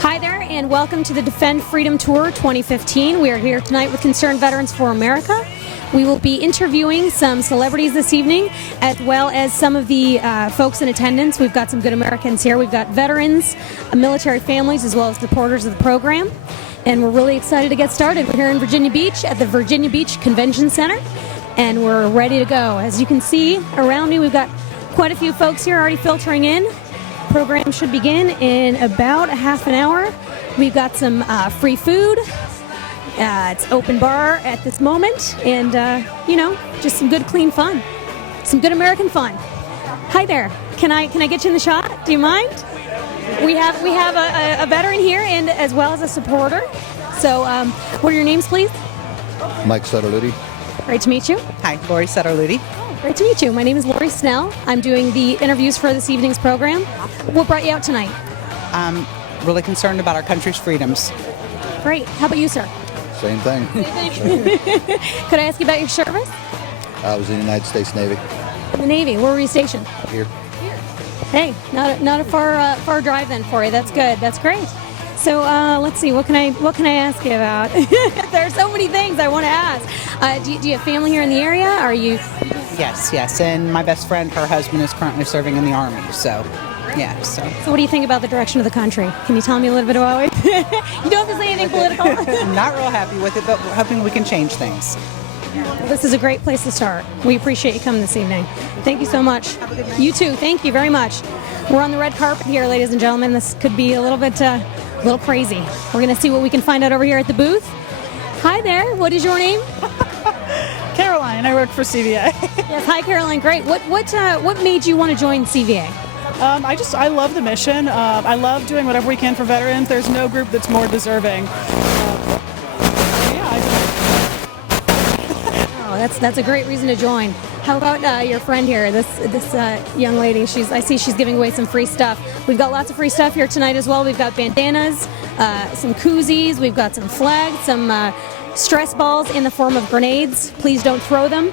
Hi there, and welcome to the Defend Freedom Tour 2015. We are here tonight with Concerned Veterans for America. We will be interviewing some celebrities this evening, as well as some of the folks in attendance. We've got some good Americans here. We've got veterans, military families, as well as supporters of the program. And we're really excited to get started. We're here in Virginia Beach at the Virginia Beach Convention Center, and we're ready to go. As you can see around me, we've got quite a few folks here already filtering in. The program should begin in about a half an hour. We've got some free food. It's open bar at this moment, and just some good, clean fun, some good American fun. Hi there. Can I get you in the shot? Do you mind? We have a veteran here, and as well as a supporter. So, what are your names, please? Mike Sutterluti. Great to meet you. Hi, Lori Sutterluti. Great to meet you. My name is Lori Snell. I'm doing the interviews for this evening's program. What brought you out tonight? I'm really concerned about our country's freedoms. Great. How about you, sir? Same thing. Could I ask you about your service? I was in the United States Navy. In the Navy. Where were you stationed? Here. Hey, not a far drive then for you. That's good. That's great. So let's see. What can I ask you about? There are so many things I want to ask. Do you have family here in the area? Are you? Yes. And my best friend, her husband is currently serving in the Army. So, yeah. So what do you think about the direction of the country? Can you tell me a little bit about it? You don't have to say anything political. Not real happy with it, but we're hoping we can change things. Well, this is a great place to start. We appreciate you coming this evening. Thank you so much. You too. Thank you very much. We're on the red carpet here, ladies and gentlemen. This could be a little crazy. We're going to see what we can find out over here at the booth. Hi there. What is your name? Caroline. I work for CVA. Yes. Hi, Caroline. Great. What made you want to join CVA? I love the mission. I love doing whatever we can for veterans. There's no group that's more deserving. That's a great reason to join. How about your friend here, this young lady? I see she's giving away some free stuff. We've got lots of free stuff here tonight as well. We've got bandanas, some koozies, we've got some flags, some stress balls in the form of grenades. Please don't throw them.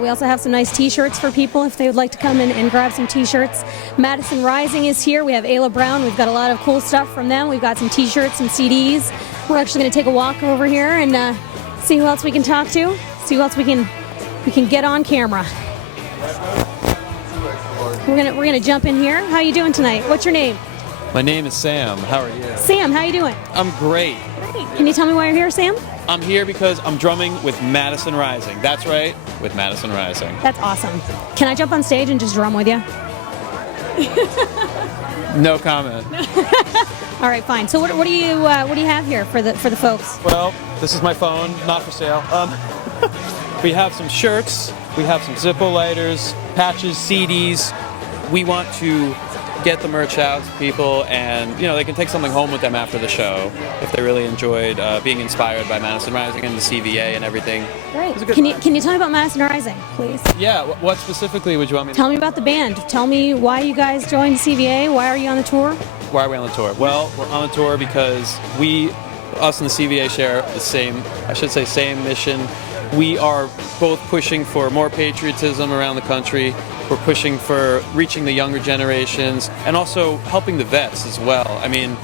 We also have some nice t-shirts for people if they would like to come in and grab some t-shirts. Madison Rising is here. We have Ayla Brown. We've got a lot of cool stuff from them. We've got some t-shirts, some CDs. We're actually going to take a walk over here and see who else we can talk to. See who else we can get on camera. We're gonna jump in here. How are you doing tonight? What's your name? My name is Sam. How are you? Sam, how are you doing? I'm great. Great. Can you tell me why you're here, Sam? I'm here because I'm drumming with Madison Rising. That's right, with Madison Rising. That's awesome. Can I jump on stage and just drum with you? No comment. All right, fine. So what do you have here for the folks? Well, this is my phone, not for sale. We have some shirts, we have some Zippo lighters, patches, CDs. We want to get the merch out to people, and they can take something home with them after the show if they really enjoyed being inspired by Madison Rising and the CVA and everything. Great. Can you tell me about Madison Rising, please? Yeah. What specifically would you want me to tell me about the band? Tell me why you guys joined CVA. Why are you on the tour? Why are we on the tour? Well, we're on the tour because us and the CVA share the same mission. We are both pushing for more patriotism around the country. We're pushing for reaching the younger generations and also helping the vets as well. I mean,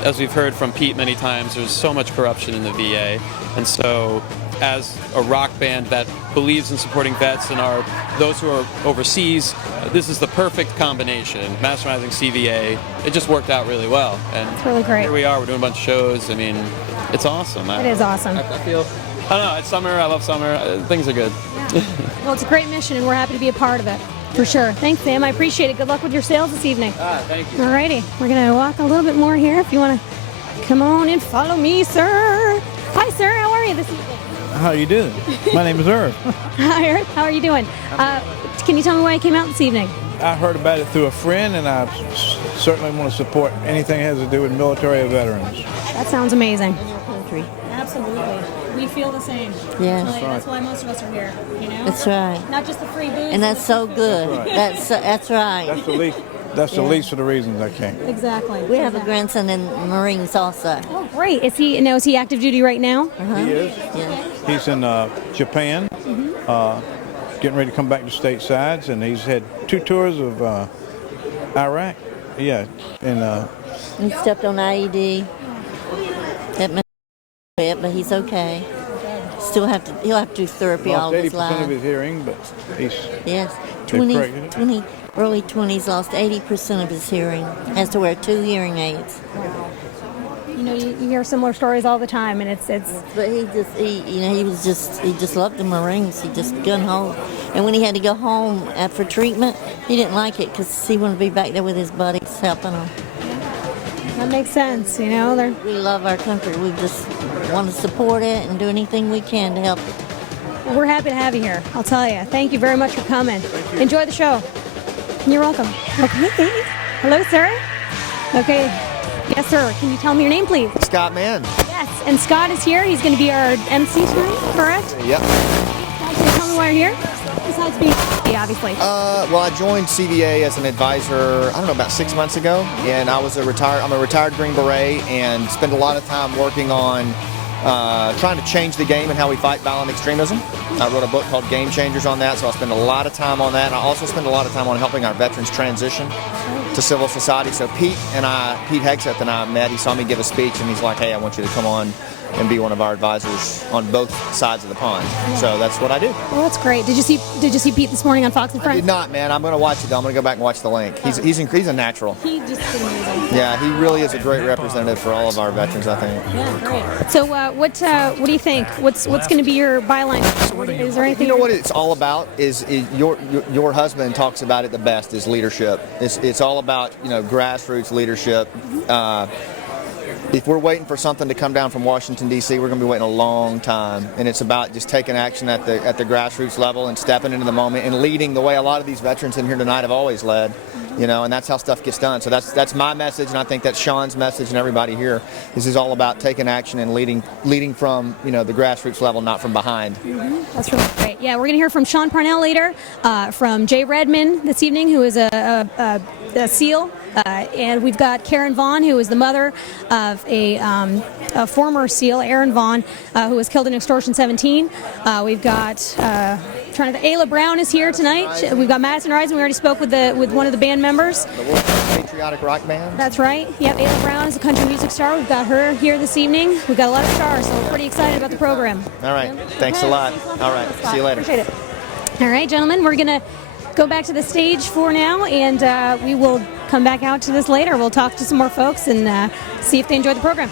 as we've heard from Pete many times, there's so much corruption in the VA. And so as a rock band that believes in supporting vets and those who are overseas, this is the perfect combination. Madison Rising, CVA, it just worked out really well. And it's really great. Here we are, we're doing a bunch of shows. I mean, it's awesome. It is awesome. I don't know, it's summer, I love summer, things are good. Yeah. Well, it's a great mission and we're happy to be a part of it, for sure. Thanks, Sam, I appreciate it. Good luck with your sales this evening. Thank you. Alrighty, we're going to walk a little bit more here if you want to come on and follow me, sir. Hi, sir, how are you this evening? How are you doing? My name is Irv. Hi, Irv, how are you doing? Can you tell me why you came out this evening? I heard about it through a friend, and I certainly want to support anything that has to do with military or veterans. That sounds amazing. In your country. Absolutely. We feel the same. Yes. That's why most of us are here, That's right. Not just the free booze. And that's so good. That's right. That's right. That's the least. That's the least of the reasons I came. Exactly. We have a grandson in Marines also. Oh, great. Is he active duty right now? He is. Yeah. He's in Japan, getting ready to come back to statesides, and he's had 2 tours of Iraq. Yeah, and He stepped on IED. That messed him up, but he's okay. He'll have to do therapy all lost his 80% life. of his hearing, but he's Yes, They corrected it. early 20s lost 80% of his hearing. Has to wear 2 hearing aids. You know, you hear similar stories all the time, and it's But he just loved the Marines. He just gun ho. And when he had to go home after treatment, he didn't like it because he wanted to be back there with his buddies helping him. that makes sense. You know, they're We love our country. We just want to support it and do anything we can to help it. We're happy to have you here. I'll tell you. Thank you very much for coming. Enjoy the show. You're welcome. Okay. Hello, sir. Okay. Yes, sir. Can you tell me your name, please? Scott Mann. Yes. And Scott is here. He's going to be our MC tonight, correct? Yep. Can you tell me why you're here? Besides being obviously. Well, I joined CVA as an advisor, I don't know, about 6 months ago, and I'm a retired Green Beret and spend a lot of time working on trying to change the game and how we fight violent extremism. I wrote a book called Game Changers on that, so I spend a lot of time on that. And I also spend a lot of time on helping our veterans transition to civil society. So Pete Hegseth and I met. He saw me give a speech, and he's like, hey, I want you to come on and be one of our advisors on both sides of the pond. So that's what I do. Well, that's great. Did you see Pete this morning on Fox and I Friends? did not, man. I'm going to watch it, though. I'm going to go back and watch the link. He's a natural. He just did amazing. Yeah, he really is a great representative for all of our veterans, I think. Yeah, great. So, what do you think? What's going to be your byline? Is there anything? You know what it's all about is your husband talks about it the best is leadership. It's all about grassroots leadership. If we're waiting for something to come down from Washington D.C., we're going to be waiting a long time. And it's about just taking action at the grassroots level and stepping into the moment and leading the way a lot of these veterans in here tonight have always led. And that's how stuff gets done. So that's my message, and I think that's Sean's message, and everybody here. This is all about taking action and leading from the grassroots level, not from behind. Mm-hmm. That's really great. Yeah, we're going to hear from Sean Parnell later, from Jay Redman this evening, who is a SEAL. And we've got Karen Vaughn, who is the mother of a former SEAL, Aaron Vaughn, who was killed in Extortion 17. We've got Ayla Brown is here tonight. We've got Madison Rising. We already spoke with one of the band members. The world's patriotic rock band. That's right. Yep, Ayla Brown is a country music star. We've got her here this evening. We've got a lot of stars, so we're pretty excited about the program. All right. Thanks a lot. All right. See you later. Appreciate it. All right, gentlemen, we're going to go back to the stage for now, and we will come back out to this later. We'll talk to some more folks and see if they enjoyed the program.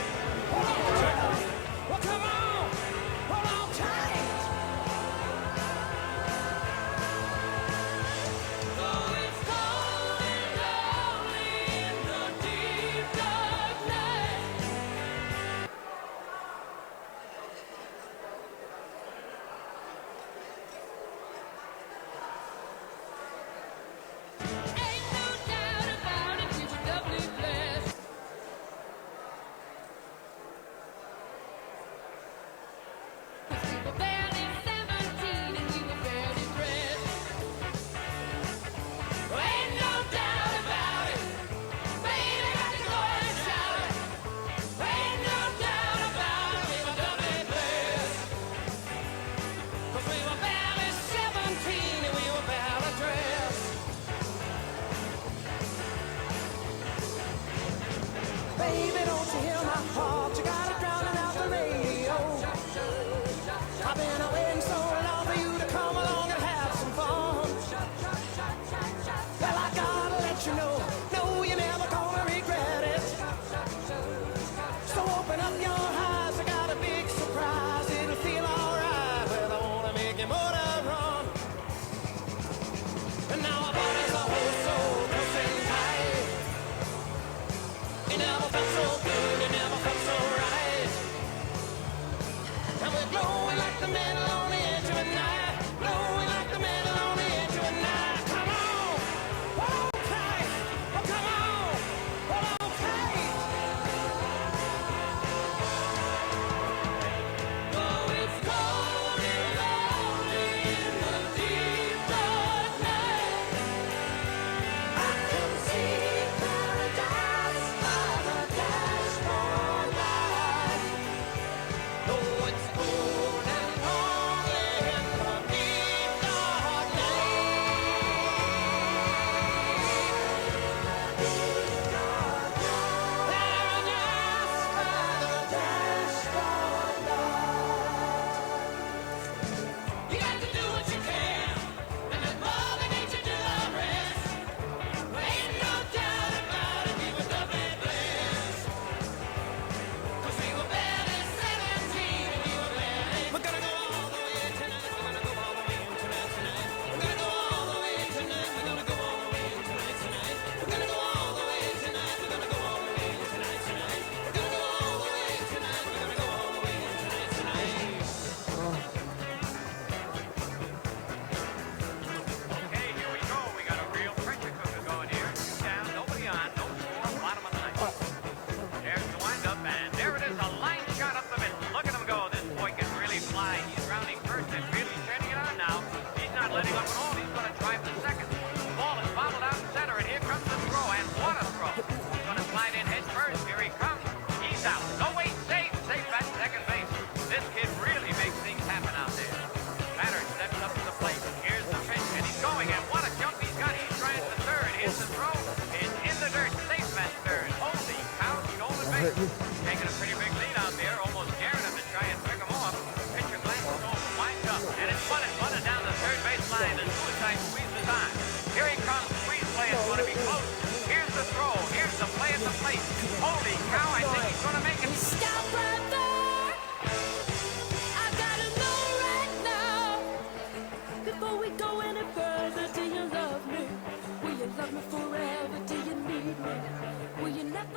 Will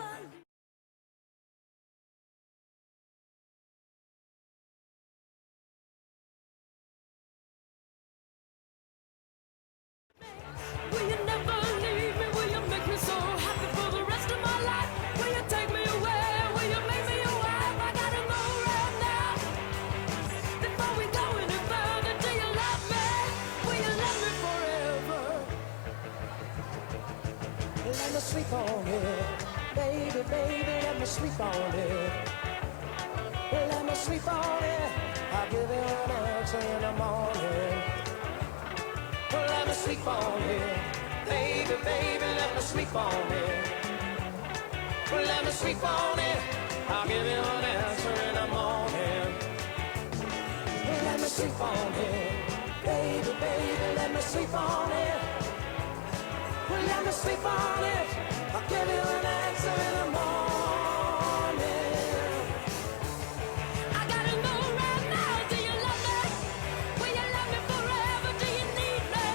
you never leave me? Will you make me so happy for the rest of my life? Will you take me away? Will you make me your wife? I gotta know right now. Before we go any further, do you love me? Will you love me forever? Let me sleep on it. Baby, baby, let me sleep on it. Let me sleep on it. I'll give you an answer in the morning. Let me sleep on it. Baby, baby, let me sleep on it. Let me sleep on it. I'll give you an answer in the morning. Let me sleep on it. Baby, baby, let me sleep on it. Let me sleep on it. I'll give you an answer in the morning. I gotta know right now, do you love me? Will you love me forever? Do you need me?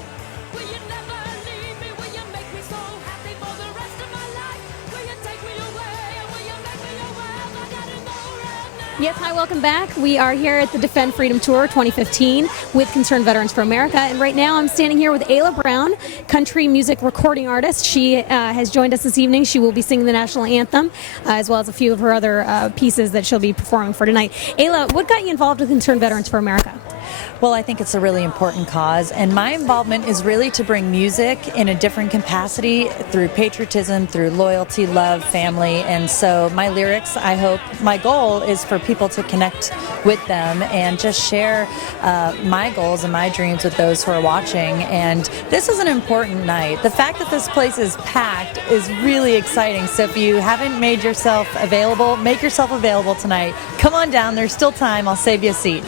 Will you never leave me? Will you make me so happy for the rest of my life? Will you take me away? Will you make me your wife? I gotta know right now. Yes, hi, welcome back. We are here at the Defend Freedom Tour 2015 with Concerned Veterans for America. And right now I'm standing here with Ayla Brown, country music recording artist. She has joined us this evening. She will be singing the national anthem, as well as a few of her other pieces that she'll be performing for tonight. Ayla, what got you involved with Concerned Veterans for America? Well, I think it's a really important cause, and my involvement is really to bring music in a different capacity through patriotism, through loyalty, love, family, and so my lyrics, I hope, my goal is for people to connect with them and just share my goals and my dreams with those who are watching, and this is an important night. The fact that this place is packed is really exciting, so if you haven't made yourself available, make yourself available tonight. Come on down, there's still time, I'll save you a seat.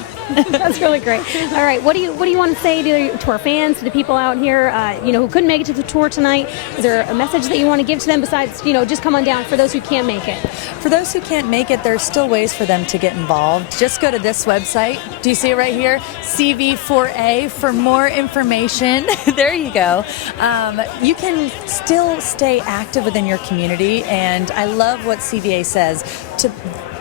That's really great. All right, what do you want to say to our fans, to the people out here, who couldn't make it to the tour tonight? Is there a message that you want to give to them besides, just come on down for those who can't make it? For those who can't make it, there's still ways for them to get involved. Just go to this website. Do you see it right here? CV4A for more information. There you go. You can still stay active within your community, and I love what CVA says, to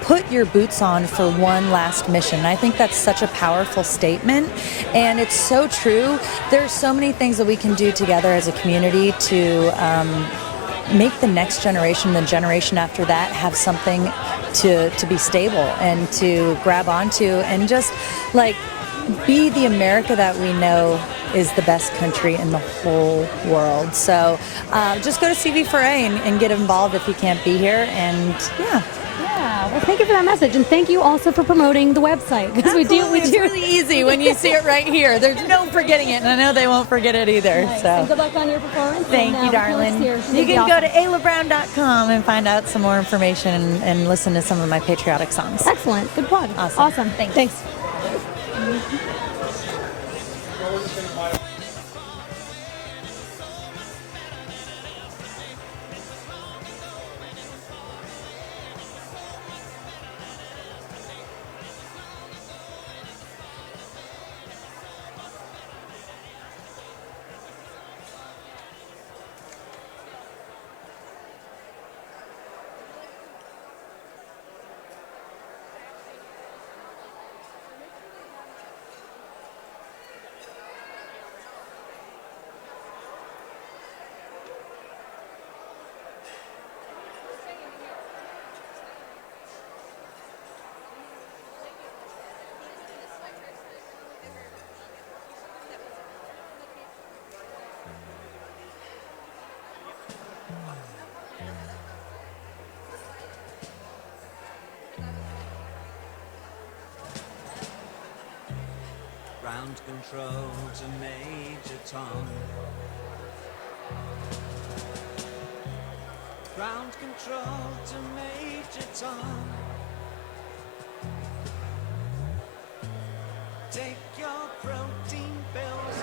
put your boots on for one last mission. I think that's such a powerful statement, and it's so true. There's so many things that we can do together as a community to make the next generation, the generation after that, have something to be stable and to grab onto, and just be the America that we know is the best country in the whole world. So just go to CV4A and get involved if you can't be here, and yeah. Yeah, well, thank you for that message, and thank you also for promoting the website, because we do. It's really easy when you see it right here. There's no forgetting it, and I know they won't forget it either. Nice. So And good luck on your performance. Thank you, darling. You can go to aylabrown.com and find out some more information and listen to some of my patriotic songs. Excellent. Good plug. Awesome. Thanks. Ground control to Major Tom. Ground control to Major Tom. Take your protein pills.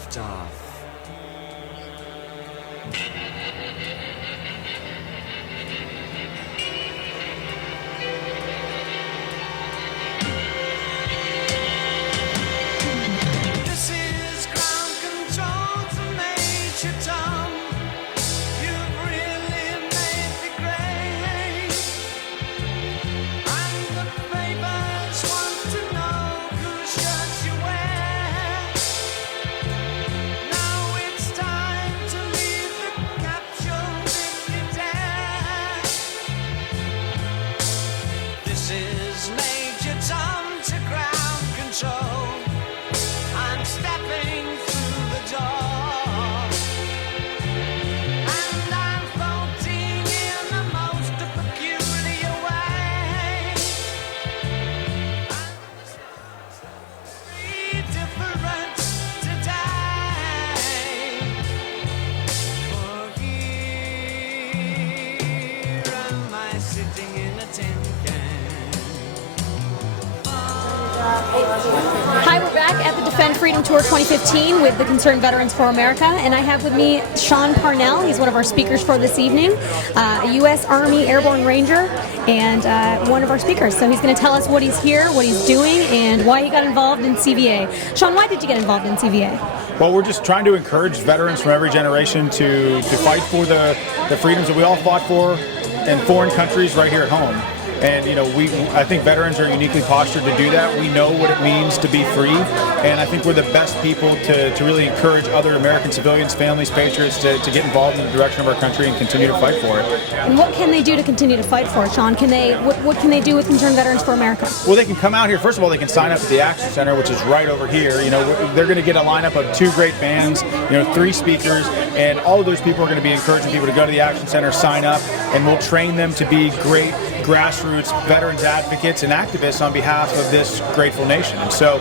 liftoff. This is ground control to Major Tom. You've really made me great. And the papers want to know whose shirts you wear. Now it's time to leave the capsule if you dare. This is Major Tom to ground control. I'm stepping through the door, and I'm floating in the most peculiar way. I'm different today. For here am I sitting in a tin can. Hi, we're back at the Defend Freedom Tour 2015 with the Concerned Veterans for America, and I have with me Sean Parnell. He's one of our speakers for this evening, a U.S. Army Airborne Ranger, and one of our speakers. So he's going to tell us what he's here, what he's doing, and why he got involved in CVA. Sean, why did you get involved in CVA? Well, we're just trying to encourage veterans from every generation to fight for the freedoms that we all fought for in foreign countries right here at home. And I think veterans are uniquely postured to do that. We know what it means to be free, and I think we're the best people to really encourage other American civilians, families, patriots to get involved in the direction of our country and continue to fight for it. And what can they do to continue to fight for it, Sean? What can they do with Concerned Veterans for America? Well, they can come out here. First of all, they can sign up at the Action Center, which is right over here. They're going to get a lineup of 2 great bands, 3 speakers, and all of those people are going to be encouraging people to go to the Action Center, sign up, and we'll train them to be great grassroots veterans advocates and activists on behalf of this grateful nation. And so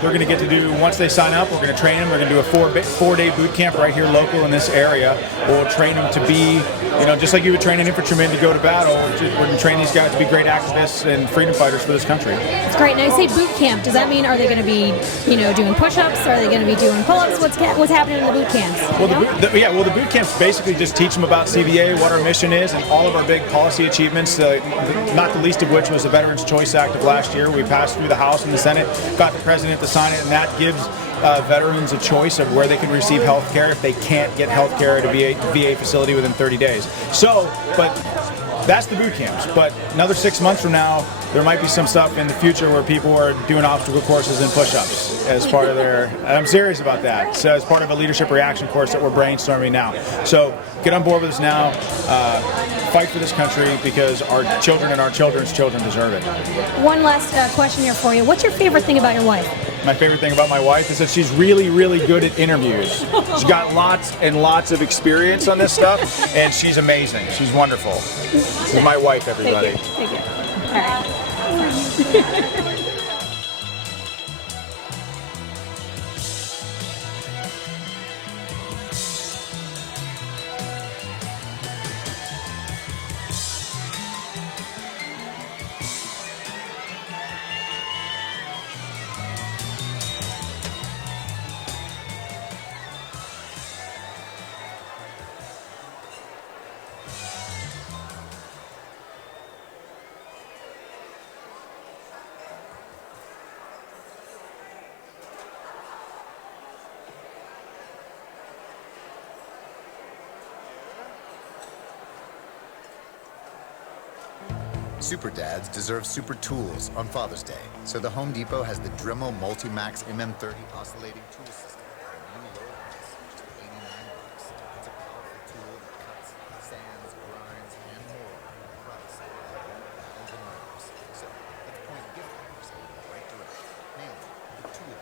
they're going to get to do, once they sign up, we're going to train them. We're going to do a 4-day boot camp right here local in this area. We'll train them to be, just like you would train an infantryman to go to battle, we're going to train these guys to be great activists and freedom fighters for this country. That's great. Now, you say boot camp. Does that mean, are they going to be, doing push-ups? Are they going to be doing pull-ups? What's happening in the boot camps? Well, the boot camps basically just teach them about CVA, what our mission is, and all of our big policy achievements, not the least of which was the Veterans Choice Act of last year. We passed through the House and the Senate, got the President to sign it, and that gives veterans a choice of where they can receive health care if they can't get health care at a VA facility within 30 days. But that's the boot camps. But another 6 months from now, there might be some stuff in the future where people are doing obstacle courses and push-ups as part of their, and I'm serious about that, so as part of a leadership reaction course that we're brainstorming now. So get on board with us now, fight for this country, because our children and our children's children deserve it. One last question here for you. What's your favorite thing about your wife? My favorite thing about my wife is that she's really, really good at interviews. She's got lots and lots of experience on this stuff, and she's amazing. She's wonderful. She's my wife, everybody. Thank you. All right. Super dads deserve super tools on Father's Day, so the Home Depot has the Dremel Multimax MM30 oscillating tool system. A new low price, just $89. It's a powerful tool that cuts, sands, grinds, and more. Price and the nerves. So let's point gift wrappers in the right direction. Namely, the tool.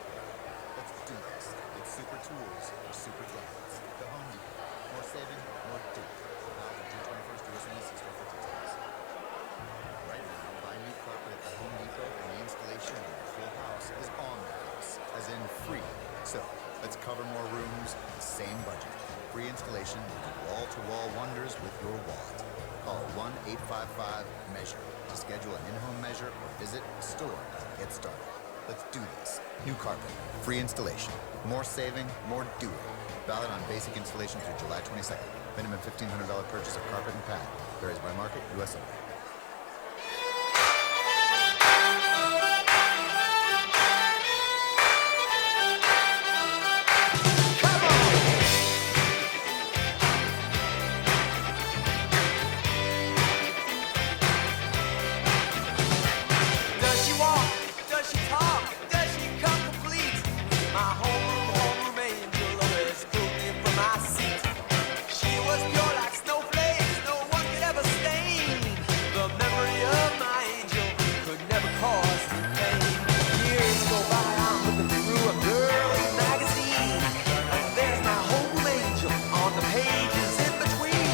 Let's do this. It's super tools for super dads. The Home Depot. More saving, more doing. Valid June 21st, US and EC store for details. Right now, buy new carpet at the Home Depot and the installation of your full house is on the house, as in free. So, let's cover more rooms, same budget. Free installation will do wall-to-wall wonders with your wallet. Call 1-855-MEASURE to schedule an in-home measure or visit a store to get started. Let's do this. New carpet, free installation. More saving, more doing. Valid on basic installation through July 22nd. Minimum $1,500 purchase of carpet and pad. Varies by market, U.S. only. Does she walk? Does she talk? Does she come complete? My homeroom angel always pulled me from my seat. She was pure like snowflakes, no one could ever stain. The memory of my angel could never cause me pain. Years go by, I'm looking through a girl's magazine. And there's my homeroom angel on the pages in between.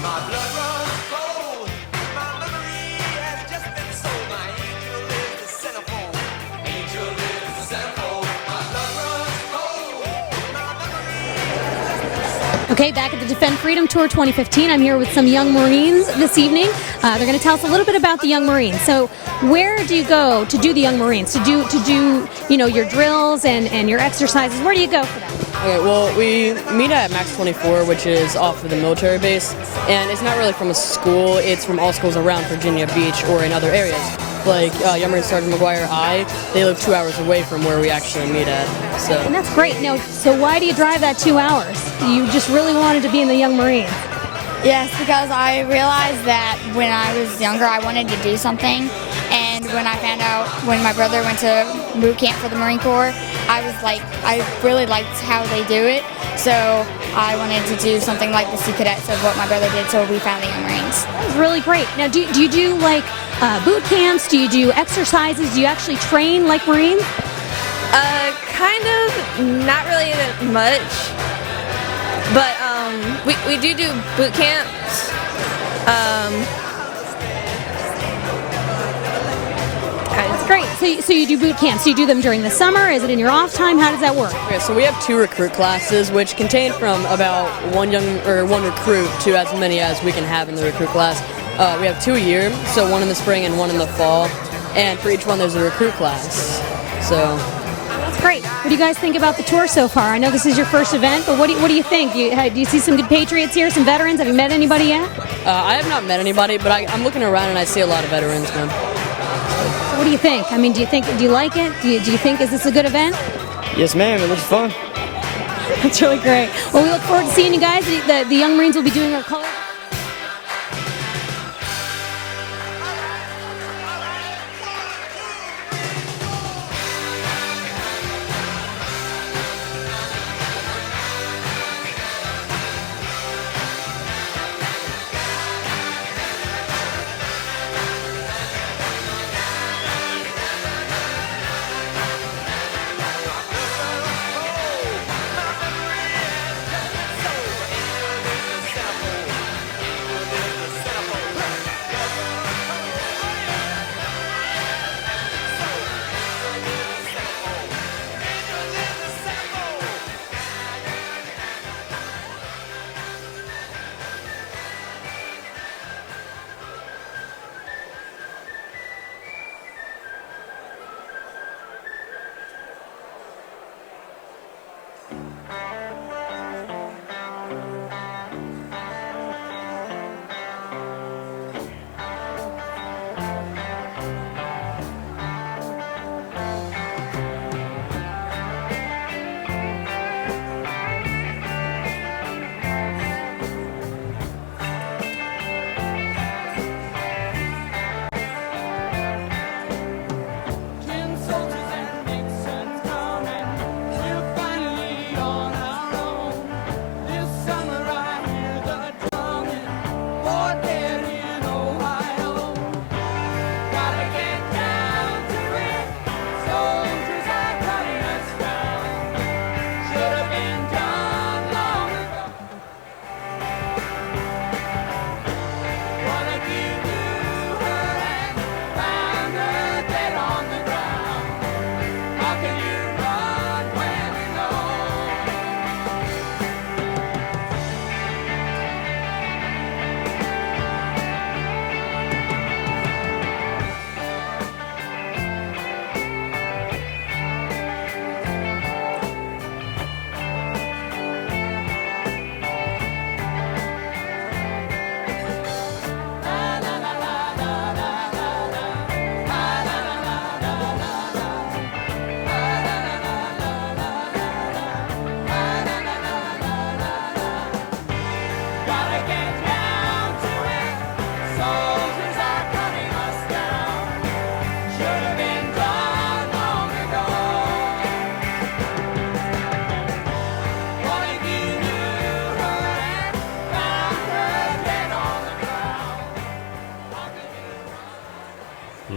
My blood runs cold, my memory has just been sold. My angel is the centerfold. Angel is the centerfold. My blood runs cold, my memory has just been sold. Okay, back at the Defend Freedom Tour 2015, I'm here with some young Marines this evening. They're going to tell us a little bit about the young Marines. So, where do you go to do the young Marines? To do your drills and your exercises? Where do you go for that? Okay, well, we meet at Max 24, which is off of the military base, and it's not really from a school, it's from all schools around Virginia Beach or in other areas. Like Young Marine Sergeant McGuire, they live 2 hours away from where we actually meet at. So. And that's great. Now, so why do you drive that 2 hours? You just really wanted to be in the Young Marines. Yes, because I realized that when I was younger, I wanted to do something. And when I found out when my brother went to boot camp for the Marine Corps, I really liked how they do it. So I wanted to do something like the Sea Cadets of what my brother did, so we found the Young Marines. That was really great. Now, do you do like boot camps? Do you do exercises? Do you actually train like Marines? Kind of, not really that much, but we do boot camps. That's great. So you do boot camps. Do you do them during the summer? Is it in your off time? How does that work? Okay, so we have 2 recruit classes, which contain from about one recruit to as many as we can have in the recruit class. We have 2 a year, so one in the spring and one in the fall, and for each one there's a recruit class. So. That's great. What do you guys think about the tour so far? I know this is your first event, but what do you think? Do you see some good patriots here, some veterans? Have you met anybody yet? I have not met anybody, but I'm looking around and I see a lot of veterans, man. So what do you think? I mean, do you like it? Do you think, is this a good event? Yes, ma'am. It looks fun. That's really great. Well, we look forward to seeing you guys. The Young Marines will be doing our color.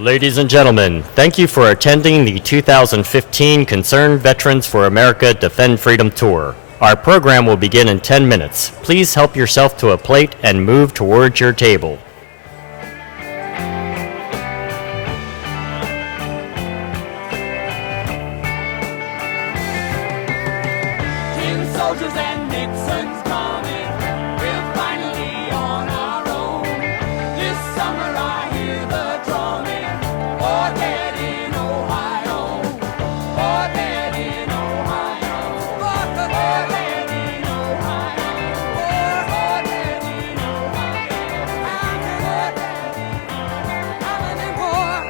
Ladies and gentlemen, thank you for attending the 2015 Concerned Veterans for America Defend Freedom Tour. Our program will begin in 10 minutes. Please help yourself to a plate and move towards your table. Tin soldiers and Nixon's coming. We're finally on our own. This summer I hear the drumming. Oh, dead in Ohio. Oh, dead in Ohio. Oh, dead in Ohio. Oh, dead in Ohio. I'm in war.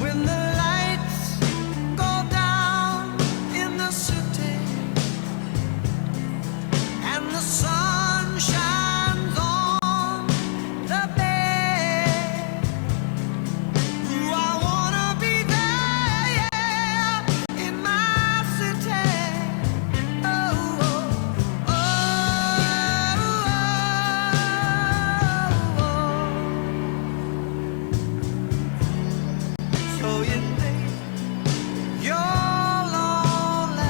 When the lights go down in the city and the sun shines on the bay, I wanna be there in my city. Oh, oh, so you think you're lonely?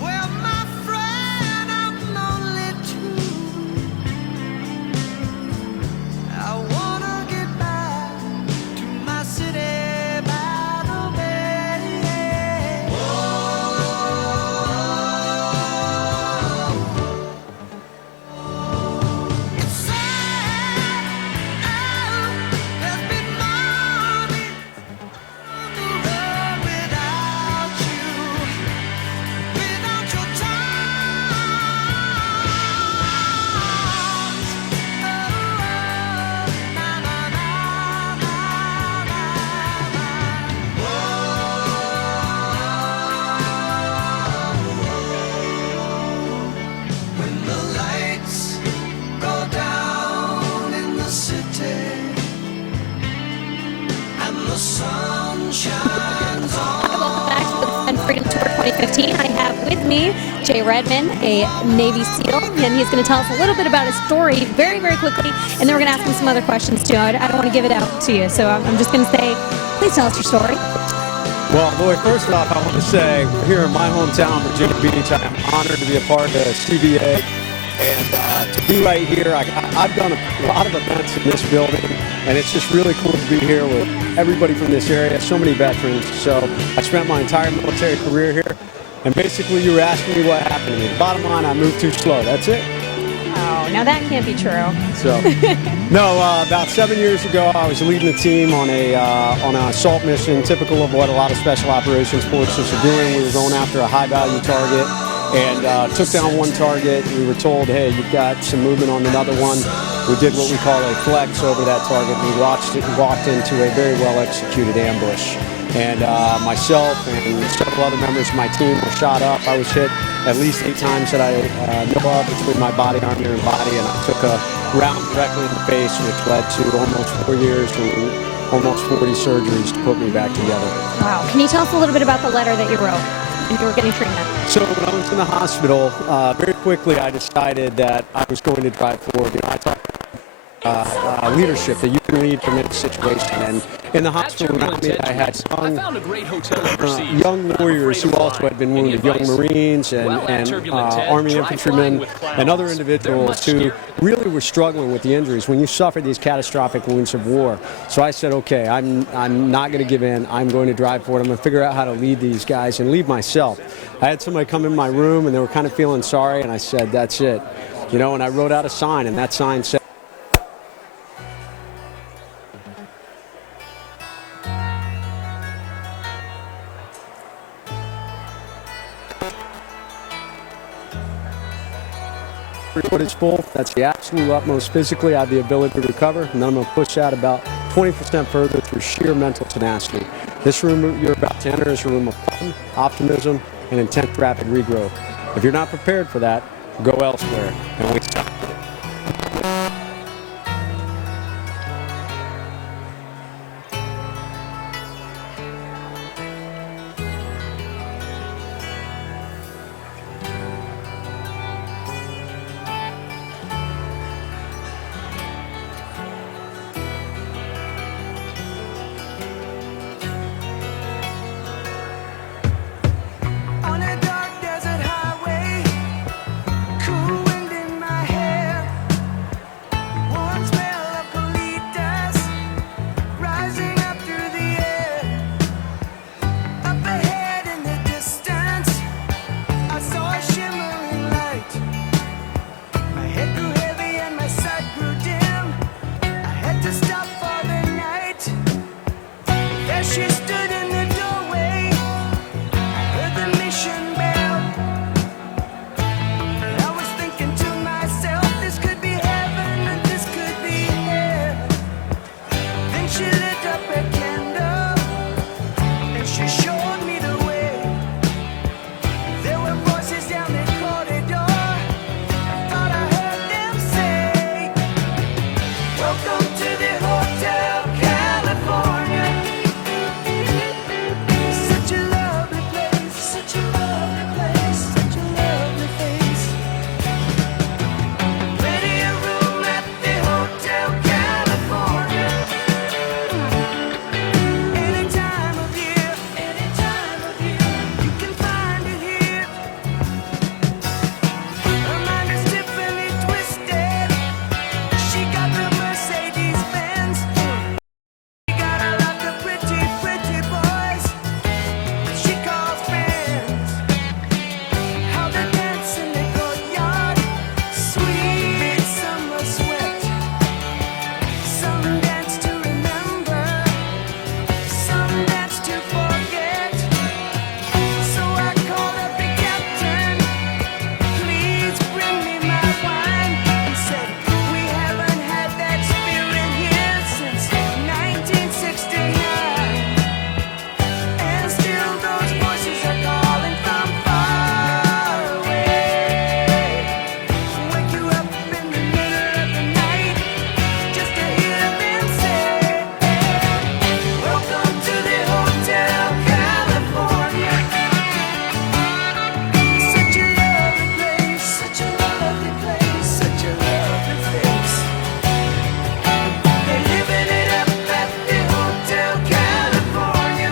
Well, my friend, I'm lonely too. I wanna get back to my city by the bay. It's sad, there's been money on the road without you, without your when the lights go down in the city and the sun shines on. Welcome back to the Defend Freedom Tour 2015. I have with me Jay Redman, a Navy SEAL, and he's going to tell us a little bit about his story very, very quickly, and then we're going to ask him some other questions too. I don't want to give it out to you, so I'm just going to say, please tell us your story. Well, Lloyd, first off, I want to say we're here in my hometown, Virginia Beach. I am honored to be a part of CVA and to be right here. I've done a lot of events in this building, and it's just really cool to be here with everybody from this area, so many veterans. So I spent my entire military career here, and basically you were asking me what happened to me. Bottom line, I moved too slow. That's it. Oh, now that can't be true. So, no, about 7 years ago, I was leading a team on an assault mission, typical of what a lot of special operations forces are doing. We were going after a high-value target and took down one target. We were told, hey, you've got some movement on another one. We did what we call a flex over that target. We walked into a very well-executed ambush. And myself and several other members of my team were shot up. I was hit at least 8 times that I know of between my body armor and body, and I took a round directly in the face, which led to almost 4 years and almost 40 surgeries to put me back together. Wow. Can you tell us a little bit about the letter that you wrote when you were getting treatment? So when I was in the hospital, very quickly I decided that I was going to drive forward. You know, I talked leadership that you can lead from any situation. And in the hospital around me, I had young warriors who also had been wounded, young Marines and Army infantrymen and other individuals who really were struggling with the injuries when you suffer these catastrophic wounds of war. So I said, okay, I'm not going to give in. I'm going to drive forward. I'm going to figure out how to lead these guys and lead myself. I had somebody come in my room and they were kind of feeling sorry, and I said, that's it. You know, and I wrote out a sign, and that sign said, foot is full. That's the absolute utmost physically I have the ability to recover, and then I'm going to push that about 20% further through sheer mental tenacity. This room you're about to enter is a room of fun, optimism, and intense rapid regrowth. If you're not prepared for that, go elsewhere. And we stopped. On a dark desert highway, cool wind in my hair, warm smell of colitas rising up through the air. Up ahead in the distance, I saw a shimmering light. My head grew heavy and my sight grew dim. I had to stop for the night. There she stood in the doorway. Heard the mission bell. I was thinking to myself, this could be heaven and this could be hell. Then she lit up a candle and she showed me the way. There were voices down the corridor. I thought I heard them say, welcome to the Hotel California. Such a lovely place, such a lovely place, such a lovely face. Plenty of room at the Hotel California. Any time of year, you can find it here. Her mind is Tiffany twisted. She got the Mercedes Benz. She got a lot of pretty, pretty boys that she calls friends. How they dance in the courtyard, sweet summer sweat. Some dance to remember, some dance to forget. So I called up the captain, please bring me my wine. He said, we haven't had that spirit here since 1969. And still those voices are calling from far away. Wake you up in the middle of the night just to hear them say, welcome to the Hotel California. Such a lovely place, such a lovely place, such a lovely face. They're living it up at the Hotel California.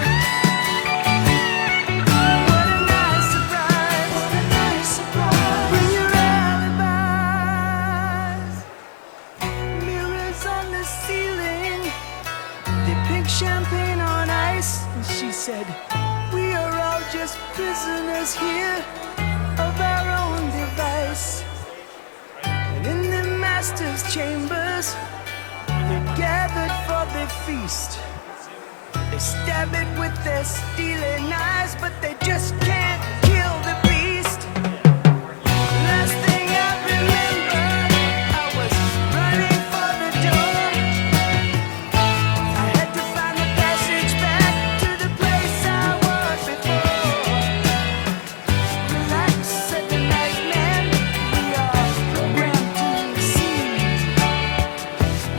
What a nice surprise, what a nice surprise. Bring your alibis. Mirrors on the ceiling, they pink champagne on ice. And she said, we are all just prisoners here of our own device. And in the master's chambers, they gathered for the feast. They stab it with their stealing eyes, but they just can't kill the beast. Last thing I remember, I was running for the door. I had to find the passage back to the place I was before. Relax, said the night man, we are programmed to receive.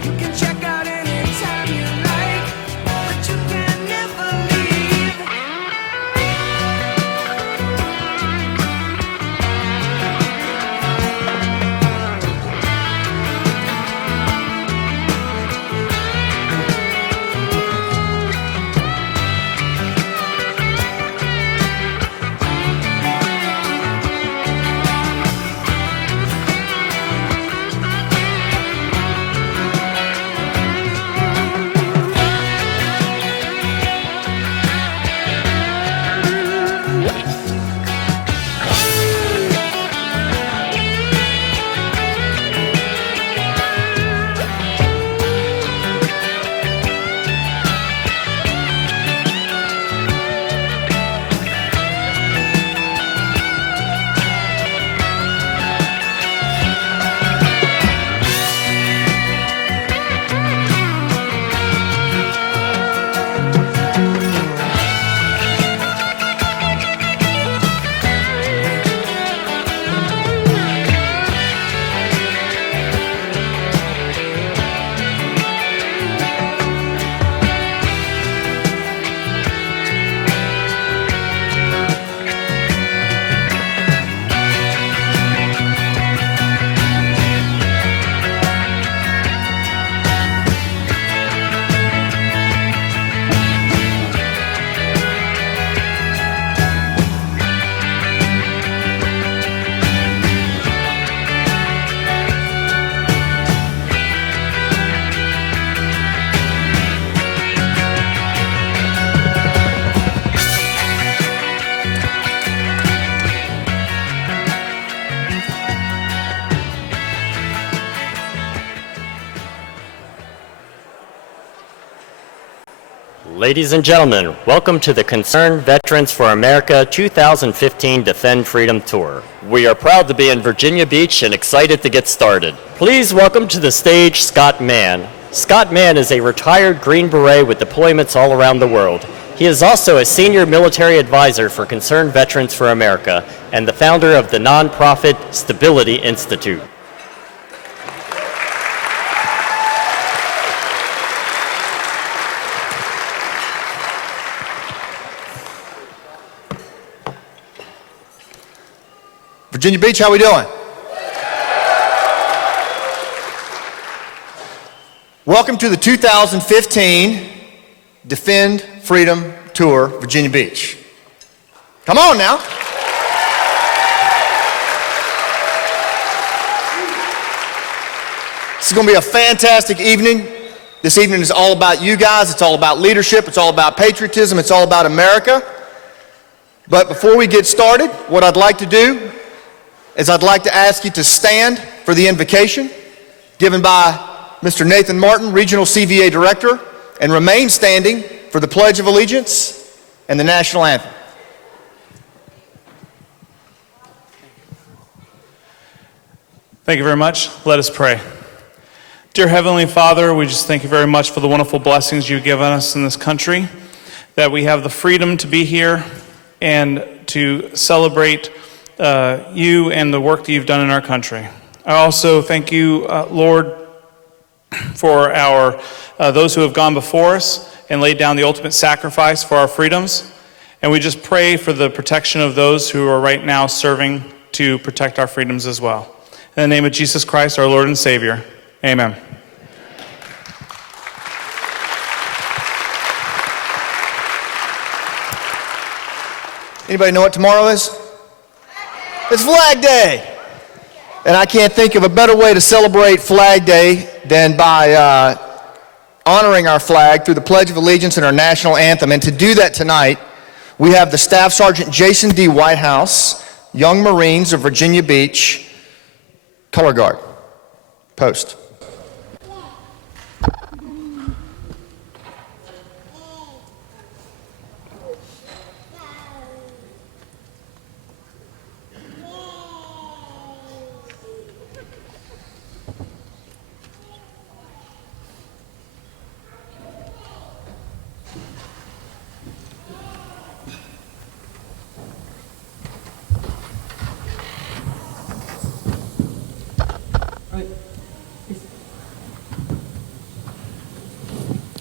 You can check out anytime you like, but you can never leave. Ladies and gentlemen, welcome to the Concerned Veterans for America 2015 Defend Freedom Tour. We are proud to be in Virginia Beach and excited to get started. Please welcome to the stage Scott Mann. Scott Mann is a retired Green Beret with deployments all around the world. He is also a senior military advisor for Concerned Veterans for America and the founder of the nonprofit Stability Institute. Virginia Beach, how we doing? Welcome to the 2015 Defend Freedom Tour, Virginia Beach. Come on now. This is going to be a fantastic evening. This evening is all about you guys. It's all about leadership. It's all about patriotism. It's all about America. But before we get started, what I'd like to do is I'd like to ask you to stand for the invocation given by Mr. Nathan Martin, Regional CVA Director, and remain standing for the Pledge of Allegiance and the National Anthem. Thank you very much. Let us pray. Dear Heavenly Father, we just thank you very much for the wonderful blessings you've given us in this country, that we have the freedom to be here and to celebrate you and the work that you've done in our country. I also thank you, Lord, for those who have gone before us and laid down the ultimate sacrifice for our freedoms. And we just pray for the protection of those who are right now serving to protect our freedoms as well. In the name of Jesus Christ, our Lord and Savior, amen. Anybody know what tomorrow is? It's Flag Day. And I can't think of a better way to celebrate Flag Day than by honoring our flag through the Pledge of Allegiance and our national anthem. And to do that tonight, we have the Staff Sergeant Jason D. Whitehouse, Young Marines of Virginia Beach, Color Guard, post.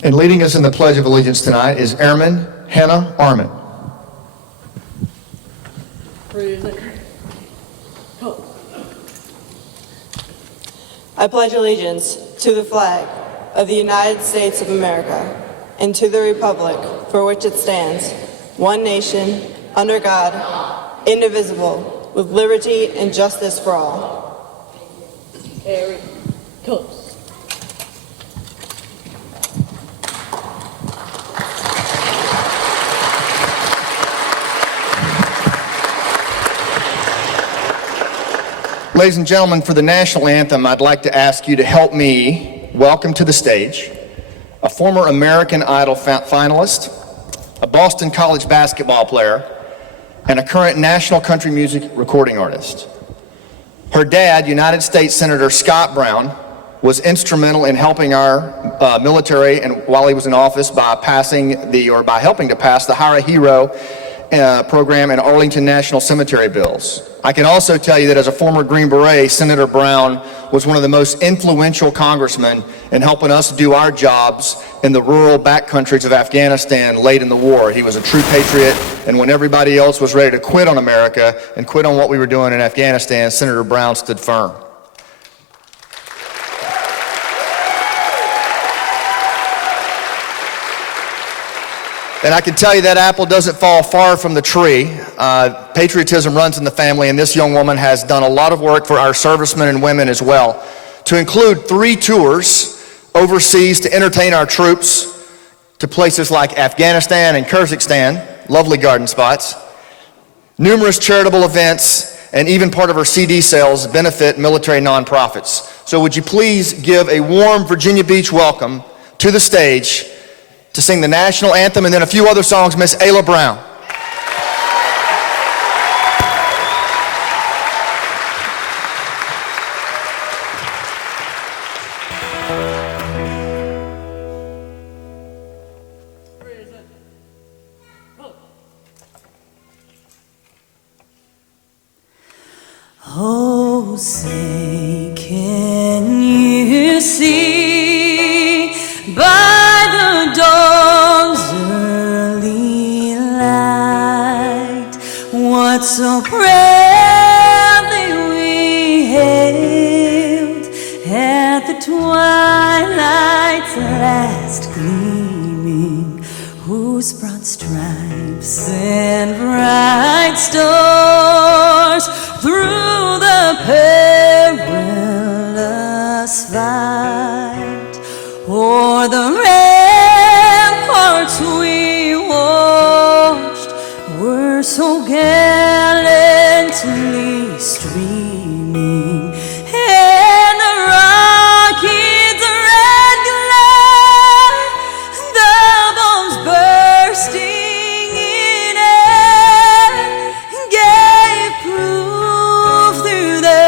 And leading us in the Pledge of Allegiance tonight is Airman Hannah Armin. I pledge allegiance to the flag of the United States of America and to the republic for which it stands, one nation, under God, indivisible, with liberty and justice for all. Very close. Ladies and gentlemen, for the national anthem, I'd like to ask you to help me welcome to the stage a former American Idol finalist, a Boston College basketball player, and a current national country music recording artist. Her dad, United States Senator Scott Brown, was instrumental in helping our military, and while he was in office, by helping to pass the Hire a Hero program and Arlington National Cemetery bills. I can also tell you that as a former Green Beret, Senator Brown was one of the most influential congressmen in helping us do our jobs in the rural backcountries of Afghanistan late in the war. He was a true patriot, and when everybody else was ready to quit on America and quit on what we were doing in Afghanistan, Senator Brown stood firm. And I can tell you that apple doesn't fall far from the tree. Patriotism runs in the family, and this young woman has done a lot of work for our servicemen and women as well, to include 3 tours overseas to entertain our troops to places like Afghanistan and Kyrgyzstan, lovely garden spots, numerous charitable events, and even part of her CD sales benefit military nonprofits. So would you please give a warm Virginia Beach welcome to the stage to sing the national anthem and then a few other songs, Miss Ayla Brown. Oh, say, can you see by the dawn's early light what so proudly we hailed at the twilight's last gleaming, whose broad stripes and bright stars through the perilous fight o'er the ramparts we watched were so gallantly streaming, and the rocket's red glare, the bombs bursting in air, gave proof through the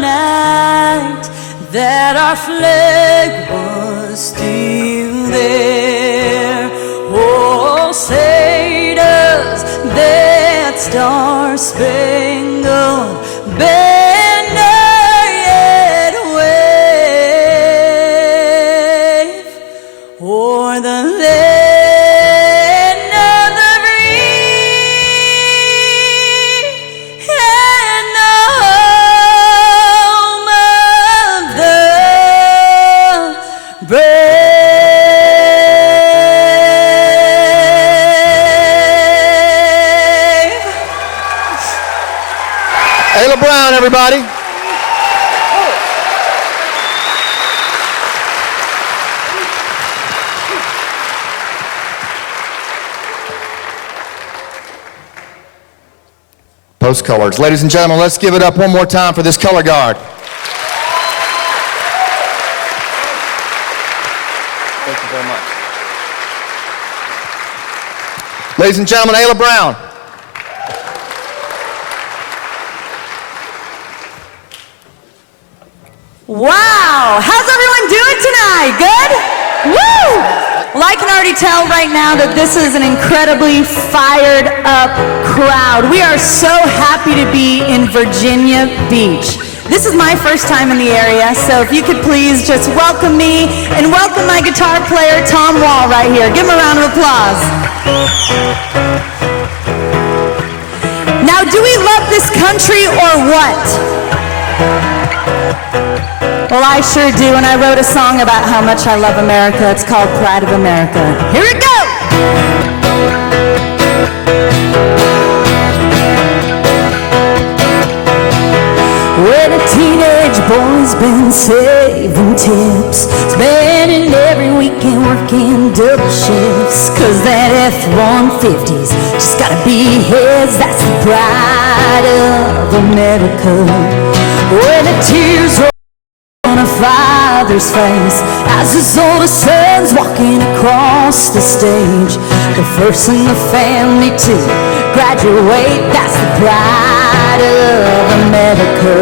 night that our flag was still there. Oh, say does that star-spangled banner yet wave o'er the land of the free and the home of the brave? Ayla Brown, everybody. Post colors. Ladies and gentlemen, let's give it up one more time for this color guard. Thank you very much. Ladies and gentlemen, Ayla Brown. Wow, how's everyone doing tonight? Good? Woo! Well, I can already tell right now that this is an incredibly fired up crowd. We are so happy to be in Virginia Beach. This is my first time in the area, so if you could please just welcome me and welcome my guitar player, Tom Wall, right here. Give him a round of applause. Now, do we love this country or what? Well, I sure do, and I wrote a song about how much I love America. It's called Pride of America. Here we go! When a teenage boy's been saving tips, spending every weekend working double shifts, 'cause that F-150's just gotta be his. That's the pride of America. When the tears roll on a father's face as his oldest son's walking across the stage, the first in the family to graduate. That's the pride of America.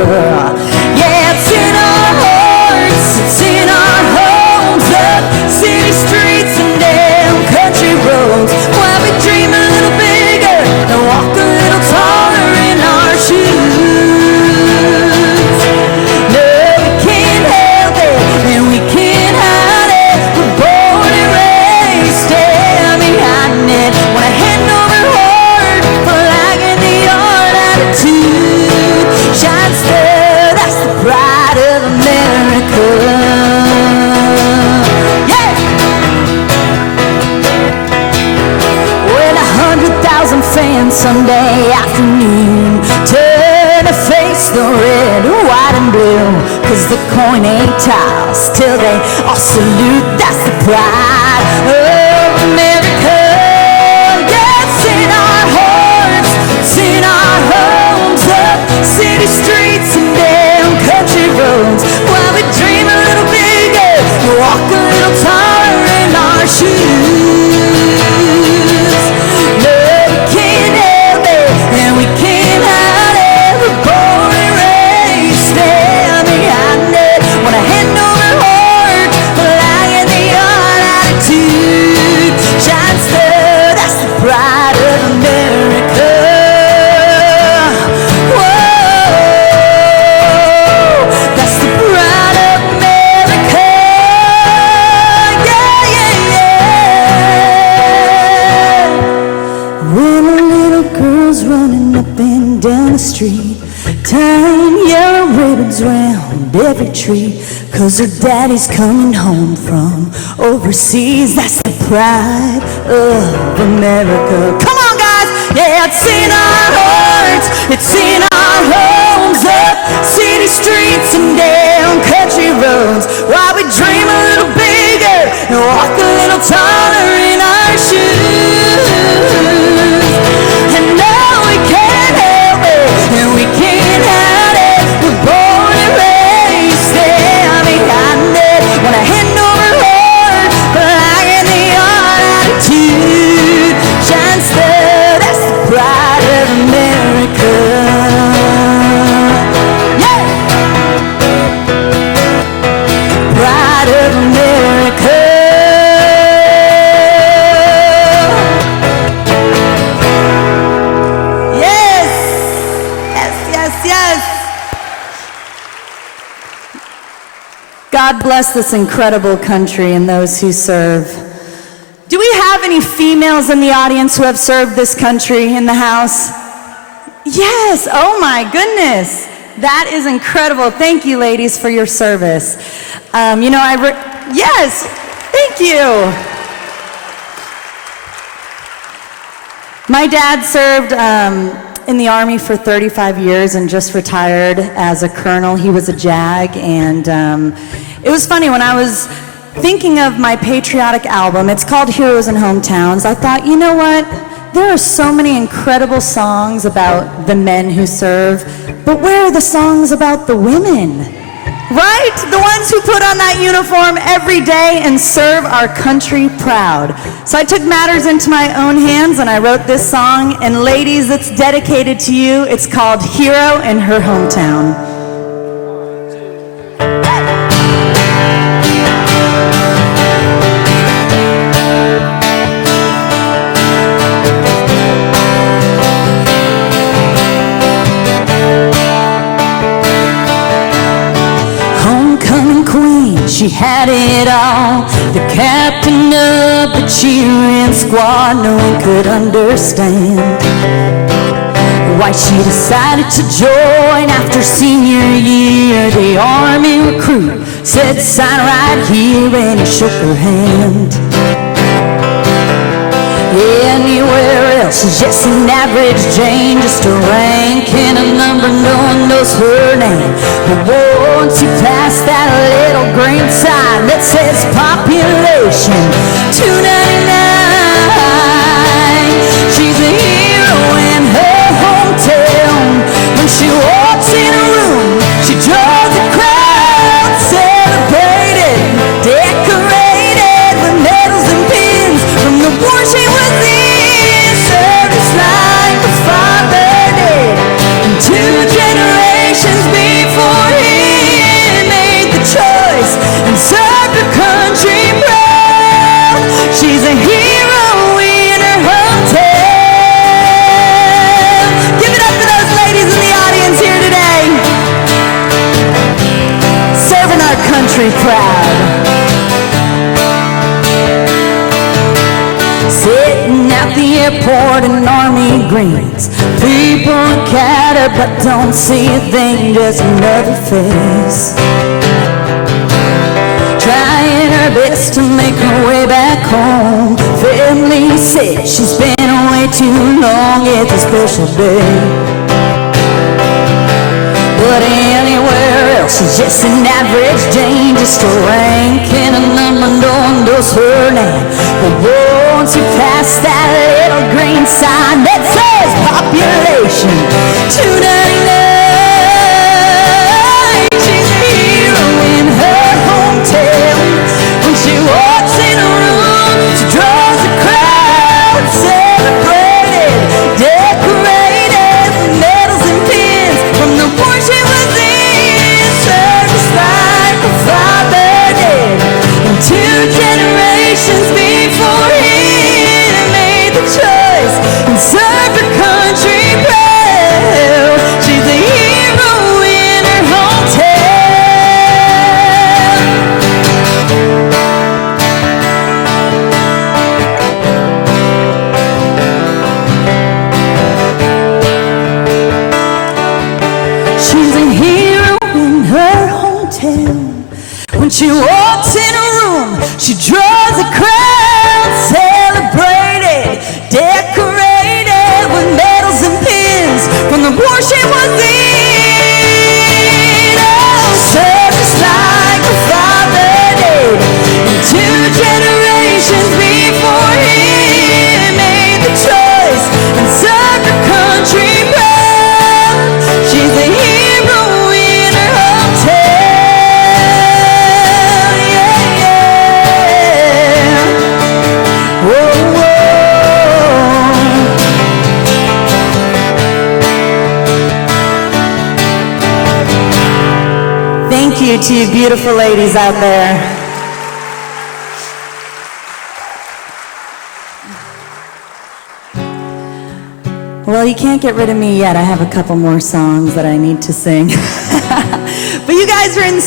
Yeah, it's in our hearts, it's in our homes, up city streets and down country roads. While we dream a little bigger and walk a little taller in our shoes. Sunday afternoon, turn to face the red, white, and blue, 'cause the coin ain't tossed till they all salute. That's the pride of America. Yeah, it's in our hearts, it's in our homes, up city streets and down country roads. While we dream a little bigger, walk a little taller in our shoes. the street, tying yellow ribbons round every tree, 'cause her daddy's coming home from overseas. That's the pride of America. Come on, guys! Yeah, it's in our hearts, it's in our homes, up city streets and down country roads, while we dream a little bigger and walk a little taller in our shoes. And now we can't help it, and we can't hide it. We're born and raised, stand behind it. When I hand over hard, flying in the art attitude shines through. That's the pride of America. Yeah, pride of America. Yes, yes, yes, yes. God bless this incredible country and those who serve. Do we have any females in the audience who have served this country in the house? Yes, oh my goodness. That is incredible. Thank you, ladies, for your service. Yes, thank you. My dad served in the Army for 35 years and just retired as a colonel. He was a JAG, and it was funny when I was thinking of my patriotic album. It's called Heroes and Hometowns. I thought, you know what? There are so many incredible songs about the men who serve, but where are the songs about the women? Right? The ones who put on that uniform every day and serve our country proud. So I took matters into my own hands and I wrote this song, and ladies, it's dedicated to you. It's called Hero in Her Hometown. She had it all, the captain of the cheering squad. No one could understand why she decided to join after senior year. The Army recruit said, "Sign right here," and he shook her hand. Anywhere else is just an average Jane, just a rank and a number, no one knows her name. But once you pass that little green sign that says population 299, she's a hero in her hometown. When she walks in a room, she draws a crowd, celebrated, decorated with medals and pins from the war she was in. Service like a father did, and 2 generations before him made the choice and served her country proud. She's a hero in her hometown. Give it up for those ladies in the audience here today, serving our country proud. Sitting at the airport in army greens, people look at her but don't see a thing, just another face. Trying her best to make her way back home. Family said she's been away too long, it's a special day. But anywhere else is just an average Jane, just a rank and a number, no one knows her name. But once you pass that little green sign that says population 299, she's a hero in her hometown. When she walks in a room, she draws a crowd, celebrated, decorated with medals and pins from the war she was in. Service like a father did, and 2 generations before him made the choice and served her country. Whoa, whoa. Thank you to you beautiful ladies out there. Well, you can't get rid of me yet. I have a couple more songs that I need to sing. But you guys are in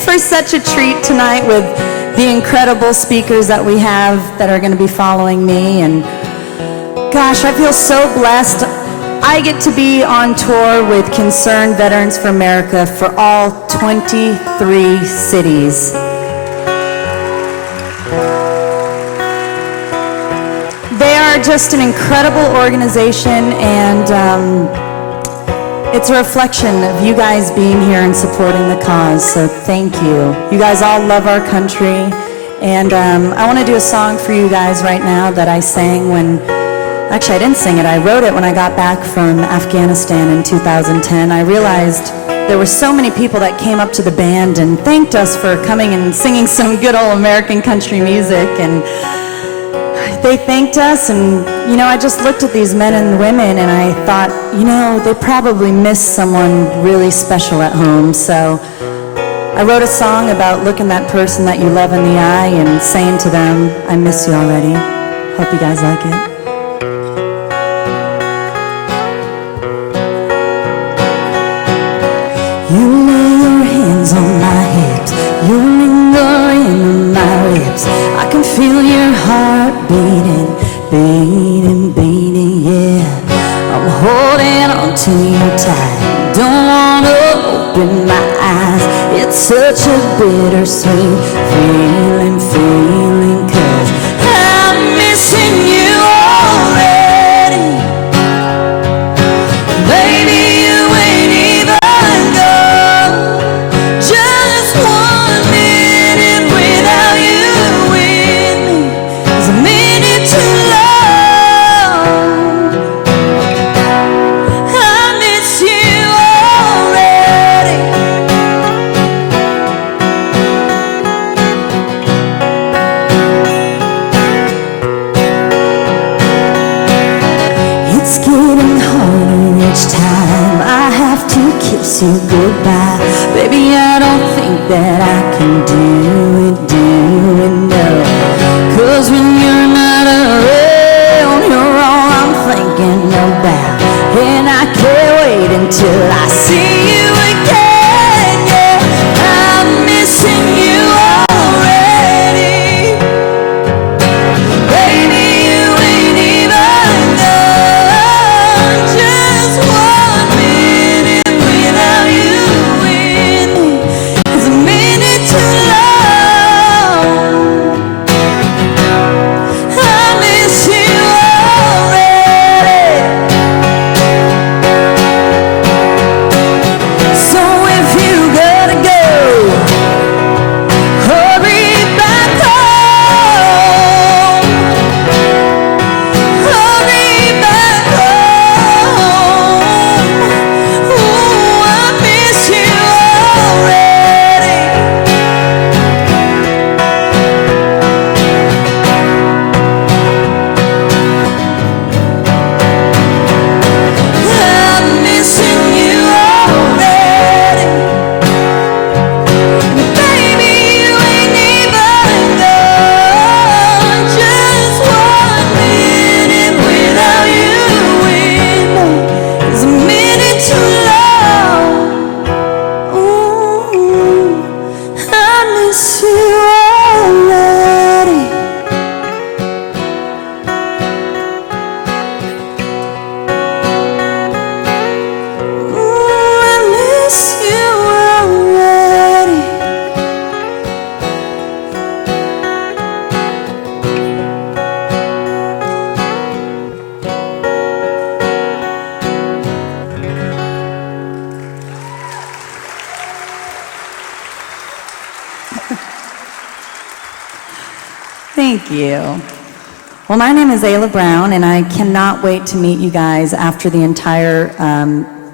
for such a treat tonight with the incredible speakers that we have that are going to be following me. And gosh, I feel so blessed. I get to be on tour with Concerned Veterans for America for all 23 cities. They are just an incredible organization, and it's a reflection of you guys being here and supporting the cause, so thank you. You guys all love our country, and I want to do a song for you guys right now that I sang when, actually I didn't sing it, I wrote it when I got back from Afghanistan in 2010. I realized there were so many people that came up to the band and thanked us for coming and singing some good old American country music, and they thanked us, and I just looked at these men and women and I thought, they probably miss someone really special at home. So I wrote a song about looking that person that you love in the eye and saying to them, I miss you already. Hope you guys like it. You lay your hands on my hips, you linger in my lips. I can feel your heart beating, beating, beating, yeah. I'm holding on to you tight, don't want to open my eyes. It's such a bittersweet feeling, 'cause I'm missing you already. Baby, you ain't even gone. Just 1 minute without you with me is a minute too long. I miss you already. It's getting harder each time I have to kiss you goodbye. Baby, I don't think that I can do it, no. 'Cause when you're not around, you're all I'm thinking about. And I can't wait until I see you again, yeah. I'm missing you already. Baby, you ain't even gone. Just 1 minute without you with me is a minute too long. I miss you already. So if you gotta go, hurry back home. Hurry back home. Ooh, I miss you already. I'm missing you already. Baby, you ain't even gone. Just 1 minute without you with me is a minute too long. Ooh, I miss you already. Ooh, I miss you already. Thank you. Well, my name is Ayla Brown, and I cannot wait to meet you guys after the entire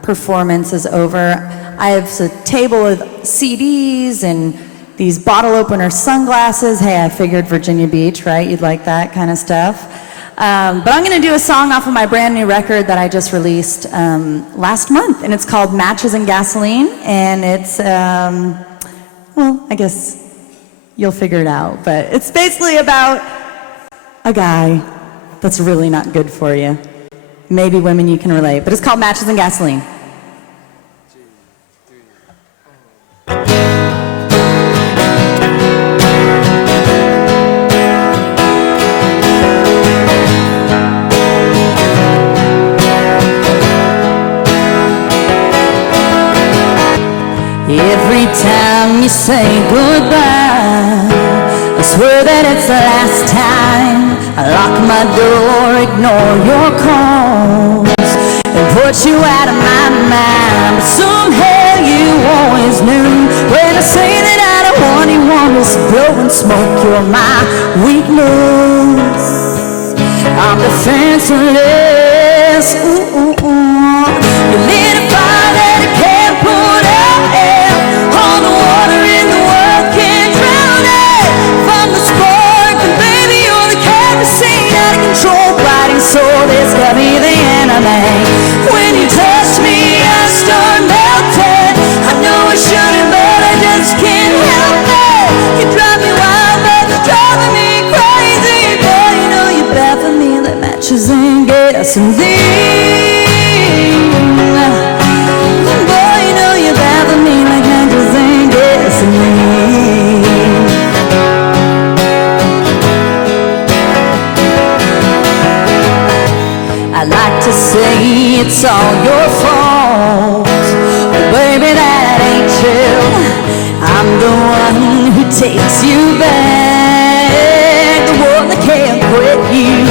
performance is over. I have a table of CDs and these bottle opener sunglasses. Hey, I figured Virginia Beach, right? You'd like that kind of stuff. But I'm going to do a song off of my brand new record that I just released last month, and it's called Matches and Gasoline, and it's, well, I guess you'll figure it out, but it's basically about a guy that's really not good for you. Maybe women, you can relate, but it's called Matches and Gasoline. Every time you say goodbye, I swear that it's the last time. I lock my door, ignore your calls, and put you out of my mind. But somehow you always knew when I say that I don't want anyone else blowing smoke. You're my weakness, I'm defenseless. Ooh, ooh, ooh. You lit a fire that I can't put out. All the water in the world can't drown it. From the spark, and baby, you're the kerosene out of control, biting soul. This got me the enemy. When you touch me, I start melting. I know I shouldn't, but I just can't help it. You drive me wild, but you're driving me crazy. Boy, you know you're bad for me like matches and gasoline. Boy, you know you're bad for me like matches and gasoline. I like to say it's all your fault, but baby, that ain't true. I'm the one who takes you back, the one that can't quit you.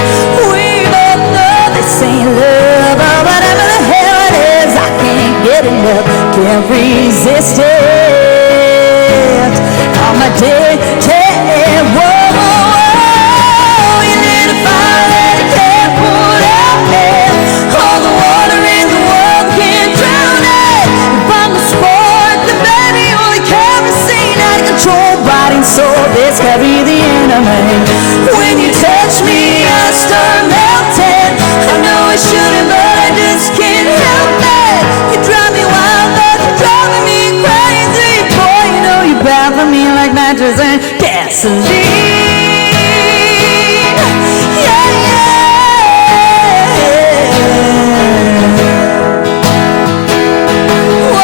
We both know this ain't love, but whatever the hell it is, I can't get enough, can't resist it. I'm addicted. Whoa, whoa, whoa. You lit a fire that I can't put out there. All the water in the world can't drown it. If I'm the spark, then baby, you're the kerosene out of control, biting soul. This could be the enemy. When you touch me, I start melting. I know I shouldn't, but I just can't help it. You drive me wild, but you're driving me crazy. Boy, you know you're bad for me like matches and gasoline. Yeah, yeah. Whoa,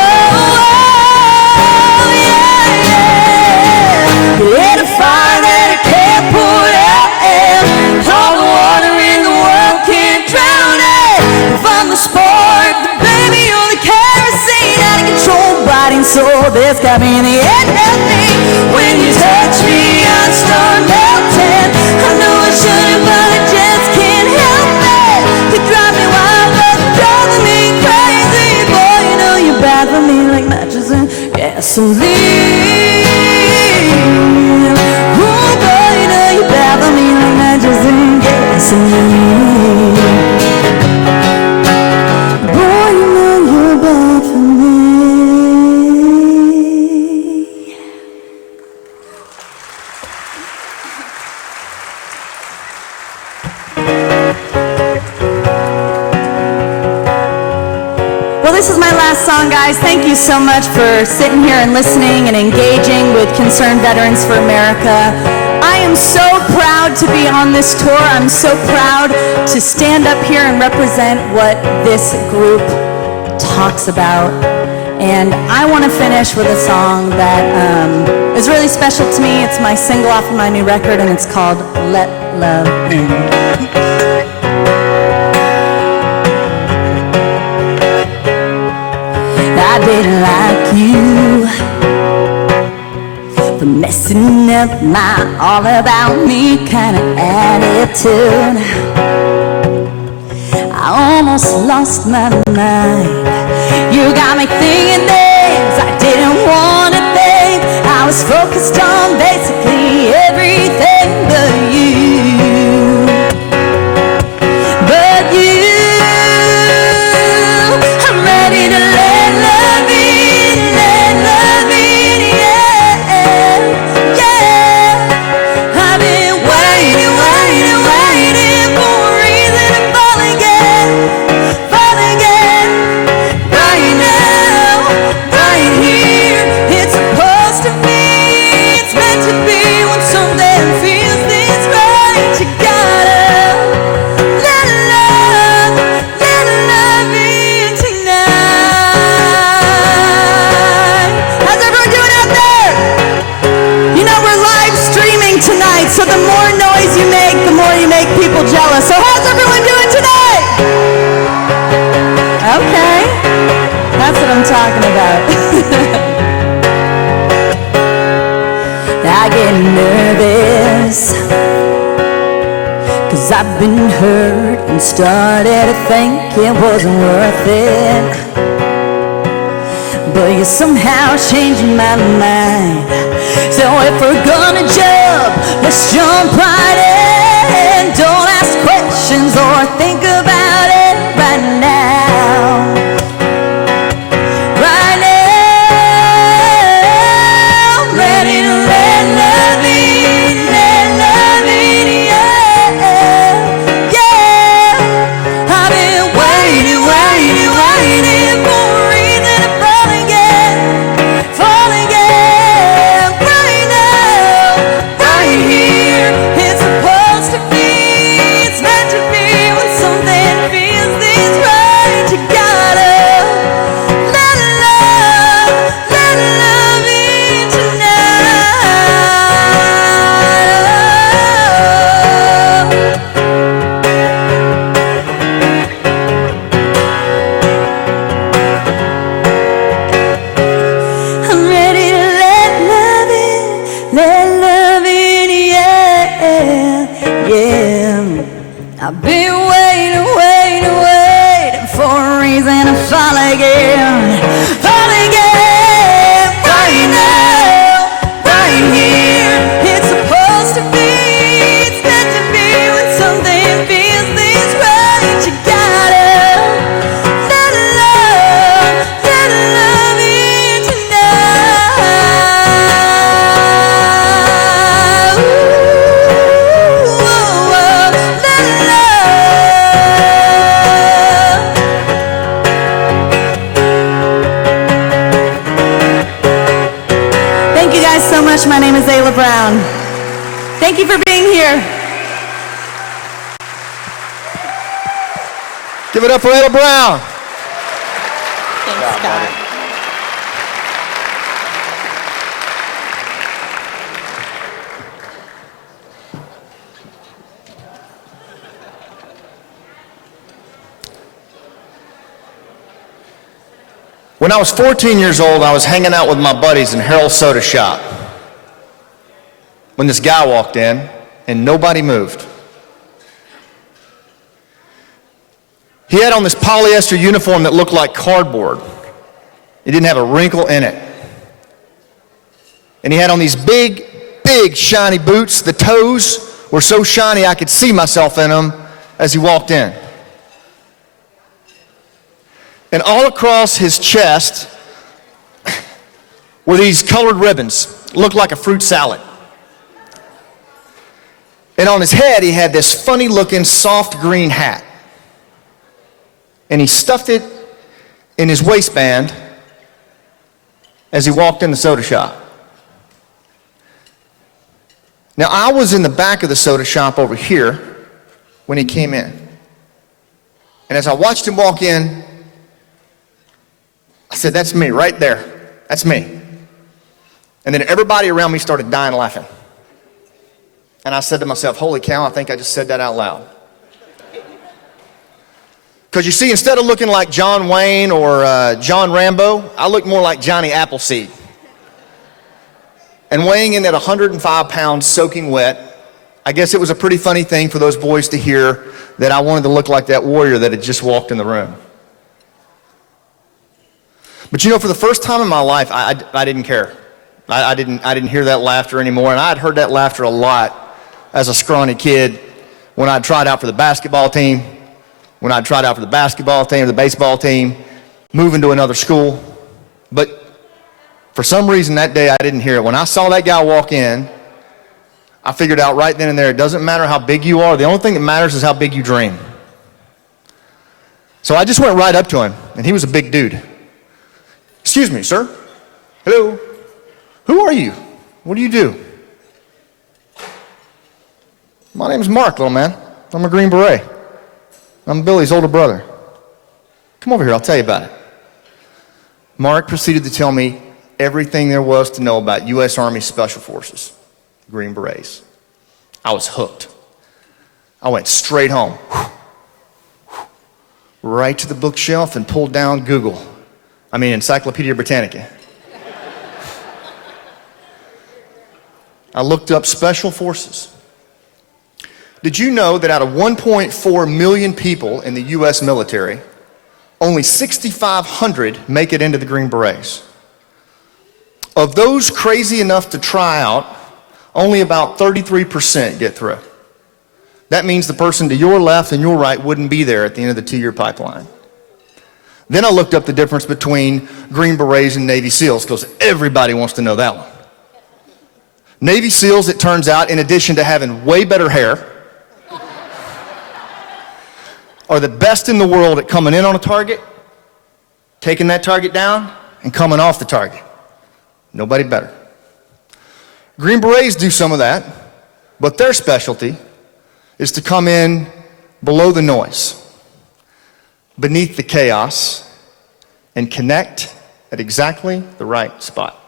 yeah, yeah. You lit a fire that I can't put out, and all the water in the world can't drown it. If I'm the spark, then baby, you're the kerosene out of control, biting soul. This got me in the end of me. When you touch me, I start melting. I know I shouldn't, but I just can't help it. You drive me wild, but you're driving me crazy. Boy, you know you're bad for me like matches and gasoline. Ooh, boy, you know you're bad for me like matches and gasoline. Boy, you know you're bad for me. Well, this is my last song, guys. Thank you so much for sitting here and listening and engaging with Concerned Veterans for America. I am so proud to be on this tour. I'm so proud to stand up here and represent what this group talks about. And I want to finish with a song that is really special to me. It's my single off of my new record, and it's called Let Love In. I didn't like you for messing up my all about me kind of attitude. I almost lost my mind. You got me thinking things I didn't want to think. I was focused on basically everything but you. But you, I'm ready to let love in, yeah. 'cause I've been hurt and started to think it wasn't worth it. But you're somehow changing my mind. So if we're gonna jump, let's jump right in. Don't ask questions or think about it right now. Right now, ready to let love in, yeah, yeah. I've been waiting for a reason to fall again, right now, right here. It's supposed to be, it's meant to be. When something feels this right, you gotta let love in tonight. I'm ready to let love in, yeah, yeah. I've been waiting for a reason to fall again, right now, right here. It's supposed to be, it's meant to be. When something feels this right, you gotta let love in tonight. Ooh, let Thank you guys so much. My name is Ayla Brown. Thank you for being here. Give it up for Ella Brown. Thanks, Scott. When I was 14 years old, I was hanging out with my buddies in Harold's Soda Shop when this guy walked in and nobody moved. He had on this polyester uniform that looked like cardboard. It didn't have a wrinkle in it. And he had on these big, big shiny boots. The toes were so shiny I could see myself in them as he walked in. And all across his chest were these colored ribbons. Looked like a fruit salad. And on his head, he had this funny looking soft green hat. And he stuffed it in his waistband as he walked in the soda shop. Now, I was in the back of the soda shop over here when he came in. And as I watched him walk in, I said, that's me right there. That's me. And then everybody around me started dying laughing. And I said to myself, holy cow, I think I just said that out loud. Because you see, instead of looking like John Wayne or John Rambo, I look more like Johnny Appleseed. And weighing in at 105 pounds, soaking wet, I guess it was a pretty funny thing for those boys to hear that I wanted to look like that warrior that had just walked in the room. But you know, for the first time in my life, I didn't care. I didn't hear that laughter anymore, and I had heard that laughter a lot as a scrawny kid when I tried out for the basketball team, when I tried out for the basketball team or the baseball team, moving to another school. But for some reason that day I didn't hear it. When I saw that guy walk in, I figured out right then and there, it doesn't matter how big you are, the only thing that matters is how big you dream. So I just went right up to him, and he was a big dude. Excuse me, sir. Hello. Who are you? What do you do? My name's Mark, little man. I'm a Green Beret. I'm Billy's older brother. Come over here, I'll tell you about it. Mark proceeded to tell me everything there was to know about U.S. Army Special Forces, Green Berets. I was hooked. I went straight home, right to the bookshelf and pulled down Encyclopedia Britannica. I looked up Special Forces. Did you know that out of 1.4 million people in the U.S. military, only 6,500 make it into the Green Berets? Of those crazy enough to try out, only about 33% get through. That means the person to your left and your right wouldn't be there at the end of the 2-year pipeline. Then I looked up the difference between Green Berets and Navy SEALs, because everybody wants to know that one. Navy SEALs, it turns out, in addition to having way better hair, are the best in the world at coming in on a target, taking that target down, and coming off the target. Nobody better. Green Berets do some of that, but their specialty is to come in below the noise, beneath the chaos, and connect at exactly the right spot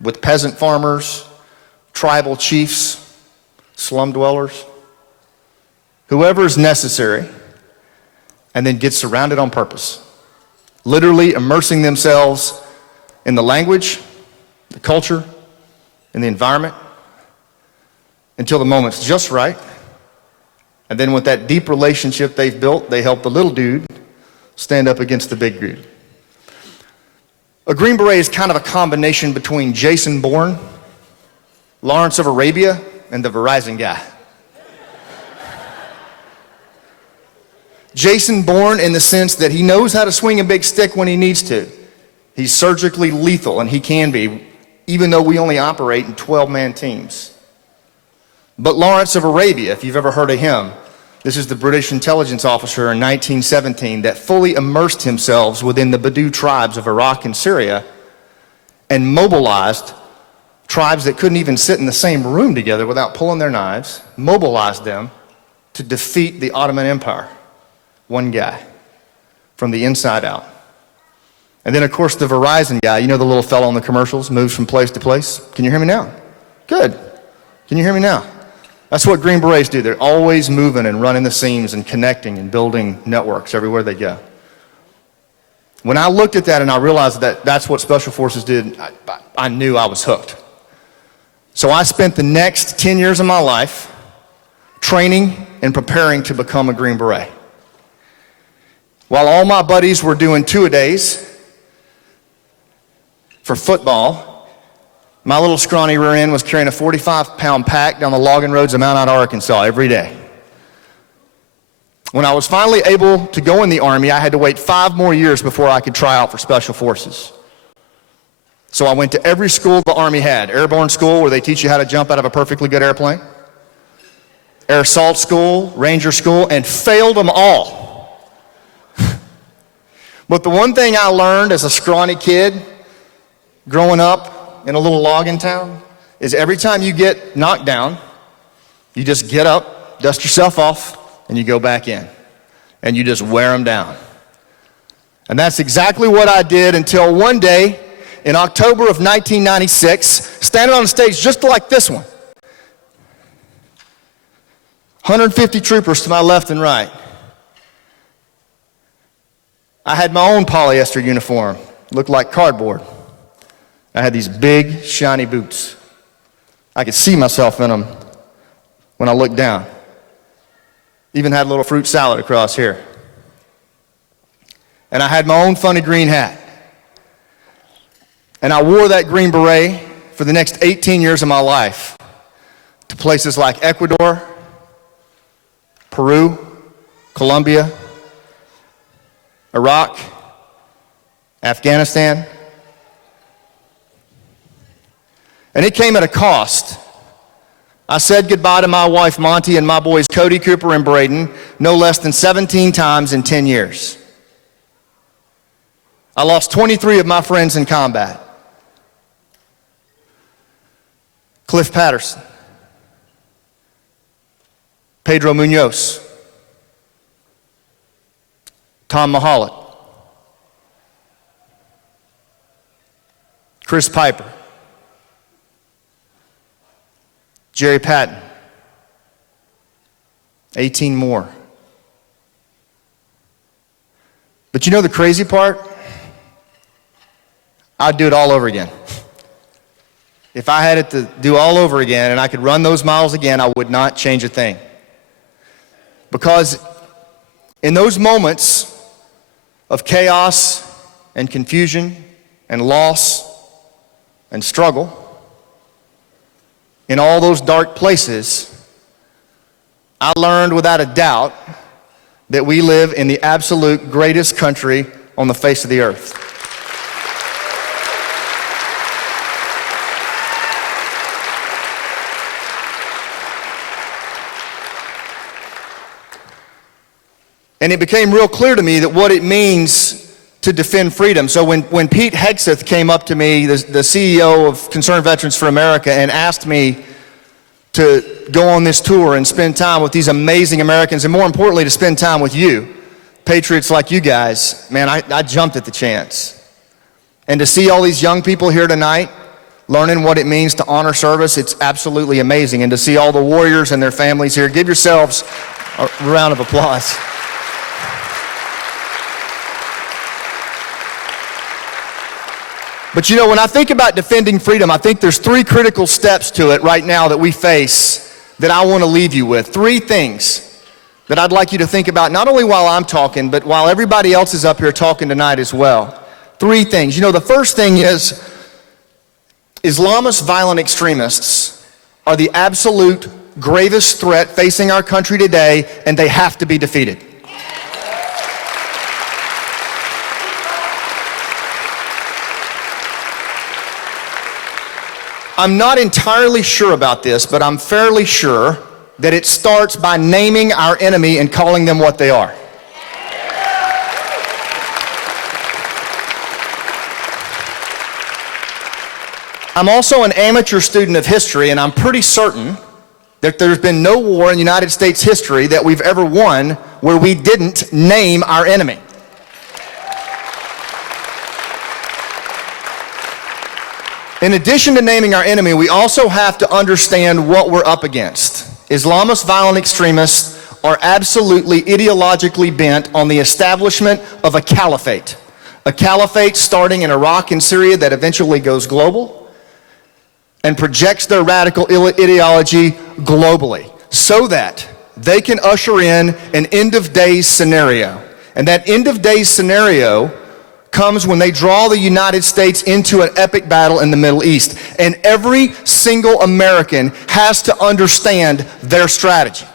with peasant farmers, tribal chiefs, slum dwellers, whoever is necessary, and then get surrounded on purpose, literally immersing themselves in the language, the culture, and the environment until the moment's just right. And then with that deep relationship they've built, they help the little dude stand up against the big dude. A Green Beret is kind of a combination between Jason Bourne, Lawrence of Arabia, and the Verizon guy. Jason Bourne in the sense that he knows how to swing a big stick when he needs to. He's surgically lethal, and he can be, even though we only operate in 12-man teams. But Lawrence of Arabia, if you've ever heard of him, this is the British intelligence officer in 1917 that fully immersed himself within the Bedou tribes of Iraq and Syria and mobilized tribes that couldn't even sit in the same room together without pulling their knives, mobilized them to defeat the Ottoman Empire. One guy, from the inside out. And then, of course, the Verizon guy, you know the little fellow on the commercials, moves from place to place? Can you hear me now? Good. Can you hear me now? That's what Green Berets do. They're always moving and running the seams and connecting and building networks everywhere they go. When I looked at that and I realized that that's what Special Forces did, I knew I was hooked. So I spent the next 10 years of my life training and preparing to become a Green Beret. While all my buddies were doing 2-a-days for football, my little scrawny rear end was carrying a 45-pound pack down the logging roads of Mount Ida, Arkansas every day. When I was finally able to go in the Army, I had to wait 5 more years before I could try out for Special Forces. So I went to every school the Army had. Airborne school, where they teach you how to jump out of a perfectly good airplane. Air Assault school, Ranger school, and failed them all. But the one thing I learned as a scrawny kid growing up in a little logging town is every time you get knocked down, you just get up, dust yourself off, and you go back in. And you just wear them down. And that's exactly what I did until one day in October of 1996, standing on a stage just like this one. 150 troopers to my left and right. I had my own polyester uniform, looked like cardboard. I had these big, shiny boots. I could see myself in them when I looked down. Even had a little fruit salad across here. And I had my own funny green hat. And I wore that Green Beret for the next 18 years of my life to places like Ecuador, Peru, Colombia, Iraq, Afghanistan. And it came at a cost. I said goodbye to my wife Monty and my boys Cody, Cooper, and Braden no less than 17 times in 10 years. I lost 23 of my friends in combat. Cliff Patterson, Pedro Munoz, Tom Mahalit, Chris Piper, Jerry Patton, 18 more. But you know the crazy part? I'd do it all over again. if I had it to do all over again and I could run those miles again, I would not change a thing. Because in those moments of chaos and confusion and loss and struggle, in all those dark places, I learned without a doubt that we live in the absolute greatest country on the face of the earth. And it became real clear to me that what it means to defend freedom. So when Pete Hegseth came up to me, the CEO of Concerned Veterans for America, and asked me to go on this tour and spend time with these amazing Americans, and more importantly, to spend time with you, patriots like you guys, man, I jumped at the chance. And to see all these young people here tonight, learning what it means to honor service, it's absolutely amazing. And to see all the warriors and their families here, give yourselves a round of applause. But you know, when I think about defending freedom, I think there's 3 critical steps to it right now that we face that I want to leave you with. 3 things that I'd like you to think about, not only while I'm talking, but while everybody else is up here talking tonight as well. 3 things. You know, the first thing is Islamist violent extremists are the absolute gravest threat facing our country today, and they have to be defeated. I'm not entirely sure about this, but I'm fairly sure that it starts by naming our enemy and calling them what they are. I'm also an amateur student of history, and I'm pretty certain that there's been no war in United States history that we've ever won where we didn't name our enemy. In addition to naming our enemy, we also have to understand what we're up against. Islamist violent extremists are absolutely ideologically bent on the establishment of a caliphate starting in Iraq and Syria that eventually goes global and projects their radical ideology globally so that they can usher in an end-of-days scenario. And that end-of-days scenario comes when they draw the United States into an epic battle in the Middle East. And every single American has to understand their strategy.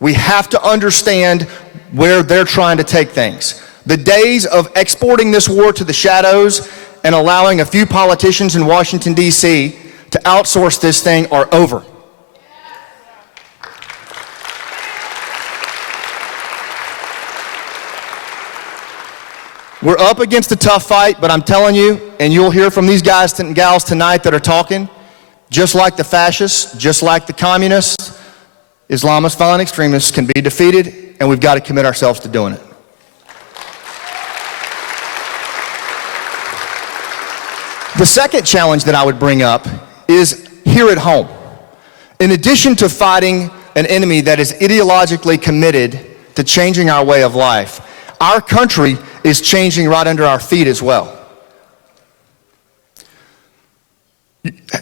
We have to understand where they're trying to take things. The days of exporting this war to the shadows and allowing a few politicians in Washington, D.C. to outsource this thing are over. We're up against a tough fight, but I'm telling you, and you'll hear from these guys and gals tonight that are talking, just like the fascists, just like the communists, Islamist violent extremists can be defeated, and we've got to commit ourselves to doing it. The second challenge that I would bring up is here at home. In addition to fighting an enemy that is ideologically committed to changing our way of life, our country is changing right under our feet as well.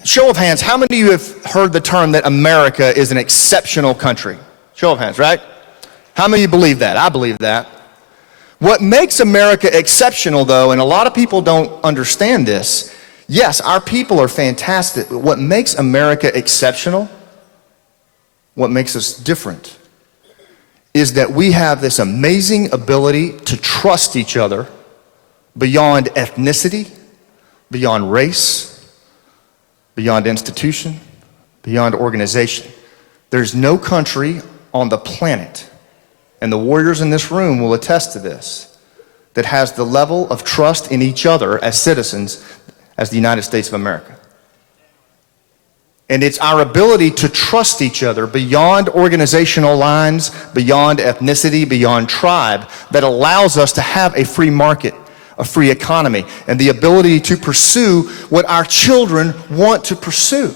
Show of hands, how many of you have heard the term that America is an exceptional country? Show of hands, right? How many of you believe that? I believe that. What makes America exceptional, though, and a lot of people don't understand this, yes, our people are fantastic, but what makes America exceptional, what makes us different, is that we have this amazing ability to trust each other beyond ethnicity, beyond race, beyond institution, beyond organization. There's no country on the planet, and the warriors in this room will attest to this, that has the level of trust in each other as citizens as the United States of America. And it's our ability to trust each other beyond organizational lines, beyond ethnicity, beyond tribe, that allows us to have a free market, a free economy, and the ability to pursue what our children want to pursue.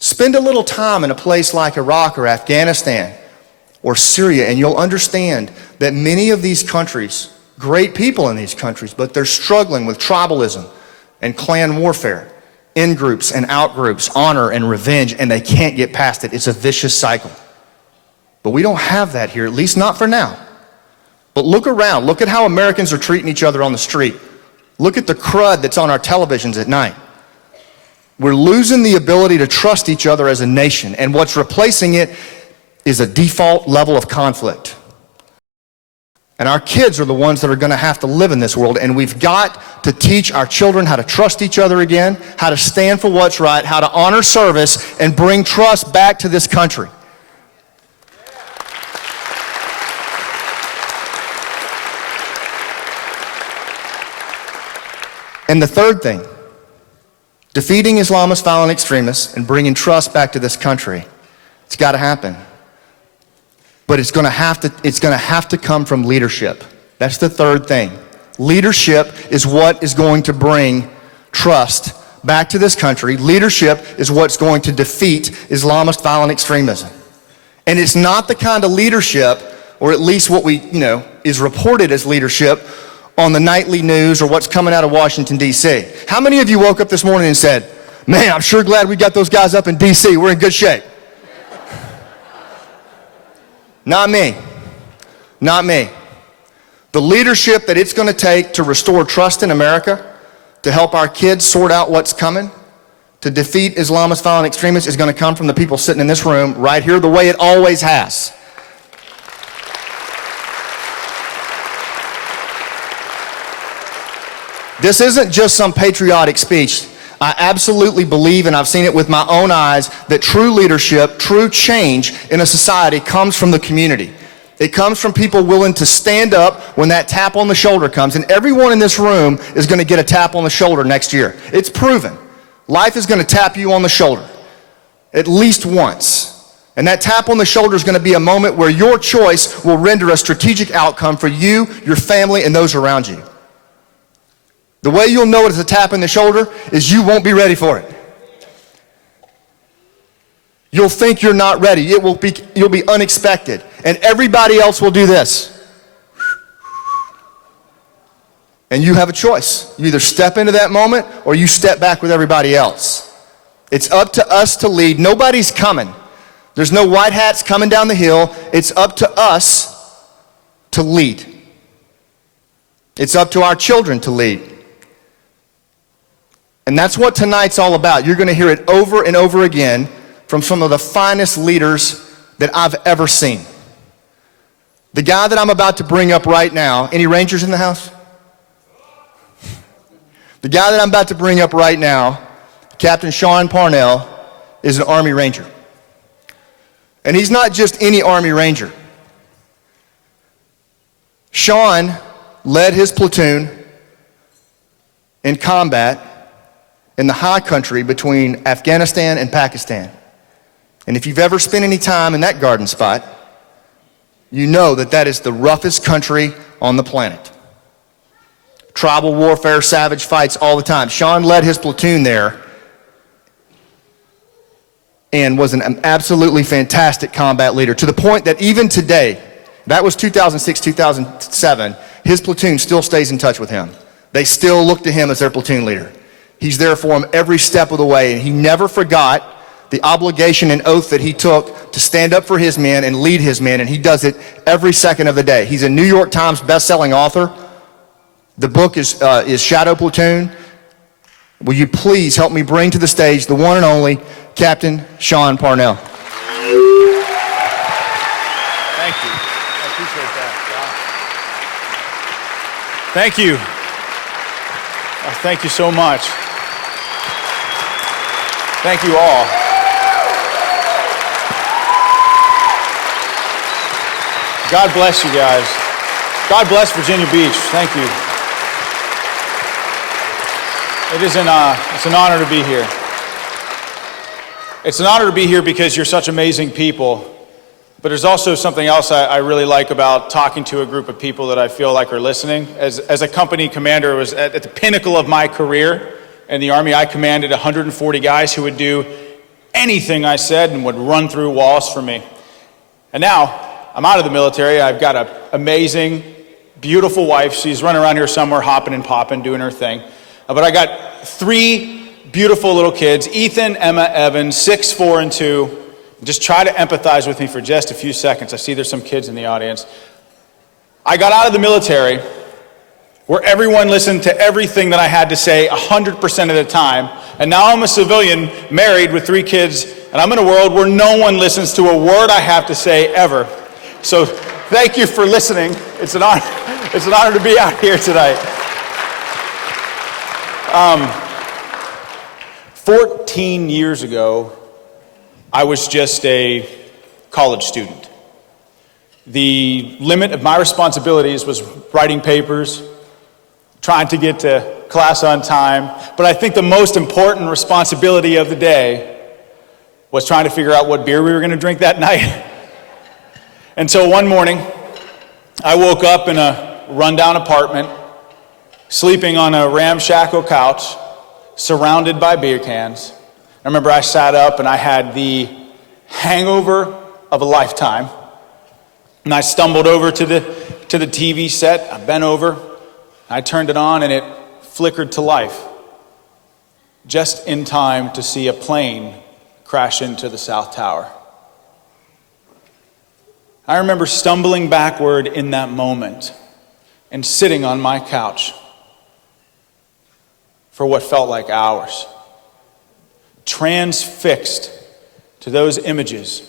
Spend a little time in a place like Iraq or Afghanistan or Syria, and you'll understand that many of these countries, great people in these countries, but they're struggling with tribalism and clan warfare. in-groups and out-groups, honor and revenge, and they can't get past it. It's a vicious cycle. But we don't have that here, at least not for now. But look around. Look at how Americans are treating each other on the street. Look at the crud that's on our televisions at night. We're losing the ability to trust each other as a nation, and what's replacing it is a default level of conflict. And our kids are the ones that are going to have to live in this world, and we've got to teach our children how to trust each other again, how to stand for what's right, how to honor service, and bring trust back to this country. And the third thing, defeating Islamist violent extremists and bringing trust back to this country, it's got to happen. But it's going to have to come from leadership. That's the third thing. Leadership is what is going to bring trust back to this country. Leadership is what's going to defeat Islamist violent extremism. And it's not the kind of leadership, or at least what is reported as leadership on the nightly news or what's coming out of Washington, D.C. How many of you woke up this morning and said, man, I'm sure glad we got those guys up in D.C. We're in good shape? Not me. Not me. The leadership that it's going to take to restore trust in America, to help our kids sort out what's coming, to defeat Islamist violent extremists is going to come from the people sitting in this room right here the way it always has. This isn't just some patriotic speech. I absolutely believe, and I've seen it with my own eyes, that true leadership, true change in a society comes from the community. It comes from people willing to stand up when that tap on the shoulder comes, and everyone in this room is going to get a tap on the shoulder next year. It's proven. Life is going to tap you on the shoulder at least once. And that tap on the shoulder is going to be a moment where your choice will render a strategic outcome for you, your family, and those around you. The way you'll know it's a tap in the shoulder is you won't be ready for it. You'll think you're not ready. You'll be unexpected. And everybody else will do this. And you have a choice. You either step into that moment or you step back with everybody else. It's up to us to lead. Nobody's coming. There's no white hats coming down the hill. It's up to us to lead. It's up to our children to lead. And that's what tonight's all about. You're going to hear it over and over again from some of the finest leaders that I've ever seen. The guy that I'm about to bring up right now, any Rangers in the house? The guy that I'm about to bring up right now, Captain Sean Parnell, is an Army Ranger. And he's not just any Army Ranger. Sean led his platoon in combat in the high country between Afghanistan and Pakistan. And if you've ever spent any time in that garden spot, you know that that is the roughest country on the planet. Tribal warfare, savage fights all the time. Sean led his platoon there and was an absolutely fantastic combat leader, to the point that even today, that was 2006, 2007, his platoon still stays in touch with him. They still look to him as their platoon leader. He's there for them every step of the way, and he never forgot the obligation and oath that he took to stand up for his men and lead his men, and he does it every second of the day. He's a New York Times best-selling author. The book is Shadow Platoon. Will you please help me bring to the stage the one and only Captain Sean Parnell. Thank you. I appreciate that. Thank you. Thank you so much. Thank you all. God bless you guys. God bless Virginia Beach. Thank you. It's an honor to be here. It's an honor to be here because you're such amazing people. But there's also something else I really like about talking to a group of people that I feel like are listening. As a company commander, it was at the pinnacle of my career in the Army. I commanded 140 guys who would do anything I said and would run through walls for me. And now, I'm out of the military. I've got an amazing, beautiful wife. She's running around here somewhere, hopping and popping, doing her thing. But I got 3 beautiful little kids, Ethan, Emma, Evan, 6, 4, and 2. Just try to empathize with me for just a few seconds. I see there's some kids in the audience. I got out of the military where everyone listened to everything that I had to say 100% of the time. And now I'm a civilian, married with 3 kids, and I'm in a world where no one listens to a word I have to say ever. So thank you for listening. It's an honor to be out here tonight. 14 years ago, I was just a college student. The limit of my responsibilities was writing papers, trying to get to class on time, but I think the most important responsibility of the day was trying to figure out what beer we were going to drink that night. And so one morning, I woke up in a rundown apartment, sleeping on a ramshackle couch, surrounded by beer cans. I remember I sat up and I had the hangover of a lifetime. And I stumbled over to the TV set. I bent over. I turned it on and it flickered to life. Just in time to see a plane crash into the South Tower. I remember stumbling backward in that moment and sitting on my couch for what felt like hours, transfixed to those images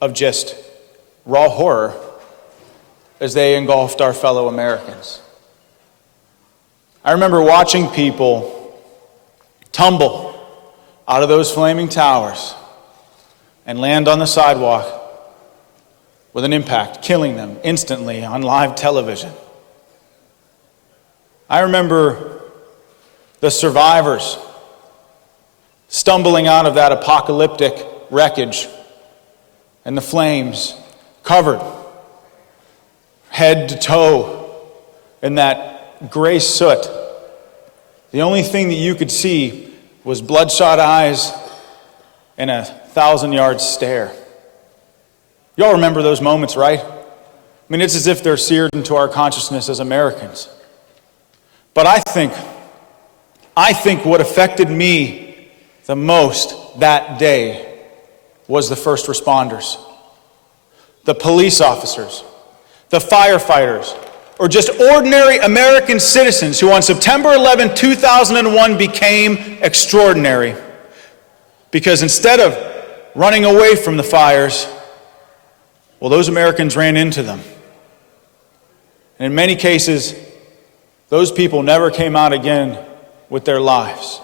of just raw horror as they engulfed our fellow Americans. I remember watching people tumble out of those flaming towers and land on the sidewalk with an impact, killing them instantly on live television. I remember the survivors stumbling out of that apocalyptic wreckage and the flames covered head to toe in that gray soot. The only thing that you could see was bloodshot eyes and a 1,000-yard stare. Y'all remember those moments, right? I mean, it's as if they're seared into our consciousness as Americans. But I think what affected me the most that day was the first responders, the police officers, the firefighters, or just ordinary American citizens who on September 11, 2001 became extraordinary. Because instead of running away from the fires, well, those Americans ran into them. And in many cases, those people never came out again with their lives.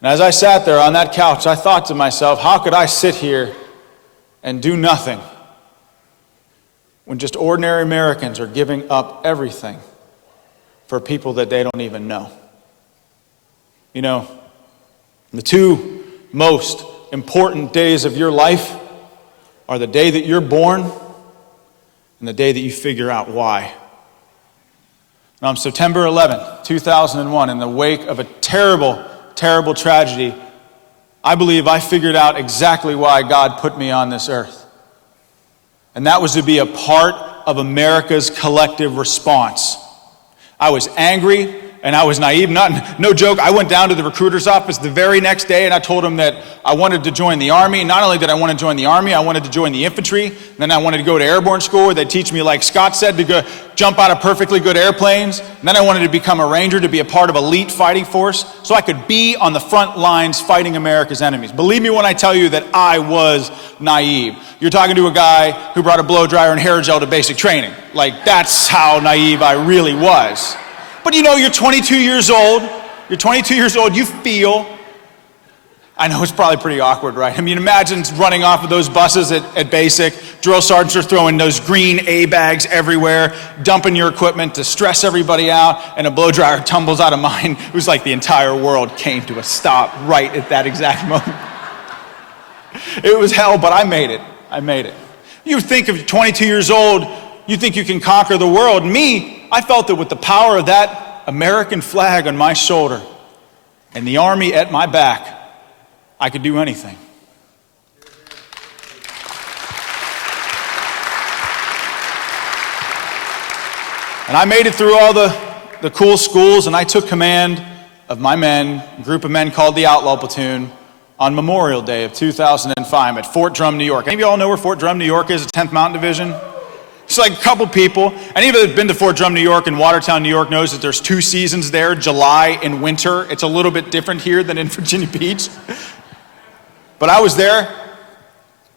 And as I sat there on that couch, I thought to myself, how could I sit here and do nothing when just ordinary Americans are giving up everything for people that they don't even know? You know, the 2 most important days of your life are the day that you're born and the day that you figure out why. And on September 11, 2001, in the wake of a terrible, terrible tragedy, I believe I figured out exactly why God put me on this earth. And that was to be a part of America's collective response. I was angry and I was naive. No joke, I went down to the recruiter's office the very next day and I told him that I wanted to join the Army. Not only did I want to join the Army, I wanted to join the infantry. Then I wanted to go to airborne school where they'd teach me, like Scott said, to go jump out of perfectly good airplanes. And then I wanted to become a Ranger, to be a part of elite fighting force so I could be on the front lines fighting America's enemies. Believe me when I tell you that I was naive. You're talking to a guy who brought a blow dryer and hair gel to basic training. Like, that's how naive I really was. But you know, you're 22 years old, you feel, I know it's probably pretty awkward, right? I mean, imagine running off of those buses at basic, drill sergeants are throwing those green A-bags everywhere, dumping your equipment to stress everybody out, and a blow dryer tumbles out of mine. It was like the entire world came to a stop right at that exact moment. It was hell, but I made it. You think of 22 years old, you think you can conquer the world. Me, I felt that with the power of that American flag on my shoulder and the Army at my back, I could do anything. And I made it through all the cool schools, and I took command of my men, a group of men called the Outlaw Platoon, on Memorial Day of 2005 at Fort Drum, New York. Any of you all know where Fort Drum, New York is, the 10th Mountain Division? It's like a couple people. Any of you that have been to Fort Drum, New York and Watertown, New York knows that there's 2 seasons there, July and winter. It's a little bit different here than in Virginia Beach. But I was there.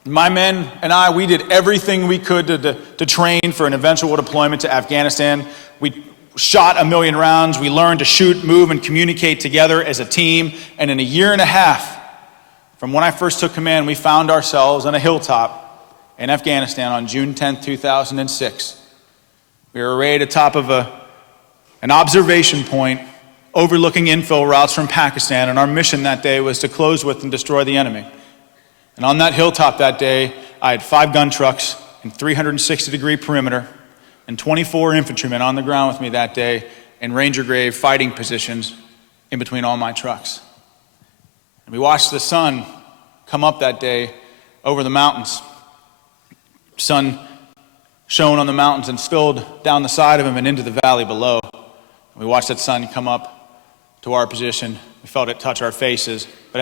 My men and I, we did everything we could to train for an eventual deployment to Afghanistan. We shot 1 million rounds. We learned to shoot, move, and communicate together as a team. And in a year and a half, from when I first took command, we found ourselves on a hilltop in Afghanistan on June 10th, 2006. We were arrayed atop of an observation point overlooking infill routes from Pakistan, and our mission that day was to close with and destroy the enemy. And on that hilltop that day, I had 5 gun trucks in 360-degree perimeter and 24 infantrymen on the ground with me that day in Ranger grade fighting positions in between all my trucks. And we watched the sun come up that day over the mountains. Sun shone on the mountains and spilled down the side of them and into the valley below. We watched that sun come up to our position. We felt it touch our faces. But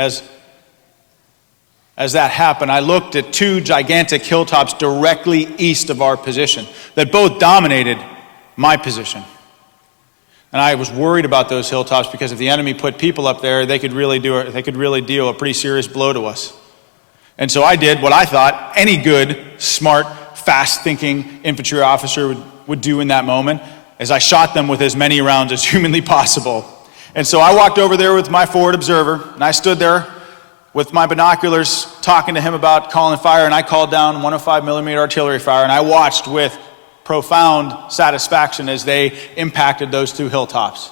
as that happened, I looked at 2 gigantic hilltops directly east of our position that both dominated my position. And I was worried about those hilltops because if the enemy put people up there, they could really deal a pretty serious blow to us. And so I did what I thought any good, smart, fast-thinking infantry officer would do in that moment, as I shot them with as many rounds as humanly possible. And so I walked over there with my forward observer, and I stood there with my binoculars talking to him about calling fire, and I called down 105 millimeter artillery fire, and I watched with profound satisfaction as they impacted those 2 hilltops.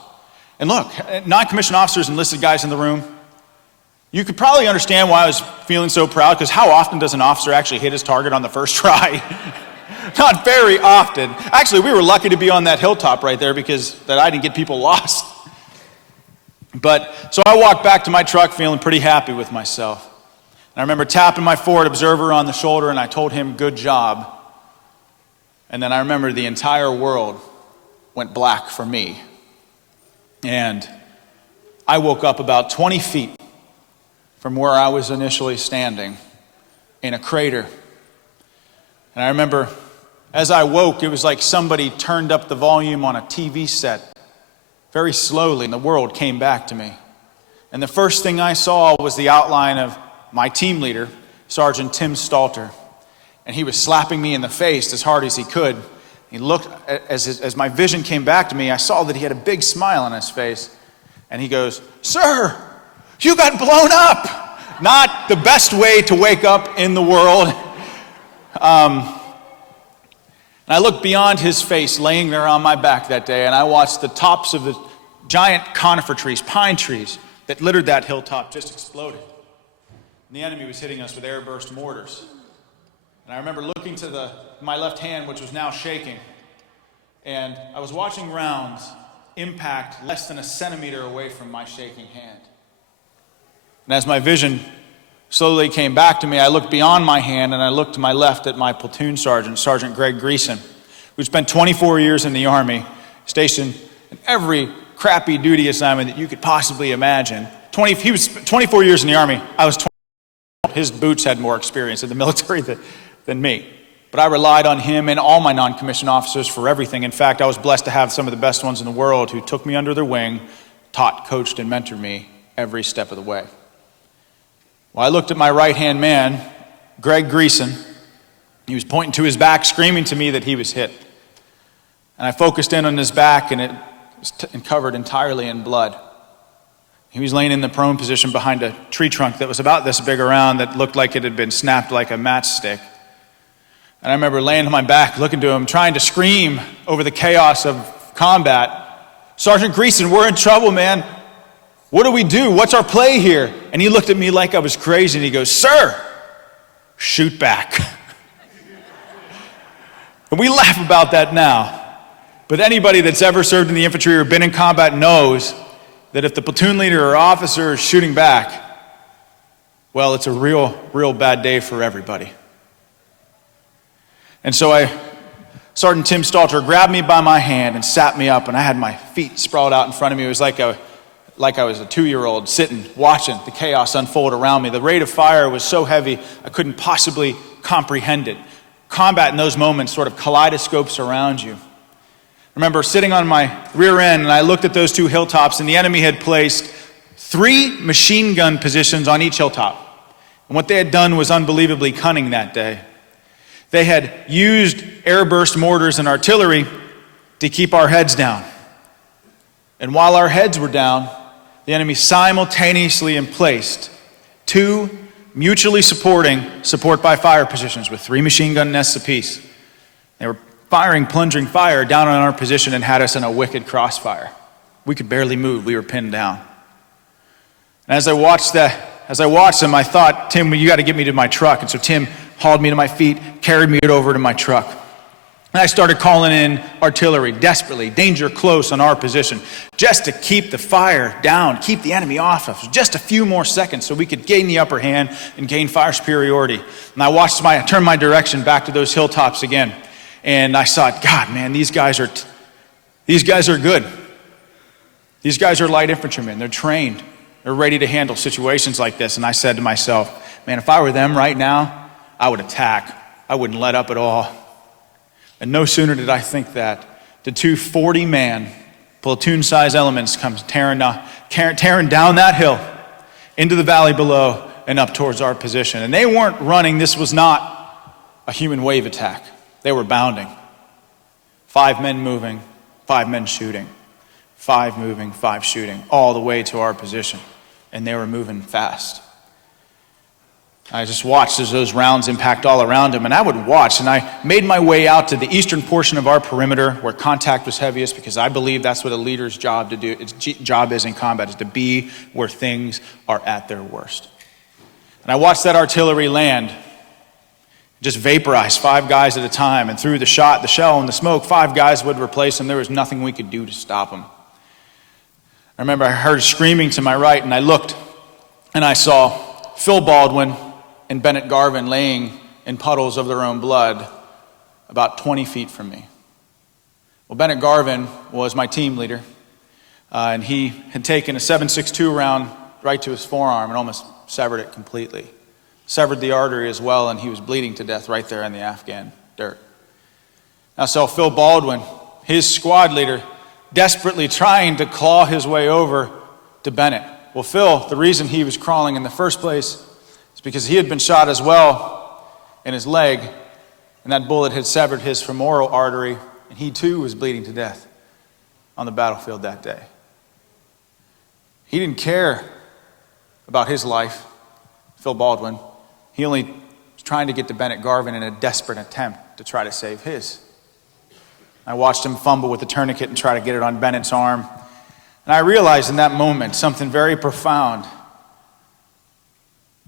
And look, non-commissioned officers, enlisted guys in the room, you could probably understand why I was feeling so proud, because how often does an officer actually hit his target on the first try? Not very often. Actually, we were lucky to be on that hilltop right there because that I didn't get people lost. So I walked back to my truck feeling pretty happy with myself. And I remember tapping my forward observer on the shoulder, and I told him, "Good job." And then I remember the entire world went black for me. And I woke up about 20 feet from where I was initially standing in a crater. And I remember as I woke, it was like somebody turned up the volume on a TV set very slowly, and the world came back to me. And the first thing I saw was the outline of my team leader, Sergeant Tim Stalter. And he was slapping me in the face as hard as he could. He looked, as my vision came back to me, I saw that he had a big smile on his face. And he goes, "Sir, you got blown up." Not the best way to wake up in the world. And I looked beyond his face laying there on my back that day, and I watched the tops of the giant conifer trees, pine trees, that littered that hilltop just exploded. And the enemy was hitting us with airburst mortars. And I remember looking to my left hand, which was now shaking, and I was watching rounds impact less than a centimeter away from my shaking hand. And as my vision slowly came back to me, I looked beyond my hand and I looked to my left at my platoon sergeant, Sergeant Greg Greason, who spent 24 years in the Army, stationed in every crappy duty assignment that you could possibly imagine. He was 24 years in the Army. I was 20. His boots had more experience in the military than me. But I relied on him and all my non-commissioned officers for everything. In fact, I was blessed to have some of the best ones in the world who took me under their wing, taught, coached, and mentored me every step of the way. Well, I looked at my right-hand man, Greg Greason. He was pointing to his back, screaming to me that he was hit. And I focused in on his back, and it was covered entirely in blood. He was laying in the prone position behind a tree trunk that was about this big around that looked like it had been snapped like a matchstick. And I remember laying on my back, looking to him, trying to scream over the chaos of combat, "Sergeant Greason, we're in trouble, man. What do we do? What's our play here?" And he looked at me like I was crazy, and he goes, "Sir, shoot back." And we laugh about that now. But anybody that's ever served in the infantry or been in combat knows that if the platoon leader or officer is shooting back, well, it's a real bad day for everybody. And so Sergeant Tim Stalter grabbed me by my hand and sat me up, and I had my feet sprawled out in front of me. It was like like I was a 2-year-old sitting, watching the chaos unfold around me. The rate of fire was so heavy, I couldn't possibly comprehend it. Combat in those moments sort of kaleidoscopes around you. I remember sitting on my rear end, and I looked at those 2 hilltops, and the enemy had placed 3 machine gun positions on each hilltop. And what they had done was unbelievably cunning that day. They had used airburst mortars and artillery to keep our heads down. And while our heads were down, the enemy simultaneously placed 2 mutually supporting support by fire positions with 3 machine gun nests apiece. They were firing plunging fire down on our position and had us in a wicked crossfire. We could barely move. We were pinned down. And as I watched them, I thought, Tim, you got to get me to my truck. And so Tim hauled me to my feet, carried me over to my truck. And I started calling in artillery desperately, danger close on our position, just to keep the fire down, keep the enemy off us. Just a few more seconds so we could gain the upper hand and gain fire superiority. And I turned my direction back to those hilltops again. And I thought, God, man, these guys are good. These guys are light infantrymen. They're trained. They're ready to handle situations like this. And I said to myself, man, if I were them right now, I would attack. I wouldn't let up at all. And no sooner did I think that, the 2 40-man platoon-size elements comes tearing down that hill into the valley below and up towards our position. And they weren't running. This was not a human wave attack. They were bounding. 5 men moving, 5 men shooting. 5 moving, 5 shooting, all the way to our position. And they were moving fast. I just watched as those rounds impact all around them, and I would watch, and I made my way out to the eastern portion of our perimeter where contact was heaviest, because I believe that's what a leader's job is in combat, is to be where things are at their worst. And I watched that artillery land, just vaporize 5 guys at a time, and through the shot, the shell, and the smoke, 5 guys would replace them. There was nothing we could do to stop them. I remember I heard screaming to my right, and I looked, and I saw Phil Baldwin and Bennett Garvin laying in puddles of their own blood about 20 feet from me. Well, Bennett Garvin was my team leader, and he had taken a 7.62 round right to his forearm and almost severed it completely. Severed the artery as well, and he was bleeding to death right there in the Afghan dirt. I saw Phil Baldwin, his squad leader, desperately trying to claw his way over to Bennett. Well, Phil, the reason he was crawling in the first place is because he had been shot as well in his leg, and that bullet had severed his femoral artery, and he too was bleeding to death on the battlefield that day. He didn't care about his life, Phil Baldwin. He only was trying to get to Bennett Garvin in a desperate attempt to try to save his. I watched him fumble with the tourniquet and try to get it on Bennett's arm. And I realized in that moment something very profound.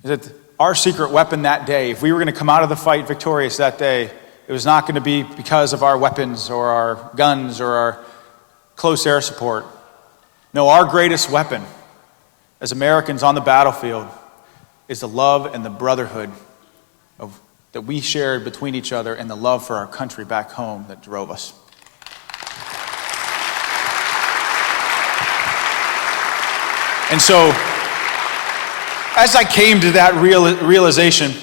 Is that our secret weapon that day, if we were going to come out of the fight victorious that day, it was not going to be because of our weapons or our guns or our close air support. No, our greatest weapon as Americans on the battlefield is the love and the brotherhood that we shared between each other, and the love for our country back home that drove us. And so, as I came to that realization,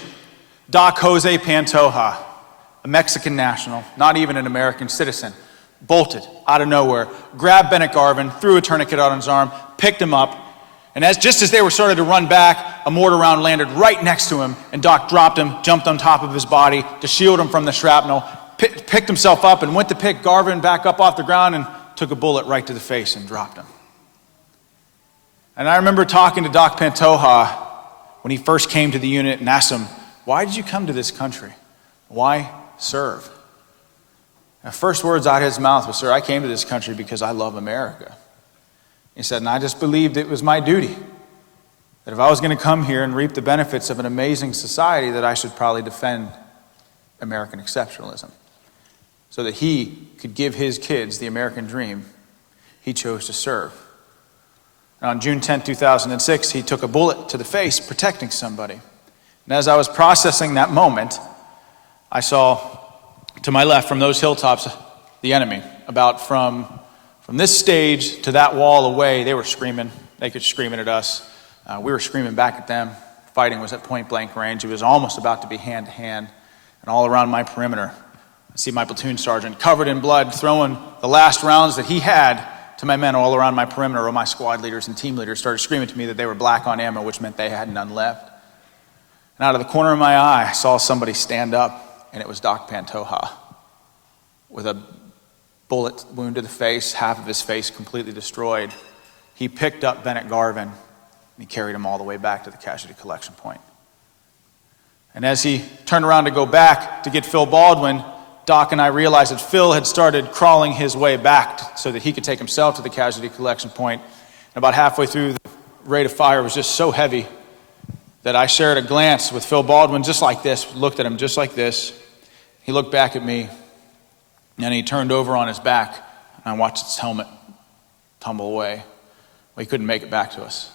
Doc Jose Pantoja, a Mexican national, not even an American citizen, bolted out of nowhere, grabbed Bennett Garvin, threw a tourniquet out on his arm, picked him up, and just as they were starting to run back, a mortar round landed right next to him, and Doc dropped him, jumped on top of his body to shield him from the shrapnel, picked himself up and went to pick Garvin back up off the ground and took a bullet right to the face and dropped him. And I remember talking to Doc Pantoja when he first came to the unit and asked him, why did you come to this country? Why serve? The first words out of his mouth was, sir, I came to this country because I love America. He said, and I just believed it was my duty, that if I was going to come here and reap the benefits of an amazing society, that I should probably defend American exceptionalism. So that he could give his kids the American dream, he chose to serve. And on June 10, 2006, he took a bullet to the face protecting somebody. And as I was processing that moment, I saw to my left from those hilltops the enemy, about from this stage to that wall away. They were screaming, they could screaming at us. We were screaming back at them. Fighting was at point blank range. It was almost about to be hand to hand. And all around my perimeter, I see my platoon sergeant covered in blood, throwing the last rounds that he had to my men all around my perimeter, or my squad leaders and team leaders started screaming to me that they were black on ammo, which meant they had none left. And out of the corner of my eye, I saw somebody stand up, and it was Doc Pantoja with a bullet wound to the face, half of his face completely destroyed. He picked up Bennett Garvin, and he carried him all the way back to the casualty collection point. And as he turned around to go back to get Phil Baldwin, Doc and I realized that Phil had started crawling his way back so that he could take himself to the casualty collection point. And about halfway through, the rate of fire was just so heavy that I shared a glance with Phil Baldwin just like this, looked at him just like this. He looked back at me, and he turned over on his back, and I watched his helmet tumble away. Well, he couldn't make it back to us.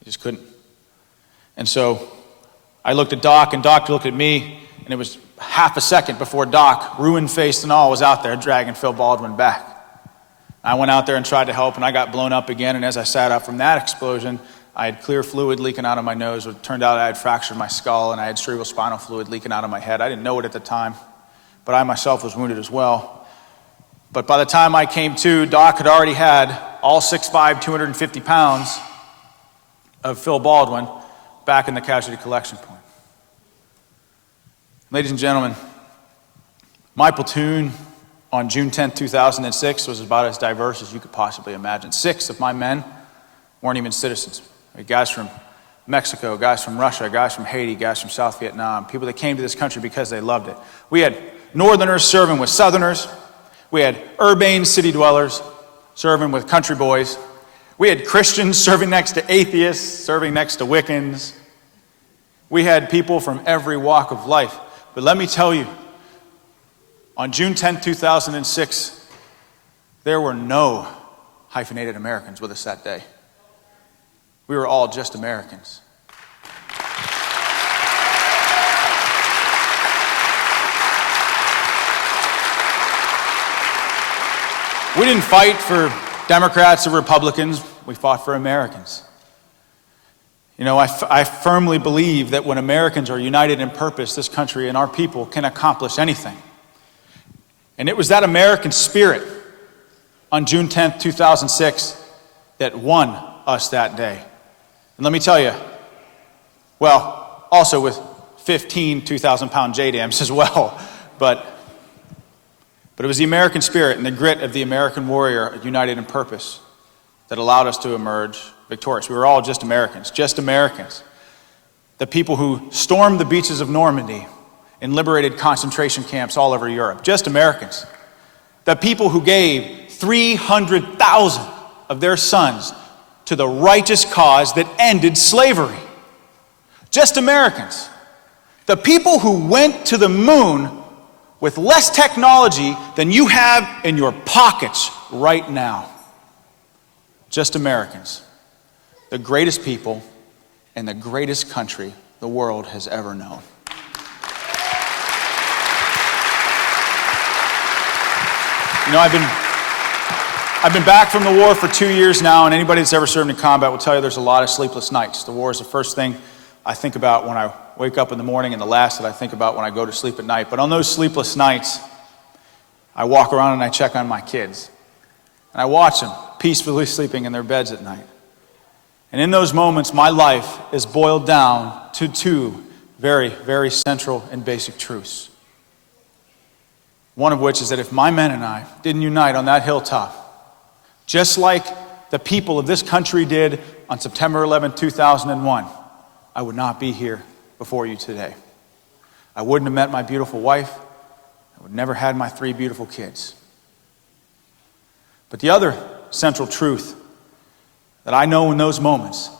He just couldn't. And so I looked at Doc, and Doc looked at me, and it was half a second before Doc, ruin-faced and all, was out there dragging Phil Baldwin back. I went out there and tried to help, and I got blown up again, and as I sat up from that explosion, I had clear fluid leaking out of my nose. It turned out I had fractured my skull, and I had cerebrospinal fluid leaking out of my head. I didn't know it at the time, but I myself was wounded as well. But by the time I came to, Doc had already had all 6'5", 250 pounds of Phil Baldwin back in the casualty collection point. Ladies and gentlemen, my platoon on June 10, 2006 was about as diverse as you could possibly imagine. 6 of my men weren't even citizens. We had guys from Mexico, guys from Russia, guys from Haiti, guys from South Vietnam, people that came to this country because they loved it. We had Northerners serving with Southerners. We had urbane city dwellers serving with country boys. We had Christians serving next to atheists, serving next to Wiccans. We had people from every walk of life. But let me tell you, on June 10, 2006, there were no hyphenated Americans with us that day. We were all just Americans. We didn't fight for Democrats or Republicans. We fought for Americans. You know, I firmly believe that when Americans are united in purpose, this country and our people can accomplish anything. And it was that American spirit on June 10th, 2006 that won us that day. And let me tell you, well, also with 15 2,000-pound JDAMs as well, but it was the American spirit and the grit of the American warrior united in purpose that allowed us to emerge victorious. We were all just Americans, just Americans. The people who stormed the beaches of Normandy and liberated concentration camps all over Europe, just Americans. The people who gave 300,000 of their sons to the righteous cause that ended slavery, just Americans. The people who went to the moon with less technology than you have in your pockets right now, just Americans. The greatest people and the greatest country the world has ever known. You know, I've been back from the war for 2 years now, and anybody that's ever served in combat will tell you there's a lot of sleepless nights. The war is the first thing I think about when I wake up in the morning and the last that I think about when I go to sleep at night. But on those sleepless nights, I walk around and I check on my kids. And I watch them peacefully sleeping in their beds at night. And in those moments, my life is boiled down to 2 very, very central and basic truths. One of which is that if my men and I didn't unite on that hilltop, just like the people of this country did on September 11, 2001, I would not be here before you today. I wouldn't have met my beautiful wife. I would never had my 3 beautiful kids. But the other central truth that I know in those moments,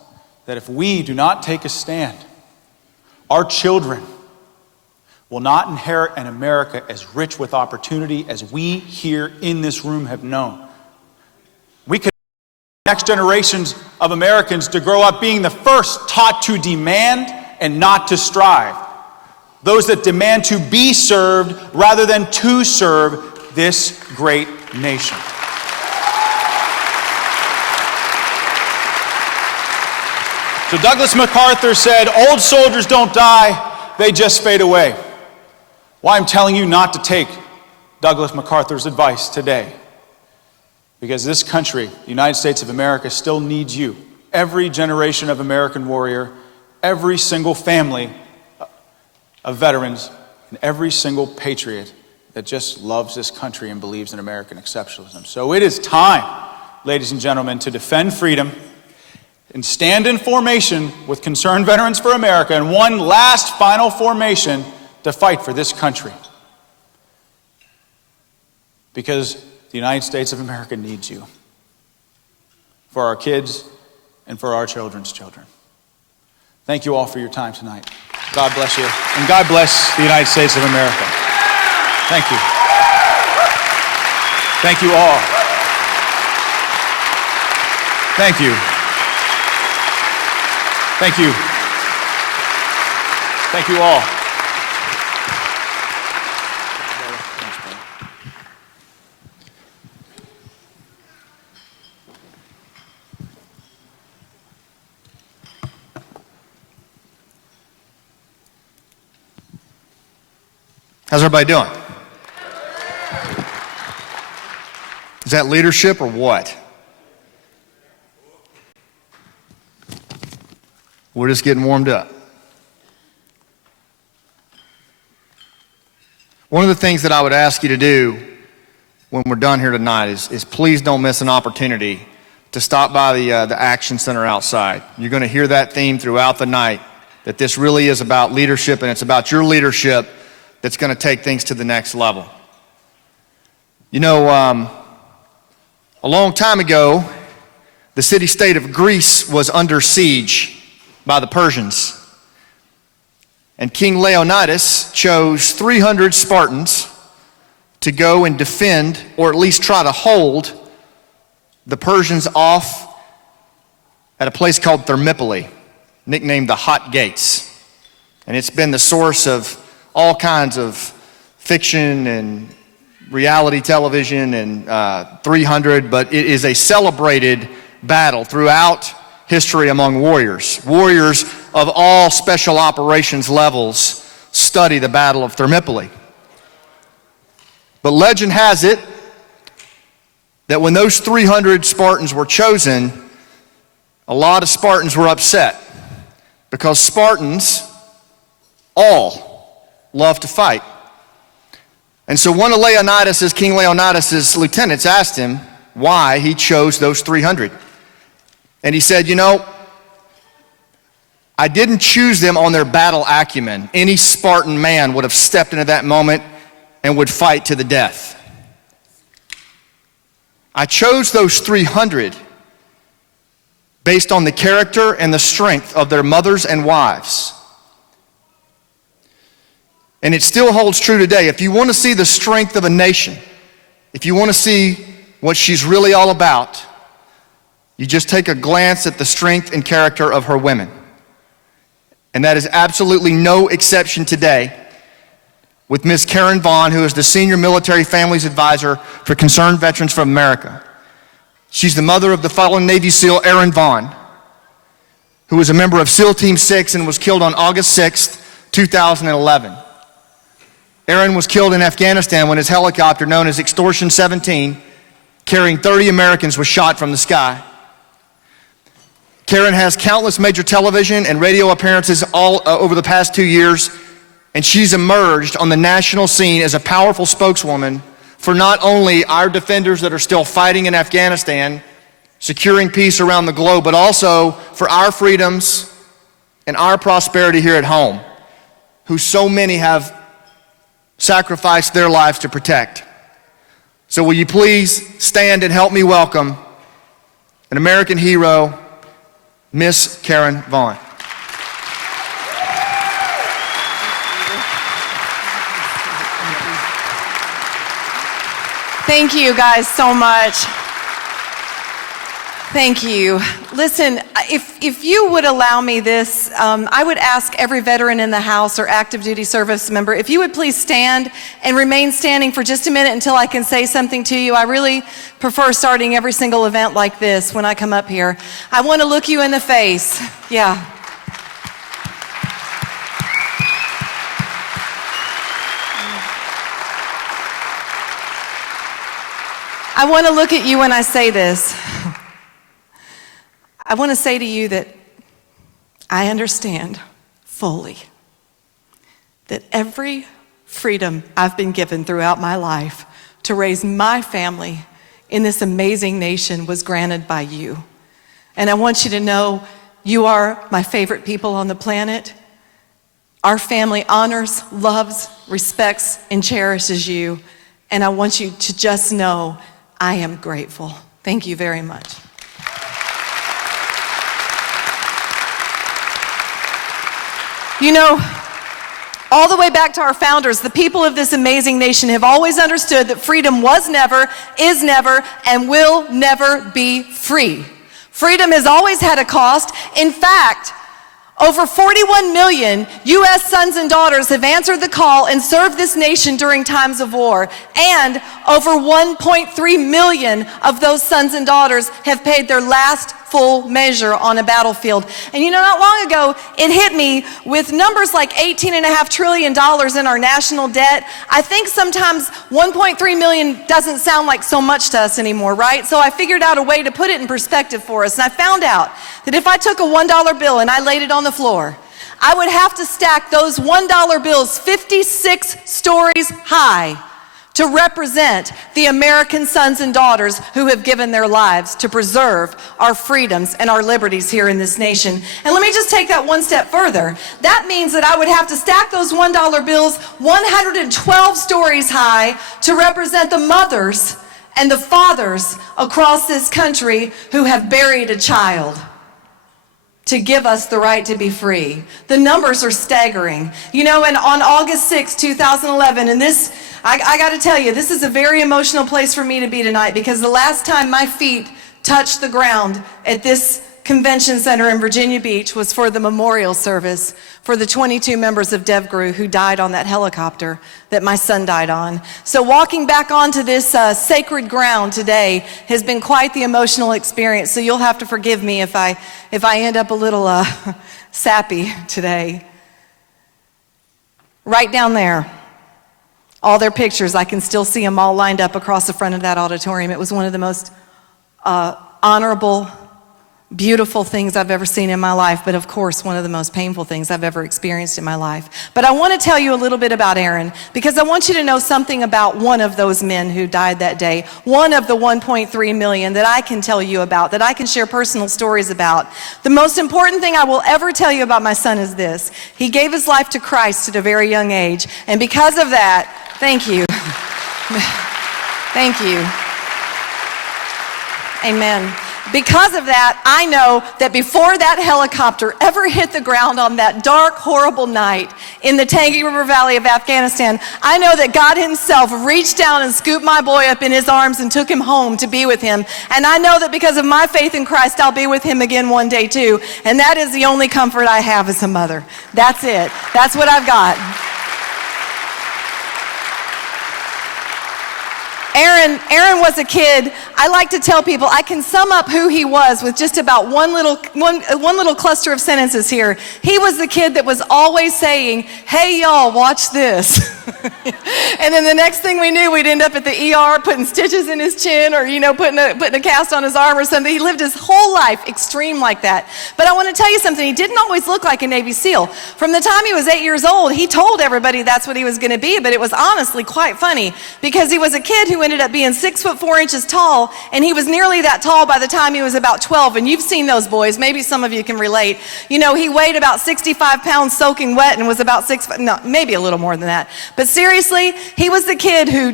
that if we do not take a stand, our children will not inherit an America as rich with opportunity as we here in this room have known. We could next generations of Americans to grow up being the first taught to demand and not to strive. Those that demand to be served rather than to serve this great nation. So Douglas MacArthur said, old soldiers don't die, they just fade away. Well, I'm telling you not to take Douglas MacArthur's advice today. Because this country, the United States of America, still needs you. Every generation of American warrior, every single family of veterans, and every single patriot that just loves this country and believes in American exceptionalism. So it is time, ladies and gentlemen, to defend freedom and stand in formation with Concerned Veterans for America in one last final formation to fight for this country. Because the United States of America needs you. For our kids and for our children's children. Thank you all for your time tonight. God bless you. And God bless the United States of America. Thank you. Thank you all. Thank you. Thank you. Thank you all. How's everybody doing? Is that leadership or what? We're just getting warmed up. One of the things that I would ask you to do when we're done here tonight is please don't miss an opportunity to stop by the Action Center outside. You're going to hear that theme throughout the night, that this really is about leadership, and it's about your leadership that's going to take things to the next level. You know, a long time ago, the city-state of Greece was under siege by the Persians. And King Leonidas chose 300 Spartans to go and defend, or at least try to hold, the Persians off at a place called Thermopylae, nicknamed the Hot Gates. And it's been the source of all kinds of fiction and reality television and 300, but it is a celebrated battle throughout history among warriors. Warriors of all special operations levels study the Battle of Thermopylae. But legend has it that when those 300 Spartans were chosen, a lot of Spartans were upset because Spartans all love to fight. And so one of King Leonidas' lieutenants asked him why he chose those 300. And he said, you know, I didn't choose them on their battle acumen. Any Spartan man would have stepped into that moment and would fight to the death. I chose those 300 based on the character and the strength of their mothers and wives. And it still holds true today. If you want to see the strength of a nation, if you want to see what she's really all about, you just take a glance at the strength and character of her women. And that is absolutely no exception today with Ms. Karen Vaughn, who is the Senior Military Families Advisor for Concerned Veterans for America. She's the mother of the fallen Navy SEAL Aaron Vaughn, who was a member of SEAL Team 6 and was killed on August 6th, 2011. Aaron was killed in Afghanistan when his helicopter, known as Extortion 17, carrying 30 Americans, was shot from the sky. Karen has countless major television and radio appearances all over the past 2 years, and she's emerged on the national scene as a powerful spokeswoman for not only our defenders that are still fighting in Afghanistan, securing peace around the globe, but also for our freedoms and our prosperity here at home, who so many have sacrificed their lives to protect. So will you please stand and help me welcome an American hero, Miss Karen Vaughn. Thank you guys so much. Thank you. Listen, if you would allow me this, I would ask every veteran in the House or active duty service member, if you would please stand and remain standing for just a minute until I can say something to you. I really prefer starting every single event like this when I come up here. I want to look you in the face. Yeah. I want to look at you when I say this. I want to say to you that I understand fully that every freedom I've been given throughout my life to raise my family in this amazing nation was granted by you. And I want you to know you are my favorite people on the planet. Our family honors, loves, respects, and cherishes you. And I want you to just know I am grateful. Thank you very much. You know, all the way back to our founders, the people of this amazing nation have always understood that freedom was never, is never, and will never be free. Freedom has always had a cost. In fact, over 41 million U.S. sons and daughters have answered the call and served this nation during times of war. And over 1.3 million of those sons and daughters have paid their last full measure on a battlefield. And you know, not long ago, it hit me with numbers like $18.5 trillion in our national debt. I think sometimes 1.3 million doesn't sound like so much to us anymore, right? So I figured out a way to put it in perspective for us. And I found out that if I took a $1 bill and I laid it on the floor, I would have to stack those $1 bills 56 stories high to represent the American sons and daughters who have given their lives to preserve our freedoms and our liberties here in this nation. And let me just take that one step further. That means that I would have to stack those $1 bills 112 stories high to represent the mothers and the fathers across this country who have buried a child to give us the right to be free. The numbers are staggering. You know, and on August 6, 2011, and this, I got to tell you, this is a very emotional place for me to be tonight, because the last time my feet touched the ground at this convention center in Virginia Beach was for the memorial service for the 22 members of DevGru who died on that helicopter that my son died on. So walking back onto this sacred ground today has been quite the emotional experience. So you'll have to forgive me if I end up a little sappy today. Right down there, all their pictures, I can still see them all lined up across the front of that auditorium. It was one of the most honorable, beautiful things I've ever seen in my life, but of course one of the most painful things I've ever experienced in my life. But I want to tell you a little bit about Aaron, because I want you to know something about one of those men who died that day, one of the 1.3 million that I can tell you about, that I can share personal stories about. The most important thing I will ever tell you about my son is this: he gave his life to Christ at a very young age, and because of that, thank you. Thank you. Amen. Because of that, I know that before that helicopter ever hit the ground on that dark, horrible night in the Tangi River Valley of Afghanistan, I know that God himself reached down and scooped my boy up in his arms and took him home to be with him. And I know that because of my faith in Christ, I'll be with him again one day too. And that is the only comfort I have as a mother. That's it. That's what I've got. Aaron was a kid. I like to tell people I can sum up who he was with just about one little cluster of sentences here. He was the kid that was always saying, "Hey y'all, watch this." And then the next thing we knew, we'd end up at the ER putting stitches in his chin, or putting a cast on his arm or something. He lived his whole life extreme like that. But I want to tell you something. He didn't always look like a Navy SEAL. From the time he was 8 years old, he told everybody that's what he was going to be. But it was honestly quite funny, because he was a kid who ended up being 6 foot 4 inches tall, and he was nearly that tall by the time he was about 12. And you've seen those boys. Maybe some of you can relate. He weighed about 65 pounds soaking wet and was about maybe a little more than that. But seriously, he was the kid who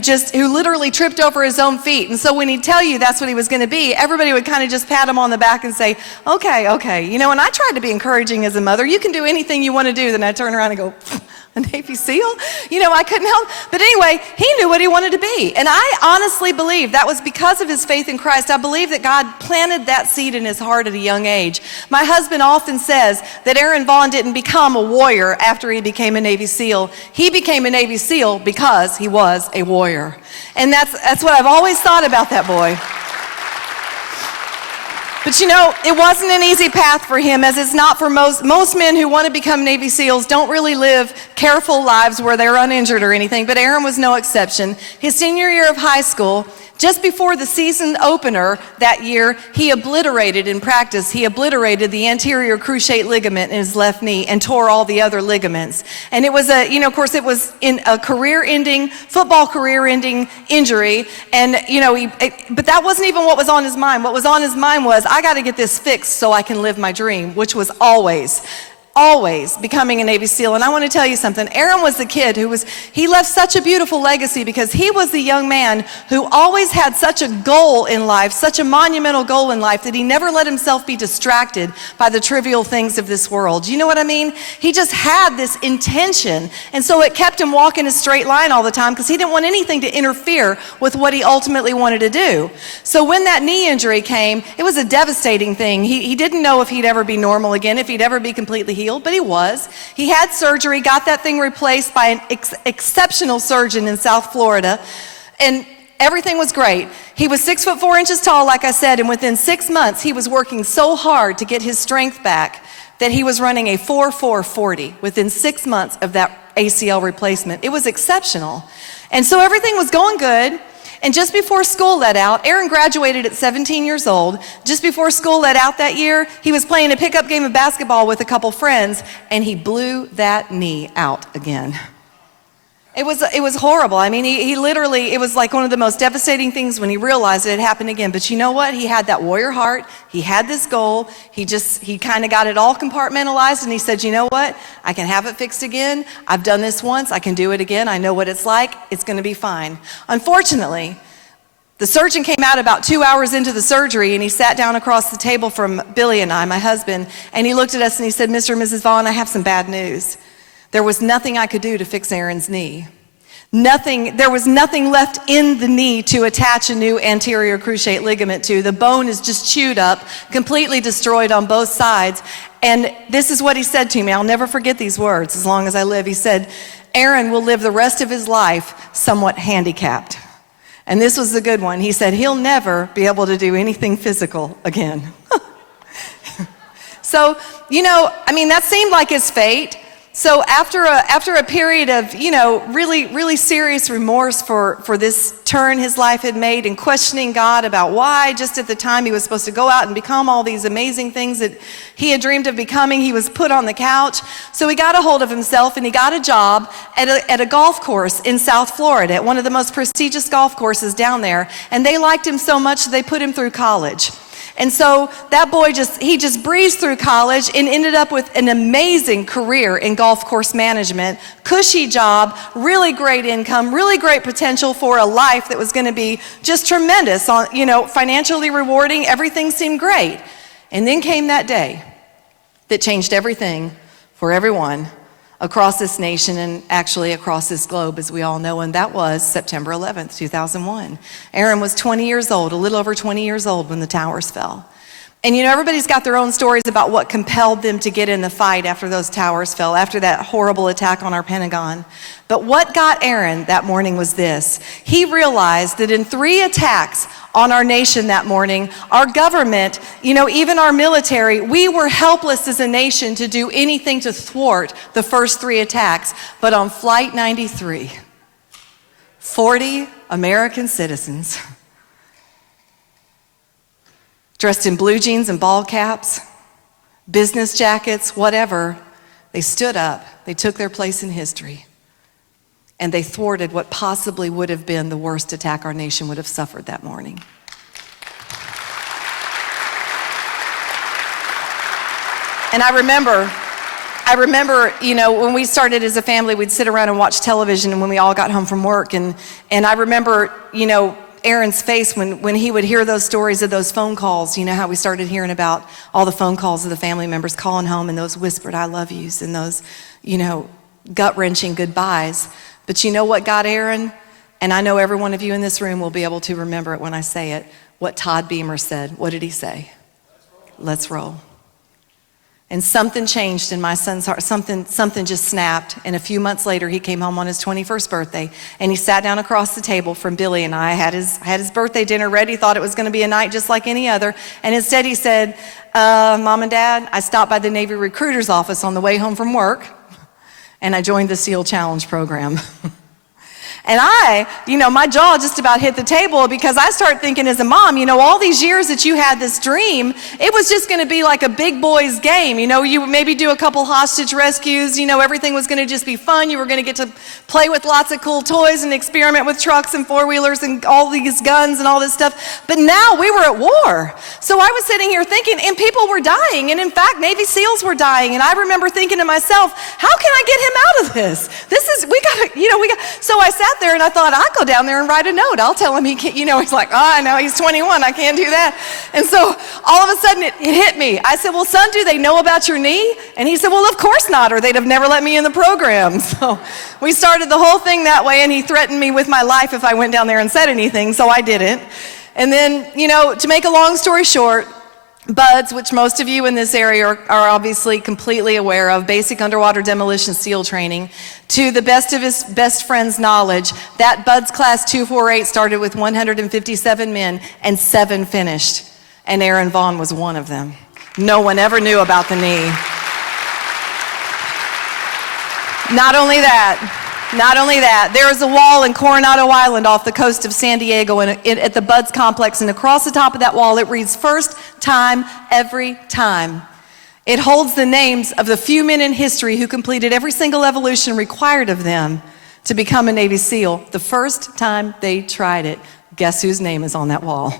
literally tripped over his own feet. And so when he'd tell you that's what he was going to be, everybody would kind of just pat him on the back and say, okay. And I tried to be encouraging as a mother. You can do anything you want to do. Then I turn around and go, A Navy SEAL? You know, I couldn't help. But anyway, he knew what he wanted to be. And I honestly believe that was because of his faith in Christ. I believe that God planted that seed in his heart at a young age. My husband often says that Aaron Vaughn didn't become a warrior after he became a Navy SEAL. He became a Navy SEAL because he was a warrior. And that's what I've always thought about that boy. But you know, it wasn't an easy path for him, as it's not for most men who want to become Navy SEALs don't really live careful lives where they're uninjured or anything, but Aaron was no exception. His senior year of high school, just before the season opener that year, he obliterated the anterior cruciate ligament in his left knee and tore all the other ligaments. And it was of course it was in a football career-ending injury. And, but that wasn't even what was on his mind. What was on his mind was, I got to get this fixed so I can live my dream, which was always becoming a Navy SEAL. And I want to tell you something. Aaron was the kid he left such a beautiful legacy because he was the young man who always had such a goal in life, such a monumental goal in life, that he never let himself be distracted by the trivial things of this world. You know what I mean? He just had this intention. And so it kept him walking a straight line all the time because he didn't want anything to interfere with what he ultimately wanted to do. So when that knee injury came, it was a devastating thing. He didn't know if he'd ever be normal again, if he'd ever be completely healed. But he was. He had surgery, got that thing replaced by an exceptional surgeon in South Florida, and everything was great. He was 6'4" tall, like I said, and within 6 months, he was working so hard to get his strength back that he was running a 4.440 within 6 months of that ACL replacement. It was exceptional. And so everything was going good. And just before school let out, Aaron graduated at 17 years old. Just before school let out that year, he was playing a pickup game of basketball with a couple friends, and he blew that knee out again. It was horrible. I mean, he literally, it was like one of the most devastating things when he realized it had happened again. But you know what? He had that warrior heart. He had this goal. He kind of got it all compartmentalized, and he said, you know what? I can have it fixed again. I've done this once. I can do it again. I know what it's like. It's going to be fine. Unfortunately, the surgeon came out about 2 hours into the surgery, and he sat down across the table from Billy and I, my husband, and he looked at us and he said, Mr. and Mrs. Vaughn, I have some bad news. There was nothing I could do to fix Aaron's knee. There was nothing left in the knee to attach a new anterior cruciate ligament to. The bone is just chewed up, completely destroyed on both sides. And this is what he said to me. I'll never forget these words as long as I live. He said, Aaron will live the rest of his life somewhat handicapped. And this was the good one. He said, he'll never be able to do anything physical again. So, that seemed like his fate. So after a period of, really, really serious remorse for this turn his life had made and questioning God about why just at the time he was supposed to go out and become all these amazing things that he had dreamed of becoming, he was put on the couch. So he got a hold of himself and he got a job at a golf course in South Florida, at one of the most prestigious golf courses down there. And they liked him so much they put him through college. And so that boy just breezed through college and ended up with an amazing career in golf course management, cushy job, really great income, really great potential for a life that was going to be just tremendous, financially rewarding. Everything seemed great. And then came that day that changed everything for everyone across this nation and actually across this globe, as we all know, and that was September 11th, 2001. Aaron was 20 years old, a little over 20 years old when the towers fell. And everybody's got their own stories about what compelled them to get in the fight after those towers fell, after that horrible attack on our Pentagon. But what got Aaron that morning was this. He realized that in 3 attacks on our nation that morning, our government, even our military, we were helpless as a nation to do anything to thwart the first 3 attacks. But on Flight 93, 40 American citizens, dressed in blue jeans and ball caps, business jackets, whatever, they stood up, they took their place in history, and they thwarted what possibly would have been the worst attack our nation would have suffered that morning. And I remember, when we started as a family, we'd sit around and watch television, and when we all got home from work, and I remember, Aaron's face when he would hear those stories of those phone calls, how we started hearing about all the phone calls of the family members calling home and those whispered I love yous and those, gut-wrenching goodbyes. But you know what got Aaron? And I know every one of you in this room will be able to remember it when I say it. What Todd Beamer said. What did he say? Let's roll. And something changed in my son's heart. Something just snapped. And a few months later, he came home on his 21st birthday, and he sat down across the table from Billy and I. Had his birthday dinner ready, thought it was going to be a night just like any other. And instead he said, Mom and Dad, I stopped by the Navy recruiter's office on the way home from work, and I joined the SEAL Challenge program. And my jaw just about hit the table, because I start thinking as a mom, all these years that you had this dream, it was just going to be like a big boys game. You maybe do a couple hostage rescues, everything was going to just be fun. You were going to get to play with lots of cool toys and experiment with trucks and four-wheelers and all these guns and all this stuff. But now we were at war. So I was sitting here thinking, and people were dying. And in fact, Navy SEALs were dying. And I remember thinking to myself, how can I get him out of this? So I sat there and I thought, I'll go down there and write a note. I'll tell him he can't, he's like, I know, he's 21, I can't do that. And so all of a sudden it hit me. I said, well, son, do they know about your knee? And he said, well, of course not, or they'd have never let me in the program. So we started the whole thing that way, and he threatened me with my life if I went down there and said anything, so I didn't. And then, to make a long story short, BUDS, which most of you in this area are obviously completely aware of, basic underwater demolition SEAL training, to the best of his best friend's knowledge, that BUDS class 248 started with 157 men and 7 finished. And Aaron Vaughn was one of them. No one ever knew about the knee. Not only that, there is a wall in Coronado Island off the coast of San Diego at the BUDS complex, and across the top of that wall it reads, "First time, every time." It holds the names of the few men in history who completed every single evolution required of them to become a Navy SEAL. The first time they tried it, guess whose name is on that wall?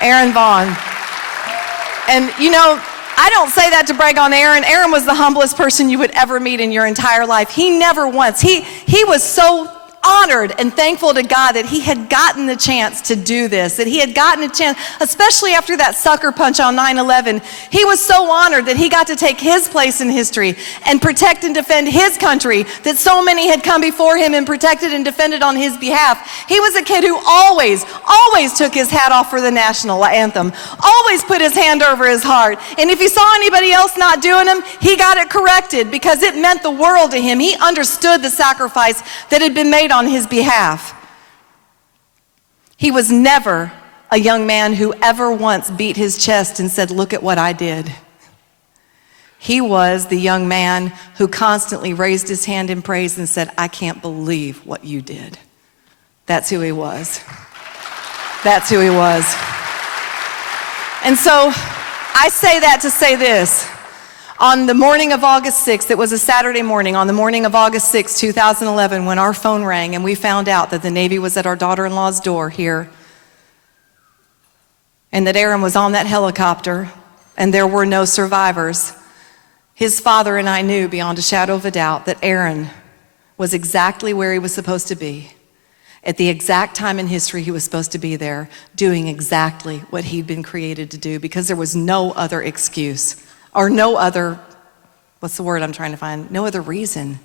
Aaron Vaughn. And I don't say that to brag on Aaron. Aaron was the humblest person you would ever meet in your entire life. He never once, he was so honored and thankful to God that he had gotten the chance to do this, that he had gotten a chance, especially after that sucker punch on 9/11. He was so honored that he got to take his place in history and protect and defend his country, that so many had come before him and protected and defended on his behalf. He was a kid who always took his hat off for the national anthem, always put his hand over his heart. And if he saw anybody else not doing them, he got it corrected, because it meant the world to him. He understood the sacrifice that had been made on his behalf. He was never a young man who ever once beat his chest and said, "Look at what I did." He was the young man who constantly raised his hand in praise and said, "I can't believe what you did." That's who he was. That's who he was. And so I say that to say this. On the morning of August 6th, it was a Saturday morning, on the morning of August 6th, 2011, when our phone rang and we found out that the Navy was at our daughter-in-law's door here, and that Aaron was on that helicopter, and there were no survivors, his father and I knew beyond a shadow of a doubt that Aaron was exactly where he was supposed to be, at the exact time in history he was supposed to be there, doing exactly what he'd been created to do, because there was no other excuse. Or no other, what's the word I'm trying to find? No other reason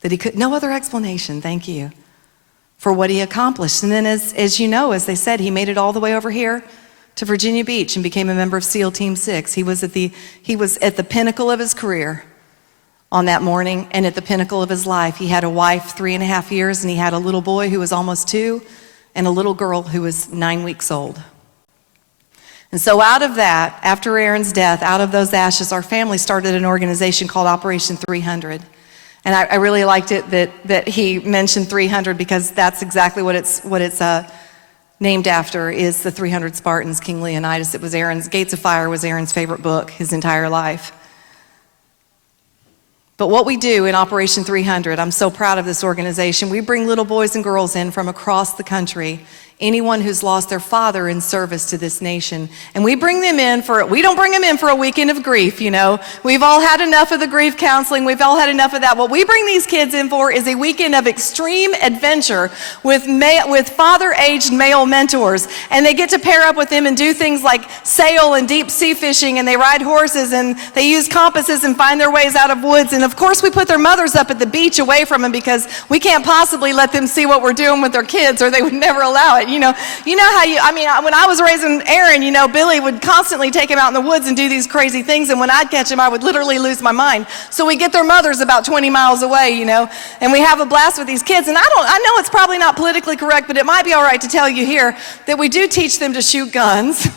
that he could, no other explanation, thank you, for what he accomplished. And then as you know, as they said, he made it all the way over here to Virginia Beach and became a member of SEAL Team 6. He was at the pinnacle of his career on that morning, and at the pinnacle of his life. He had a wife 3.5 years, and he had a little boy who was almost 2, and a little girl who was 9 weeks old. And so out of that, after Aaron's death, out of those ashes, our family started an organization called Operation 300. And I really liked it that he mentioned 300, because that's exactly what it's named after, is the 300 Spartans, King Leonidas. It was Gates of Fire was Aaron's favorite book his entire life. But what we do in Operation 300, I'm so proud of this organization. We bring little boys and girls in from across the country anyone who's lost their father in service to this nation. And we don't bring them in for a weekend of grief, you know. We've all had enough of the grief counseling. We've all had enough of that. What we bring these kids in for is a weekend of extreme adventure with father-aged male mentors. And they get to pair up with them and do things like sail and deep sea fishing, and they ride horses, and they use compasses and find their ways out of woods. And of course we put their mothers up at the beach away from them because we can't possibly let them see what we're doing with their kids, or they would never allow it. You know how when I was raising Aaron, you know, Billy would constantly take him out in the woods and do these crazy things, and when I'd catch him, I would literally lose my mind. So we get their mothers about 20 miles away, you know, and we have a blast with these kids. And I know it's probably not politically correct, but it might be all right to tell you here that we do teach them to shoot guns.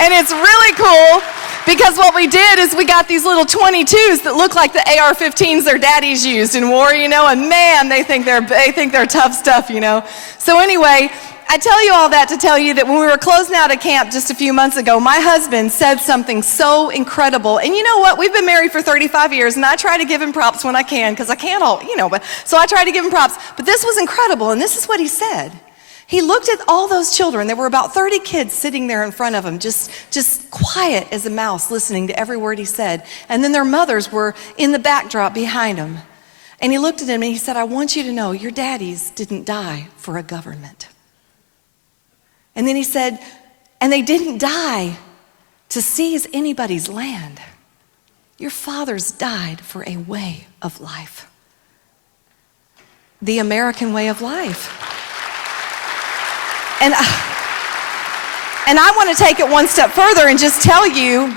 And it's really cool. Because what we did is we got these little 22s that look like the AR-15s their daddies used in war, you know, and man, they think they're tough stuff, you know. So anyway, I tell you all that to tell you that when we were closing out a camp just a few months ago, my husband said something so incredible. And you know what? We've been married for 35 years, and I try to give him props when I can, because I can't all, you know, so I try to give him props. But this was incredible, and this is what he said. He looked at all those children. There were about 30 kids sitting there in front of him, just quiet as a mouse, listening to every word he said. And then their mothers were in the backdrop behind him. And he looked at them and he said, I want you to know your daddies didn't die for a government. And then he said, and they didn't die to seize anybody's land. Your fathers died for a way of life. The American way of life. And I want to take it one step further and just tell you,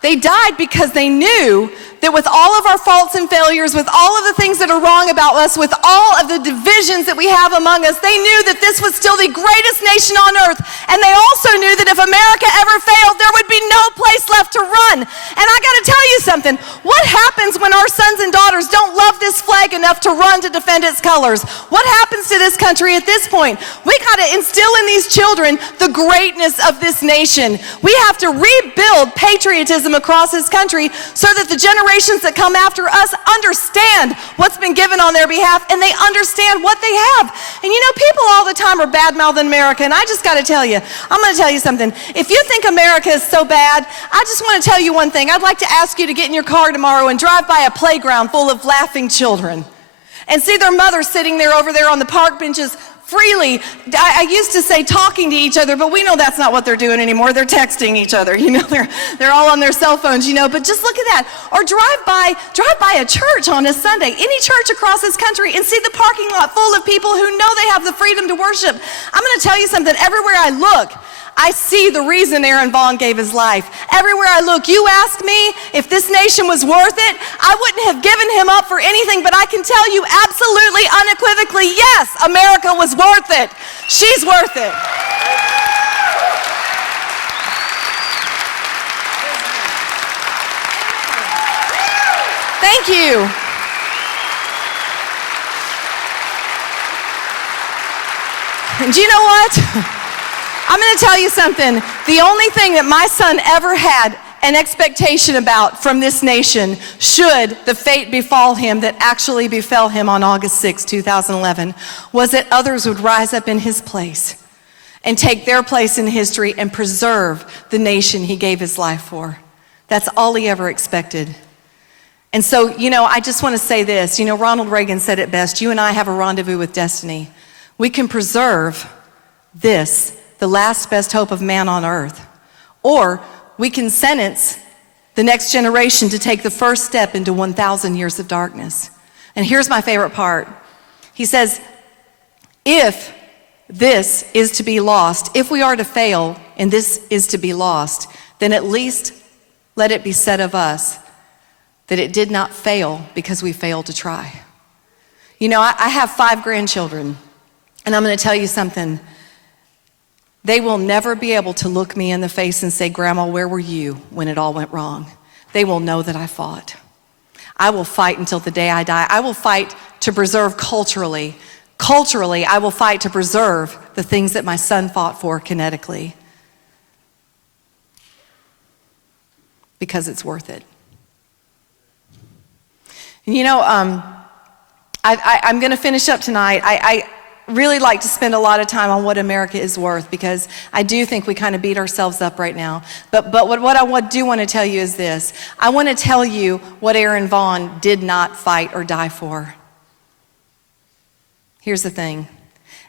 they died because they knew that with all of our faults and failures, with all of the things that are wrong about us, with all of the divisions that we have among us, they knew that this was still the greatest nation on earth. And they also knew that if America ever failed, there would be no place left to run. And I got to tell you something. What happens when our sons and daughters don't love this flag enough to run to defend its colors? What happens to this country at this point? We got to instill in these children the greatness of this nation. We have to rebuild patriotism across this country so that the generations that come after us understand what's been given on their behalf, and they understand what they have. And you know, people all the time are bad-mouthing America, and I just got to tell you, I'm going to tell you something. If you think America is so bad, I just want to tell you one thing. I'd like to ask you to get in your car tomorrow and drive by a playground full of laughing children and see their mothers sitting there over there on the park benches freely. I used to say talking to each other, but we know that's not what they're doing anymore. They're texting each other, you know, they're all on their cell phones, you know, but just look at that. Or drive by a church on a Sunday, any church across this country, and see the parking lot full of people who know they have the freedom to worship. I'm going to tell you something. Everywhere I look, I see the reason Aaron Vaughn gave his life. Everywhere I look, you ask me if this nation was worth it, I wouldn't have given him up for anything, but I can tell you absolutely, unequivocally, yes, America was worth it. She's worth it. Thank you. And do you know what? I'm going to tell you something. The only thing that my son ever had an expectation about from this nation, should the fate befall him that actually befell him on August 6, 2011, was that others would rise up in his place and take their place in history and preserve the nation he gave his life for. That's all he ever expected. And so, you know, I just want to say this. You know, Ronald Reagan said it best. You and I have a rendezvous with destiny. We can preserve this, the last best hope of man on earth. Or we can sentence the next generation to take the first step into 1,000 years of darkness. And here's my favorite part. He says, if this is to be lost, if we are to fail and this is to be lost, then at least let it be said of us that it did not fail because we failed to try. You know, I have 5 grandchildren, and I'm going to tell you something. They will never be able to look me in the face and say, Grandma, where were you when it all went wrong? They will know that I fought. I will fight until the day I die. I will fight to preserve culturally. Culturally, I will fight to preserve the things that my son fought for kinetically. Because it's worth it. And you know, I'm going to finish up tonight. I really like to spend a lot of time on what America is worth, because I do think we kind of beat ourselves up right now. But what I do want to tell you is this. I want to tell you what Aaron Vaughn did not fight or die for. Here's the thing.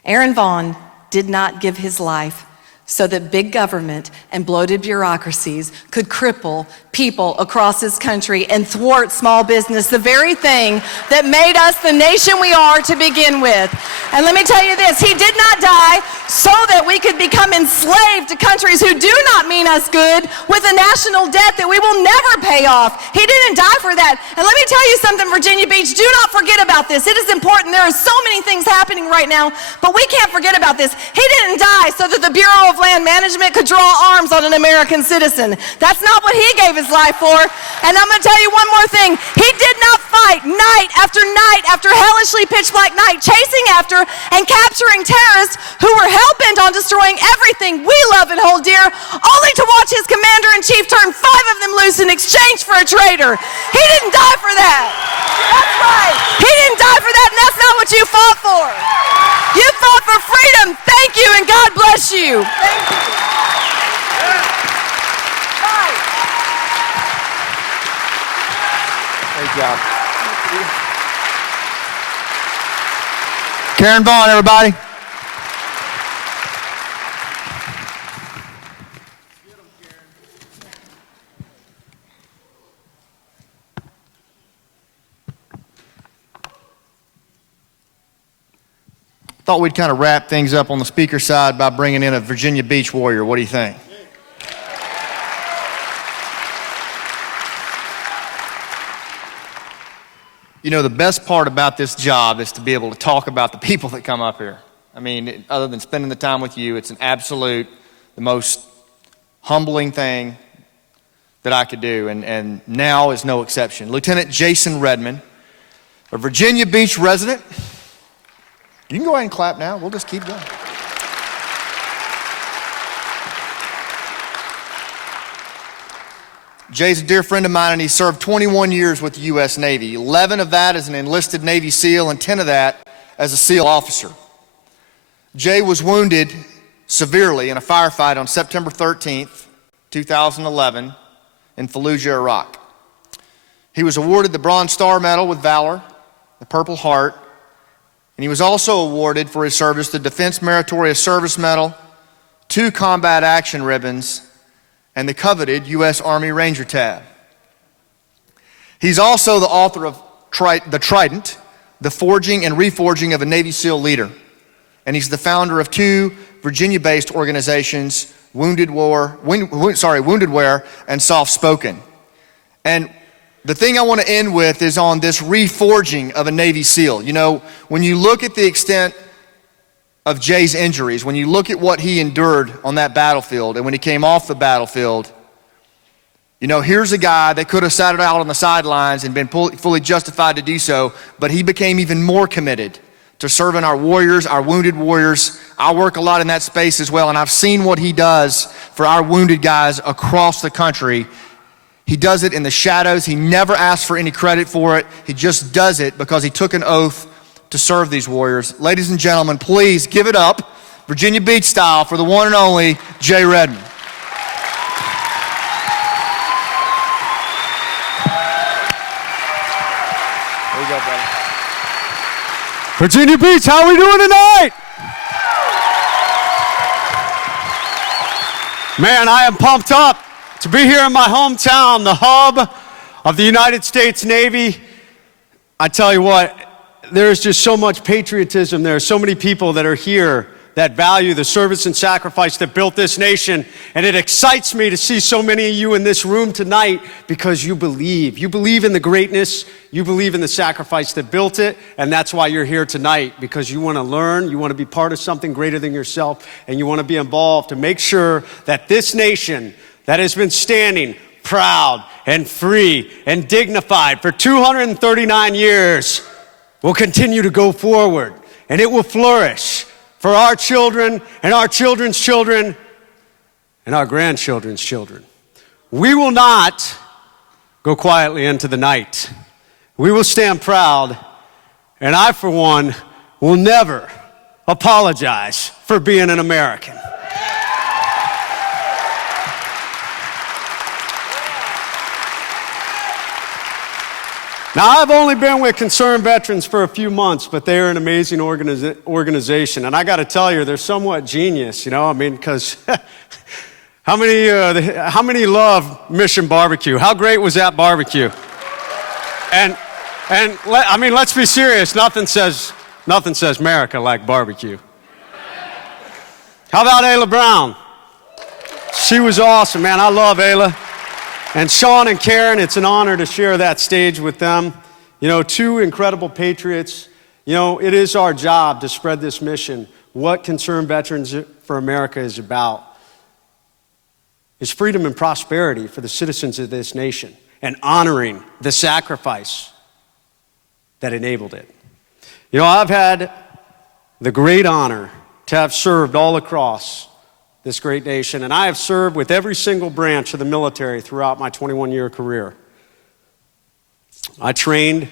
Aaron Vaughn did not give his life so that big government and bloated bureaucracies could cripple people across this country and thwart small business, the very thing that made us the nation we are to begin with. And let me tell you this, he did not die so that we could become enslaved to countries who do not mean us good with a national debt that we will never pay off. He didn't die for that. And let me tell you something, Virginia Beach, do not forget about this. It is important. There are so many things happening right now, but we can't forget about this. He didn't die so that the Bureau of Land Management could draw arms on an American citizen. That's not what he gave his life for. And I'm going to tell you one more thing. He did not fight night after hellishly pitch black night, chasing after and capturing terrorists who were hell-bent on destroying everything we love and hold dear, only to watch his commander-in-chief turn 5 of them loose in exchange for a traitor. He didn't die for that. That's right. He didn't die for that, and that's not what you fought for. You fought for freedom. Thank you, and God bless you. Thank you. Bye. Great job. Karen Vaughn, everybody. Thought we'd kind of wrap things up on the speaker side by bringing in a Virginia Beach warrior. What do you think? You know, the best part about this job is to be able to talk about the people that come up here. I mean, other than spending the time with you, it's an absolute, the most humbling thing that I could do, and now is no exception. Lieutenant Jason Redman, a Virginia Beach resident. You can go ahead and clap now. We'll just keep going. Jay's a dear friend of mine, and he served 21 years with the U.S. Navy. 11 of that as an enlisted Navy SEAL, and 10 of that as a SEAL officer. Jay was wounded severely in a firefight on September 13th, 2011, in Fallujah, Iraq. He was awarded the Bronze Star Medal with Valor, the Purple Heart, and he was also awarded for his service the Defense Meritorious Service Medal, 2 Combat Action Ribbons, and the coveted U.S. Army Ranger Tab. He's also the author of the Trident, the forging and reforging of a Navy SEAL leader. And he's the founder of 2 Virginia-based organizations, Wounded Wear and Soft Spoken. And the thing I want to end with is on this reforging of a Navy SEAL. You know, when you look at the extent of Jay's injuries, when you look at what he endured on that battlefield and when he came off the battlefield, you know, here's a guy that could have sat it out on the sidelines and been fully justified to do so, but he became even more committed to serving our warriors, our wounded warriors. I work a lot in that space as well, and I've seen what he does for our wounded guys across the country. He does it in the shadows. He never asks for any credit for it. He just does it because he took an oath to serve these warriors. Ladies and gentlemen, please give it up, Virginia Beach style, for the one and only Jay Redman. There you go, brother. Virginia Beach, how are we doing tonight? Man, I am pumped up to be here in my hometown, the hub of the United States Navy. I tell you what, there's just so much patriotism. There are so many people that are here that value the service and sacrifice that built this nation. And it excites me to see so many of you in this room tonight because you believe. You believe in the greatness. You believe in the sacrifice that built it. And that's why you're here tonight, because you want to learn. You want to be part of something greater than yourself. And you want to be involved to make sure that this nation that has been standing proud and free and dignified for 239 years will continue to go forward, and it will flourish for our children and our children's children and our grandchildren's children. We will not go quietly into the night. We will stand proud, And I, for one, will never apologize for being an American. Now, I've only been with Concerned Veterans for a few months, but they're an amazing organization. And I got to tell you, they're somewhat genius, you know, I mean, because how many love Mission Barbecue? How great was that barbecue? And I mean, let's be serious, nothing says America like barbecue. How about Ayla Brown? She was awesome, man. I love Ayla. And Sean and Karen, it's an honor to share that stage with them. You know, two incredible patriots. You know, it is our job to spread this mission. What Concerned Veterans for America is about is freedom and prosperity for the citizens of this nation and honoring the sacrifice that enabled it. You know, I've had the great honor to have served all across this great nation, and I have served with every single branch of the military throughout my 21-year career. I trained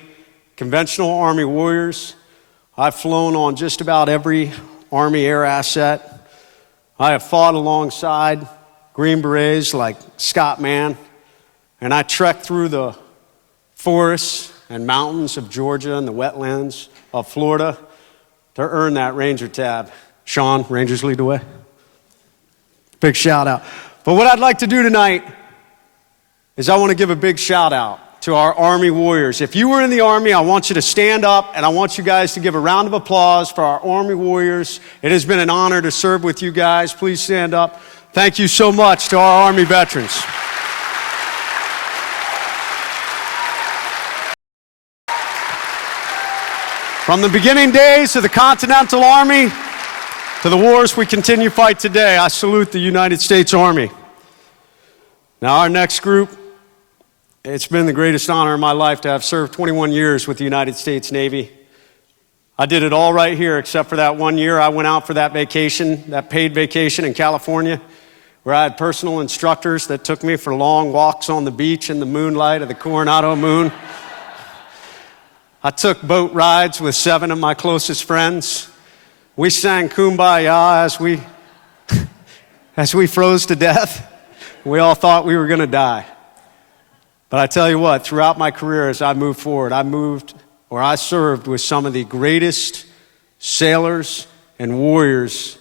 conventional Army warriors. I've flown on just about every Army air asset. I have fought alongside Green Berets like Scott Mann, and I trekked through the forests and mountains of Georgia and the wetlands of Florida to earn that Ranger tab. Sean, Rangers lead the way. Big shout out. But what I'd like to do tonight is I want to give a big shout out to our Army warriors. If you were in the Army, I want you to stand up and I want you guys to give a round of applause for our Army warriors. It has been an honor to serve with you guys. Please stand up. Thank you so much to our Army veterans. From the beginning days of the Continental Army to the wars we continue to fight today, I salute the United States Army. Now, our next group, it's been the greatest honor of my life to have served 21 years with the United States Navy. I did it all right here except for that 1 year I went out for that vacation, that paid vacation in California, where I had personal instructors that took me for long walks on the beach in the moonlight of the Coronado moon. I took boat rides with 7 of my closest friends. We sang Kumbaya as we froze to death. We all thought we were going to die. But I tell you what, throughout my career as I moved forward, I served with some of the greatest sailors and warriors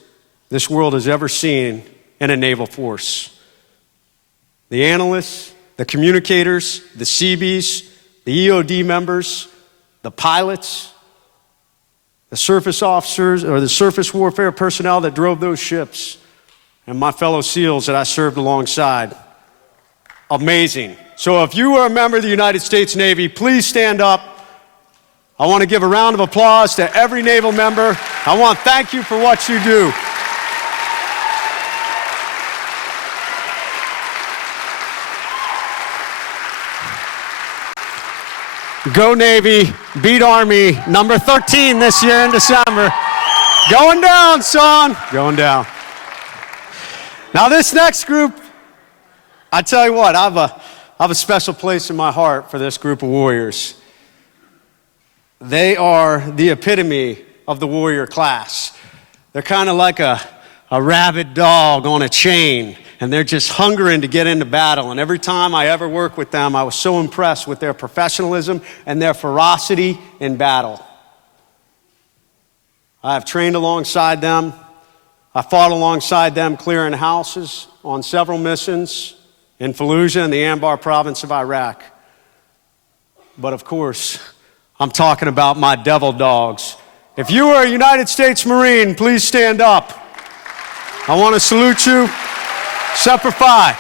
this world has ever seen in a naval force. The analysts, the communicators, the Seabees, the EOD members, the pilots, the surface officers, or the surface warfare personnel that drove those ships, and my fellow SEALs that I served alongside. Amazing. So if you are a member of the United States Navy, please stand up. I want to give a round of applause to every naval member. I want to thank you for what you do. Go Navy, beat Army, number 13 this year in December. Going down, son. Going down. Now this next group, I tell you what, I have a special place in my heart for this group of warriors. They are the epitome of the warrior class. They're kind of like a rabid dog on a chain, and they're just hungering to get into battle. And every time I ever work with them, I was so impressed with their professionalism and their ferocity in battle. I have trained alongside them. I fought alongside them clearing houses on several missions in Fallujah and the Anbar province of Iraq. But of course, I'm talking about my devil dogs. If you are a United States Marine, please stand up. I want to salute you. Semper Fi.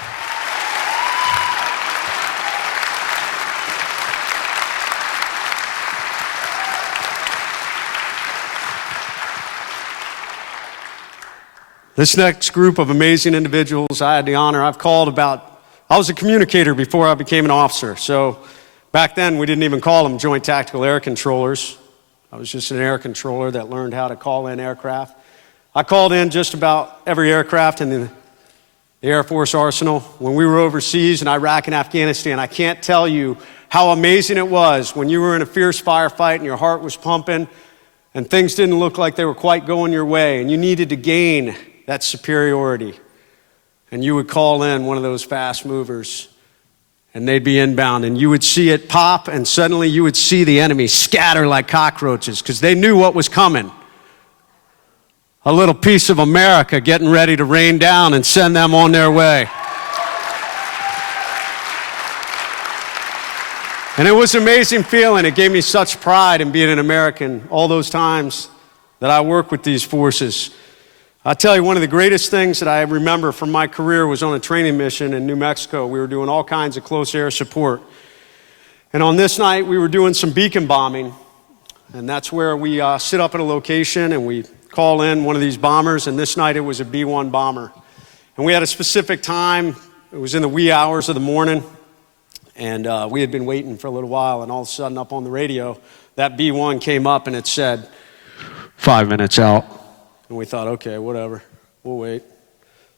This next group of amazing individuals, I had the honor, I was a communicator before I became an officer. So back then, we didn't even call them Joint Tactical Air Controllers. I was just an air controller that learned how to call in aircraft. I called in just about every aircraft in the Air Force arsenal when we were overseas in Iraq and Afghanistan. I can't tell you how amazing it was when you were in a fierce firefight and your heart was pumping and things didn't look like they were quite going your way and you needed to gain that superiority. And you would call in one of those fast movers and they'd be inbound and you would see it pop and suddenly you would see the enemy scatter like cockroaches because they knew what was coming. A little piece of America getting ready to rain down and send them on their way. And it was an amazing feeling. It gave me such pride in being an American all those times that I worked with these forces. I'll tell you, one of the greatest things that I remember from my career was on a training mission in New Mexico. We were doing all kinds of close air support. And on this night, we were doing some beacon bombing. And that's where we sit up at a location and we call in one of these bombers. And this night, it was a B-1 bomber. And we had a specific time. It was in the wee hours of the morning. And we had been waiting for a little while, and all of a sudden up on the radio, that B-1 came up and it said, 5 minutes out. And we thought, okay, whatever, we'll wait.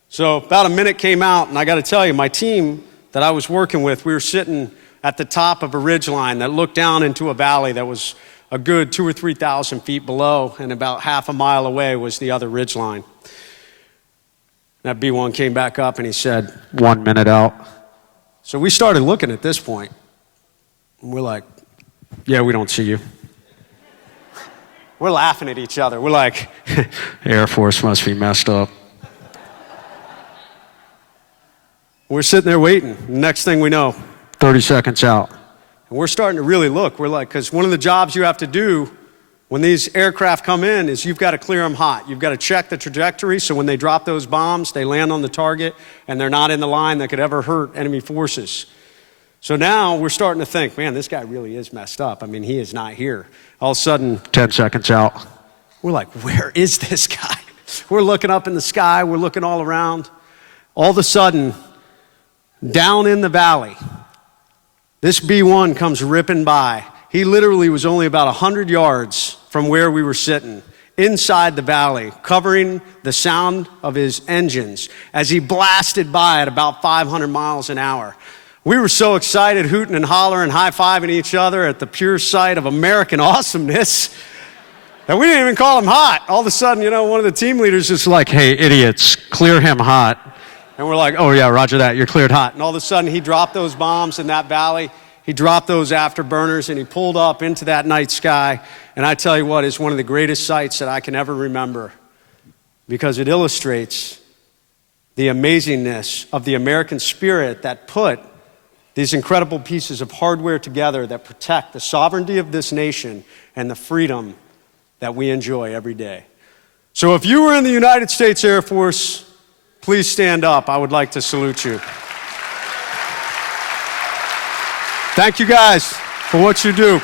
So about a minute came out, and I got to tell you, my team that I was working with, we were sitting at the top of a ridge line that looked down into a valley that was a good 2,000 or 3,000 feet below, and about half a mile away was the other ridge line. That B-1 came back up and he said, 1 minute out. So we started looking at this point, and we're like, yeah, we don't see you. We're laughing at each other. We're like, Air Force must be messed up. We're sitting there waiting. Next thing we know, 30 seconds out. And we're starting to really look. We're like, because one of the jobs you have to do when these aircraft come in is you've got to clear them hot. You've got to check the trajectory so when they drop those bombs, they land on the target and they're not in the line that could ever hurt enemy forces. So now we're starting to think, man, this guy really is messed up. I mean, he is not here. All of a sudden, 10 seconds out. We're like, where is this guy? We're looking up in the sky. We're looking all around. All of a sudden, down in the valley, this B-1 comes ripping by. He literally was only about 100 yards from where we were sitting, inside the valley, covering the sound of his engines as he blasted by at about 500 miles an hour. We were so excited, hooting and hollering, high-fiving each other at the pure sight of American awesomeness that we didn't even call him hot. All of a sudden, you know, one of the team leaders is like, hey, idiots, clear him hot. And we're like, oh yeah, roger that, you're cleared hot. And all of a sudden, he dropped those bombs in that valley. He dropped those afterburners and he pulled up into that night sky. And I tell you what, it's one of the greatest sights that I can ever remember because it illustrates the amazingness of the American spirit that put these incredible pieces of hardware together that protect the sovereignty of this nation and the freedom that we enjoy every day. So if you were in the United States Air Force, please stand up. I would like to salute you. Thank you guys for what you do.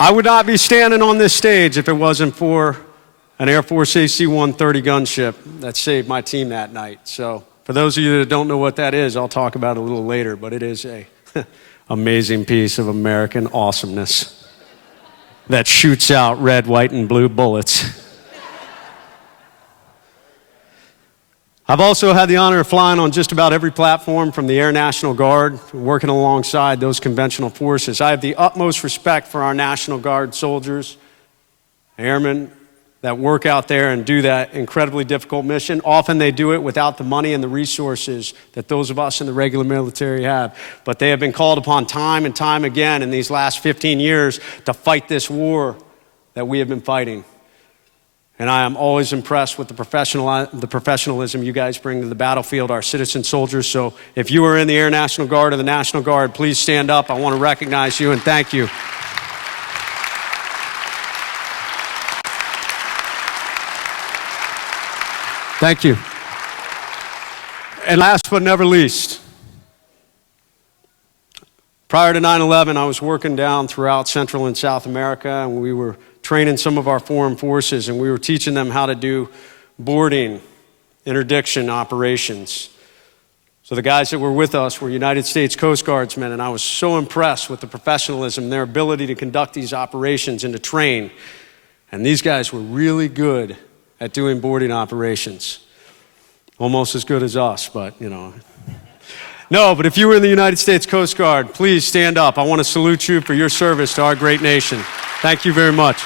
I would not be standing on this stage if it wasn't for an Air Force AC-130 gunship that saved my team that night. So for those of you that don't know what that is, I'll talk about it a little later, but it is a amazing piece of American awesomeness that shoots out red, white, and blue bullets. I've also had the honor of flying on just about every platform from the Air National Guard, working alongside those conventional forces. I have the utmost respect for our National Guard soldiers, airmen that work out there and do that incredibly difficult mission. Often they do it without the money and the resources that those of us in the regular military have. But they have been called upon time and time again in these last 15 years to fight this war that we have been fighting. And I am always impressed with the professionalism you guys bring to the battlefield, our citizen soldiers. So if you are in the Air National Guard or the National Guard, please stand up. I want to recognize you and thank you. Thank you. And last but never least, prior to 9/11, I was working down throughout Central and South America, and we were training some of our foreign forces, and we were teaching them how to do boarding, interdiction operations. So the guys that were with us were United States Coast Guardsmen, and I was so impressed with the professionalism, their ability to conduct these operations and to train. And these guys were really good at doing boarding operations. Almost as good as us, but you know. No, but if you were in the United States Coast Guard, please stand up. I want to salute you for your service to our great nation. Thank you very much.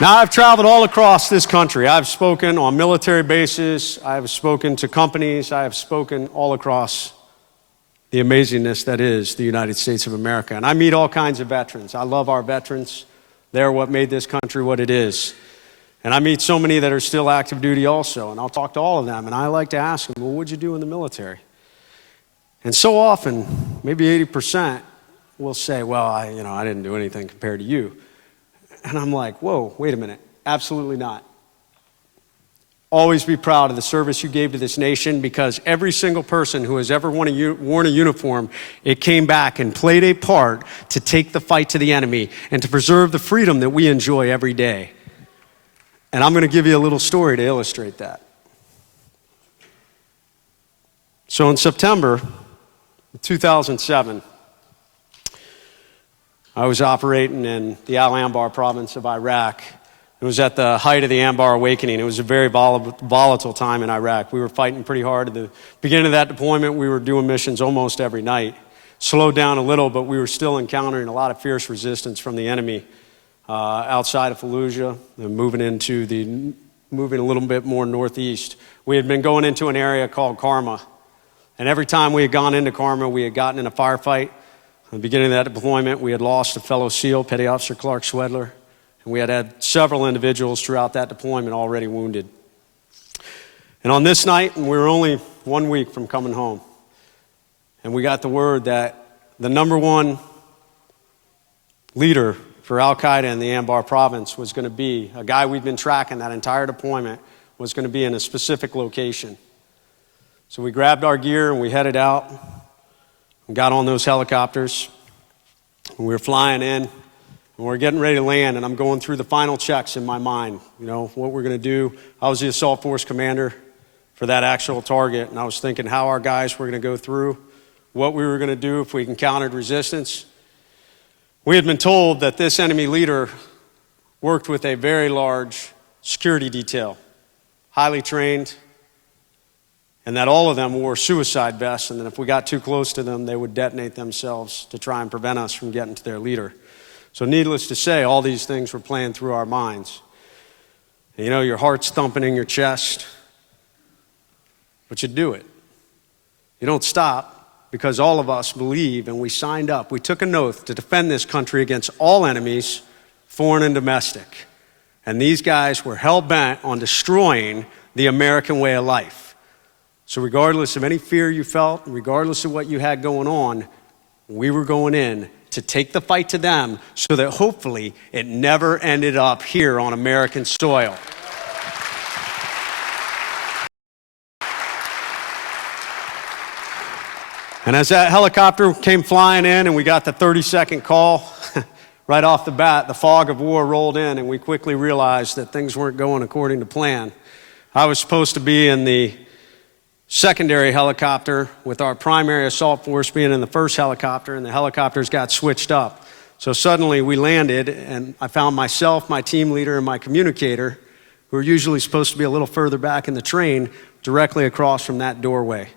Now, I've traveled all across this country. I've spoken on military bases. I've spoken to companies. I have spoken all across the amazingness that is the United States of America. And I meet all kinds of veterans. I love our veterans. They're what made this country what it is. And I meet so many that are still active duty also, and I'll talk to all of them, and I like to ask them, well, what'd you do in the military? And so often, maybe 80% will say, well, I didn't do anything compared to you. And I'm like, whoa, wait a minute. Absolutely not. Always be proud of the service you gave to this nation, because every single person who has ever worn a uniform, it came back and played a part to take the fight to the enemy and to preserve the freedom that we enjoy every day. And I'm going to give you a little story to illustrate that. So in September 2007, I was operating in the Al-Anbar province of Iraq. It was at the height of the Anbar Awakening. It was a very volatile time in Iraq. We were fighting pretty hard. At the beginning of that deployment, we were doing missions almost every night. Slowed down a little, but we were still encountering a lot of fierce resistance from the enemy outside of Fallujah and moving a little bit more northeast. We had been going into an area called Karma. And every time we had gone into Karma, we had gotten in a firefight. At the beginning of that deployment, we had lost a fellow SEAL, Petty Officer Clark Swedler. And we had had several individuals throughout that deployment already wounded. And on this night, and we were only 1 week from coming home, and we got the word that the number one leader for Al-Qaeda in the Anbar province was going to be a guy we'd been tracking that entire deployment, was going to be in a specific location. So we grabbed our gear and we headed out and got on those helicopters. And we were flying in and we were getting ready to land, and I'm going through the final checks in my mind, what we're going to do. I was the assault force commander for that actual target, and I was thinking how our guys were going to go through, what we were going to do if we encountered resistance. We had been told that this enemy leader worked with a very large security detail, highly trained, and that all of them wore suicide vests, and that if we got too close to them, they would detonate themselves to try and prevent us from getting to their leader. So needless to say, all these things were playing through our minds. And your heart's thumping in your chest, but you do it. You don't stop. Because all of us believe, and we signed up, we took an oath to defend this country against all enemies, foreign and domestic. And these guys were hell-bent on destroying the American way of life. So regardless of any fear you felt, regardless of what you had going on, we were going in to take the fight to them so that hopefully it never ended up here on American soil. And as that helicopter came flying in and we got the 30-second call, right off the bat, the fog of war rolled in, and we quickly realized that things weren't going according to plan. I was supposed to be in the secondary helicopter with our primary assault force being in the first helicopter, and the helicopters got switched up. So suddenly we landed, and I found myself, my team leader, and my communicator, who are usually supposed to be a little further back in the train, directly across from that doorway.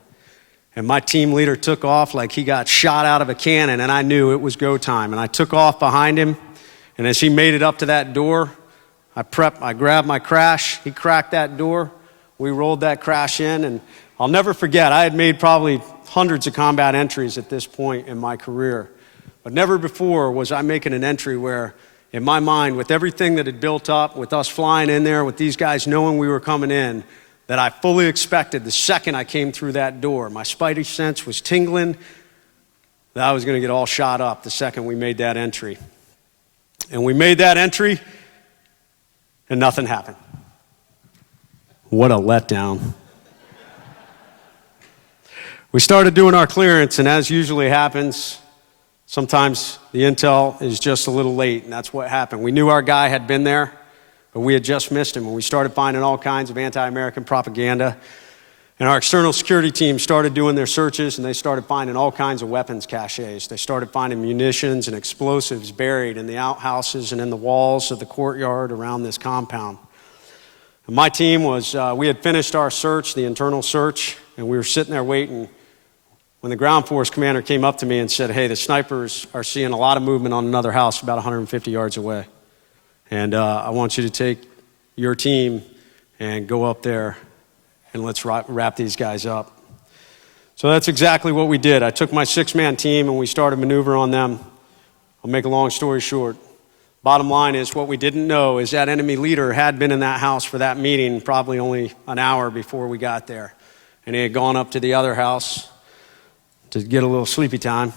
And my team leader took off like he got shot out of a cannon, and I knew it was go time. And I took off behind him, and as he made it up to that door, I grabbed my crash. He cracked that door. We rolled that crash in, and I'll never forget, I had made probably hundreds of combat entries at this point in my career. But never before was I making an entry where, in my mind, with everything that had built up, with us flying in there, with these guys knowing we were coming in, that I fully expected the second I came through that door. My spidey sense was tingling that I was going to get all shot up the second we made that entry. And we made that entry, and nothing happened. What a letdown. We started doing our clearance, and as usually happens, sometimes the intel is just a little late, and that's what happened. We knew our guy had been there, but we had just missed him, and we started finding all kinds of anti-American propaganda. And our external security team started doing their searches, and they started finding all kinds of weapons caches. They started finding munitions and explosives buried in the outhouses and in the walls of the courtyard around this compound. And my team was, we had finished our search, the internal search, and we were sitting there waiting when the ground force commander came up to me and said, hey, the snipers are seeing a lot of movement on another house about 150 yards away. And I want you to take your team and go up there and let's wrap these guys up. So that's exactly what we did. I took my 6-man team and we started maneuver on them. I'll make a long story short. Bottom line is what we didn't know is that enemy leader had been in that house for that meeting probably only an hour before we got there. And he had gone up to the other house to get a little sleepy time.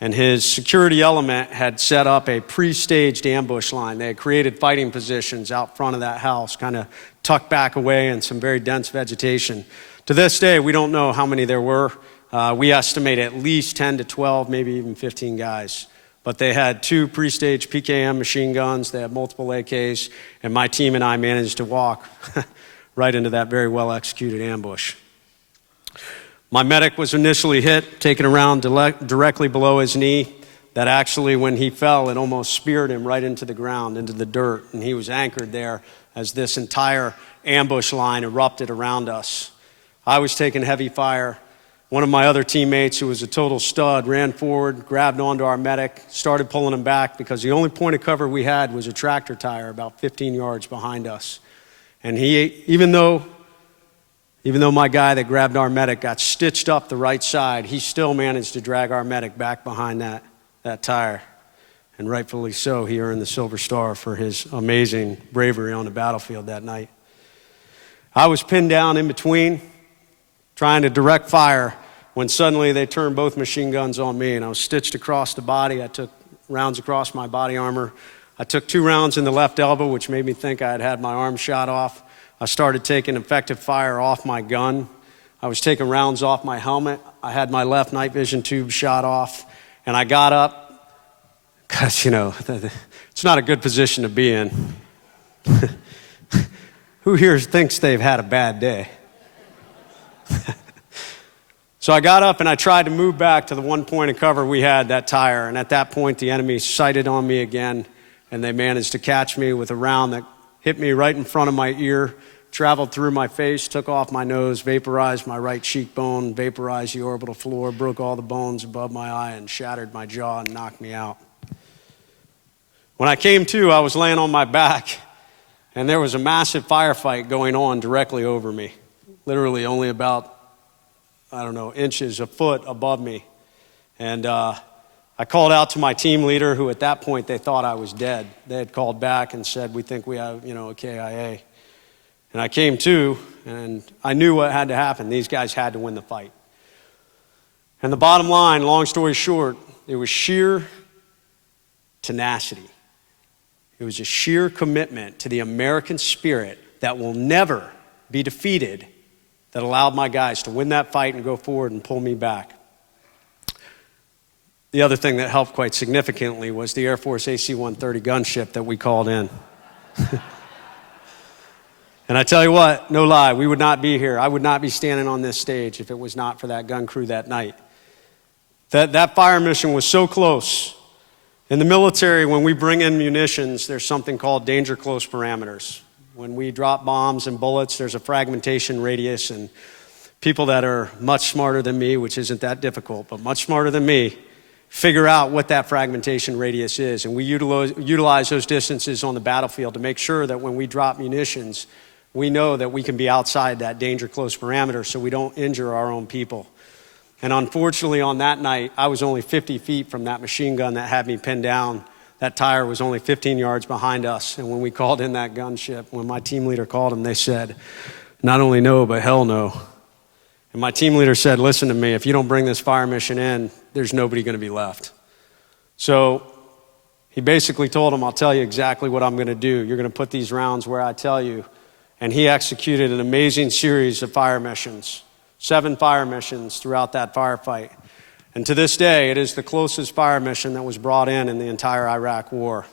And his security element had set up a pre-staged ambush line. They had created fighting positions out front of that house, kind of tucked back away in some very dense vegetation. To this day, we don't know how many there were. We estimate at least 10 to 12, maybe even 15 guys. But they had 2 pre-staged PKM machine guns, they had multiple AKs, and my team and I managed to walk right into that very well-executed ambush. My medic was initially hit, taken around directly below his knee. That actually, when he fell, it almost speared him right into the ground, into the dirt, and he was anchored there as this entire ambush line erupted around us. I was taking heavy fire. One of my other teammates, who was a total stud, ran forward, grabbed onto our medic, started pulling him back because the only point of cover we had was a tractor tire about 15 yards behind us. And he, even though my guy that grabbed our medic got stitched up the right side, he still managed to drag our medic back behind that tire. And rightfully so, he earned the Silver Star for his amazing bravery on the battlefield that night. I was pinned down in between, trying to direct fire, when suddenly they turned both machine guns on me, and I was stitched across the body. I took rounds across my body armor. I took 2 rounds in the left elbow, which made me think I had had my arm shot off. I started taking effective fire off my gun. I was taking rounds off my helmet. I had my left night vision tube shot off, and I got up, because, it's not a good position to be in. Who here thinks they've had a bad day? So I got up and I tried to move back to the one point of cover we had, that tire, and at that point the enemy sighted on me again, and they managed to catch me with a round that hit me right in front of my ear, traveled through my face, took off my nose, vaporized my right cheekbone, vaporized the orbital floor, broke all the bones above my eye, and shattered my jaw and knocked me out. When I came to, I was laying on my back, and there was a massive firefight going on directly over me, literally only about, inches, a foot above me. And I called out to my team leader, who at that point they thought I was dead. They had called back and said, we think we have, a KIA. And I came to, and I knew what had to happen. These guys had to win the fight. And the bottom line, long story short, it was sheer tenacity. It was a sheer commitment to the American spirit that will never be defeated that allowed my guys to win that fight and go forward and pull me back. The other thing that helped quite significantly was the Air Force AC-130 gunship that we called in. And I tell you what, no lie, we would not be here. I would not be standing on this stage if it was not for that gun crew that night. That fire mission was so close. In the military, when we bring in munitions, there's something called danger close parameters. When we drop bombs and bullets, there's a fragmentation radius, and people that are much smarter than me, which isn't that difficult, but much smarter than me, figure out what that fragmentation radius is. And we utilize those distances on the battlefield to make sure that when we drop munitions, we know that we can be outside that danger close parameter so we don't injure our own people. And unfortunately, on that night, I was only 50 feet from that machine gun that had me pinned down. That tire was only 15 yards behind us. And when we called in that gunship, when my team leader called him, they said, not only no, but hell no. And my team leader said, listen to me, if you don't bring this fire mission in, there's nobody going to be left. So he basically told him, I'll tell you exactly what I'm going to do. You're going to put these rounds where I tell you. And he executed an amazing series of fire missions. 7 fire missions throughout that firefight. And to this day, it is the closest fire mission that was brought in the entire Iraq war.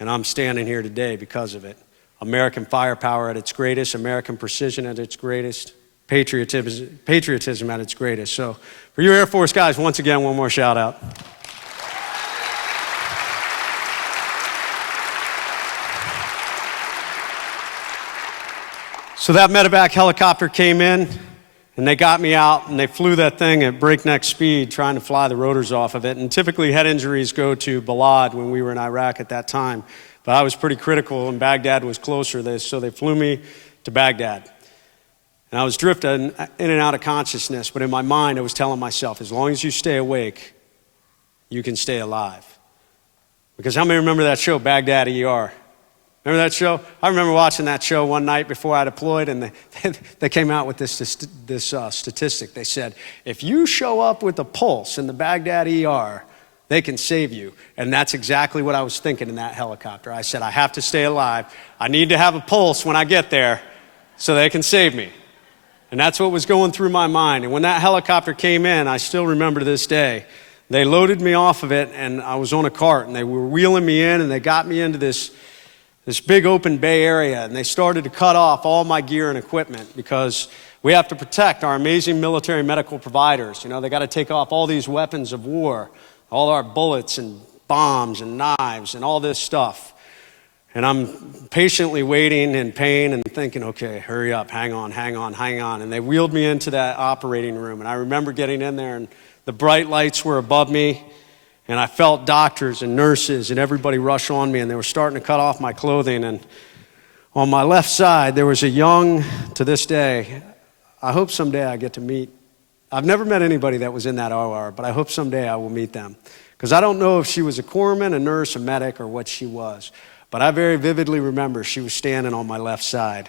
And I'm standing here today because of it. American firepower at its greatest, American precision at its greatest, patriotism at its greatest. So for you Air Force guys, once again, one more shout out. So that medevac helicopter came in, and they got me out, and they flew that thing at breakneck speed, trying to fly the rotors off of it. And typically head injuries go to Balad when we were in Iraq at that time. But I was pretty critical, and Baghdad was closer, so they flew me to Baghdad. And I was drifting in and out of consciousness, but in my mind I was telling myself, as long as you stay awake, you can stay alive. Because how many remember that show, Baghdad ER? Remember that show? I remember watching that show one night before I deployed, and they came out with this statistic. They said, if you show up with a pulse in the Baghdad ER, they can save you. And that's exactly what I was thinking in that helicopter. I said, I have to stay alive. I need to have a pulse when I get there so they can save me. And that's what was going through my mind. And when that helicopter came in, I still remember to this day, they loaded me off of it, and I was on a cart, and they were wheeling me in, and they got me into this big open bay area, and they started to cut off all my gear and equipment because we have to protect our amazing military medical providers. You know, they got to take off all these weapons of war, all our bullets and bombs and knives and all this stuff. And I'm patiently waiting in pain and thinking, okay, hurry up, hang on. And they wheeled me into that operating room, and I remember getting in there, and the bright lights were above me, and I felt doctors and nurses and everybody rush on me, and they were starting to cut off my clothing. And on my left side, there was a young, to this day, I hope someday I get to meet. I've never met anybody that was in that OR, but I hope someday I will meet them. Because I don't know if she was a corpsman, a nurse, a medic, or what she was. But I very vividly remember she was standing on my left side.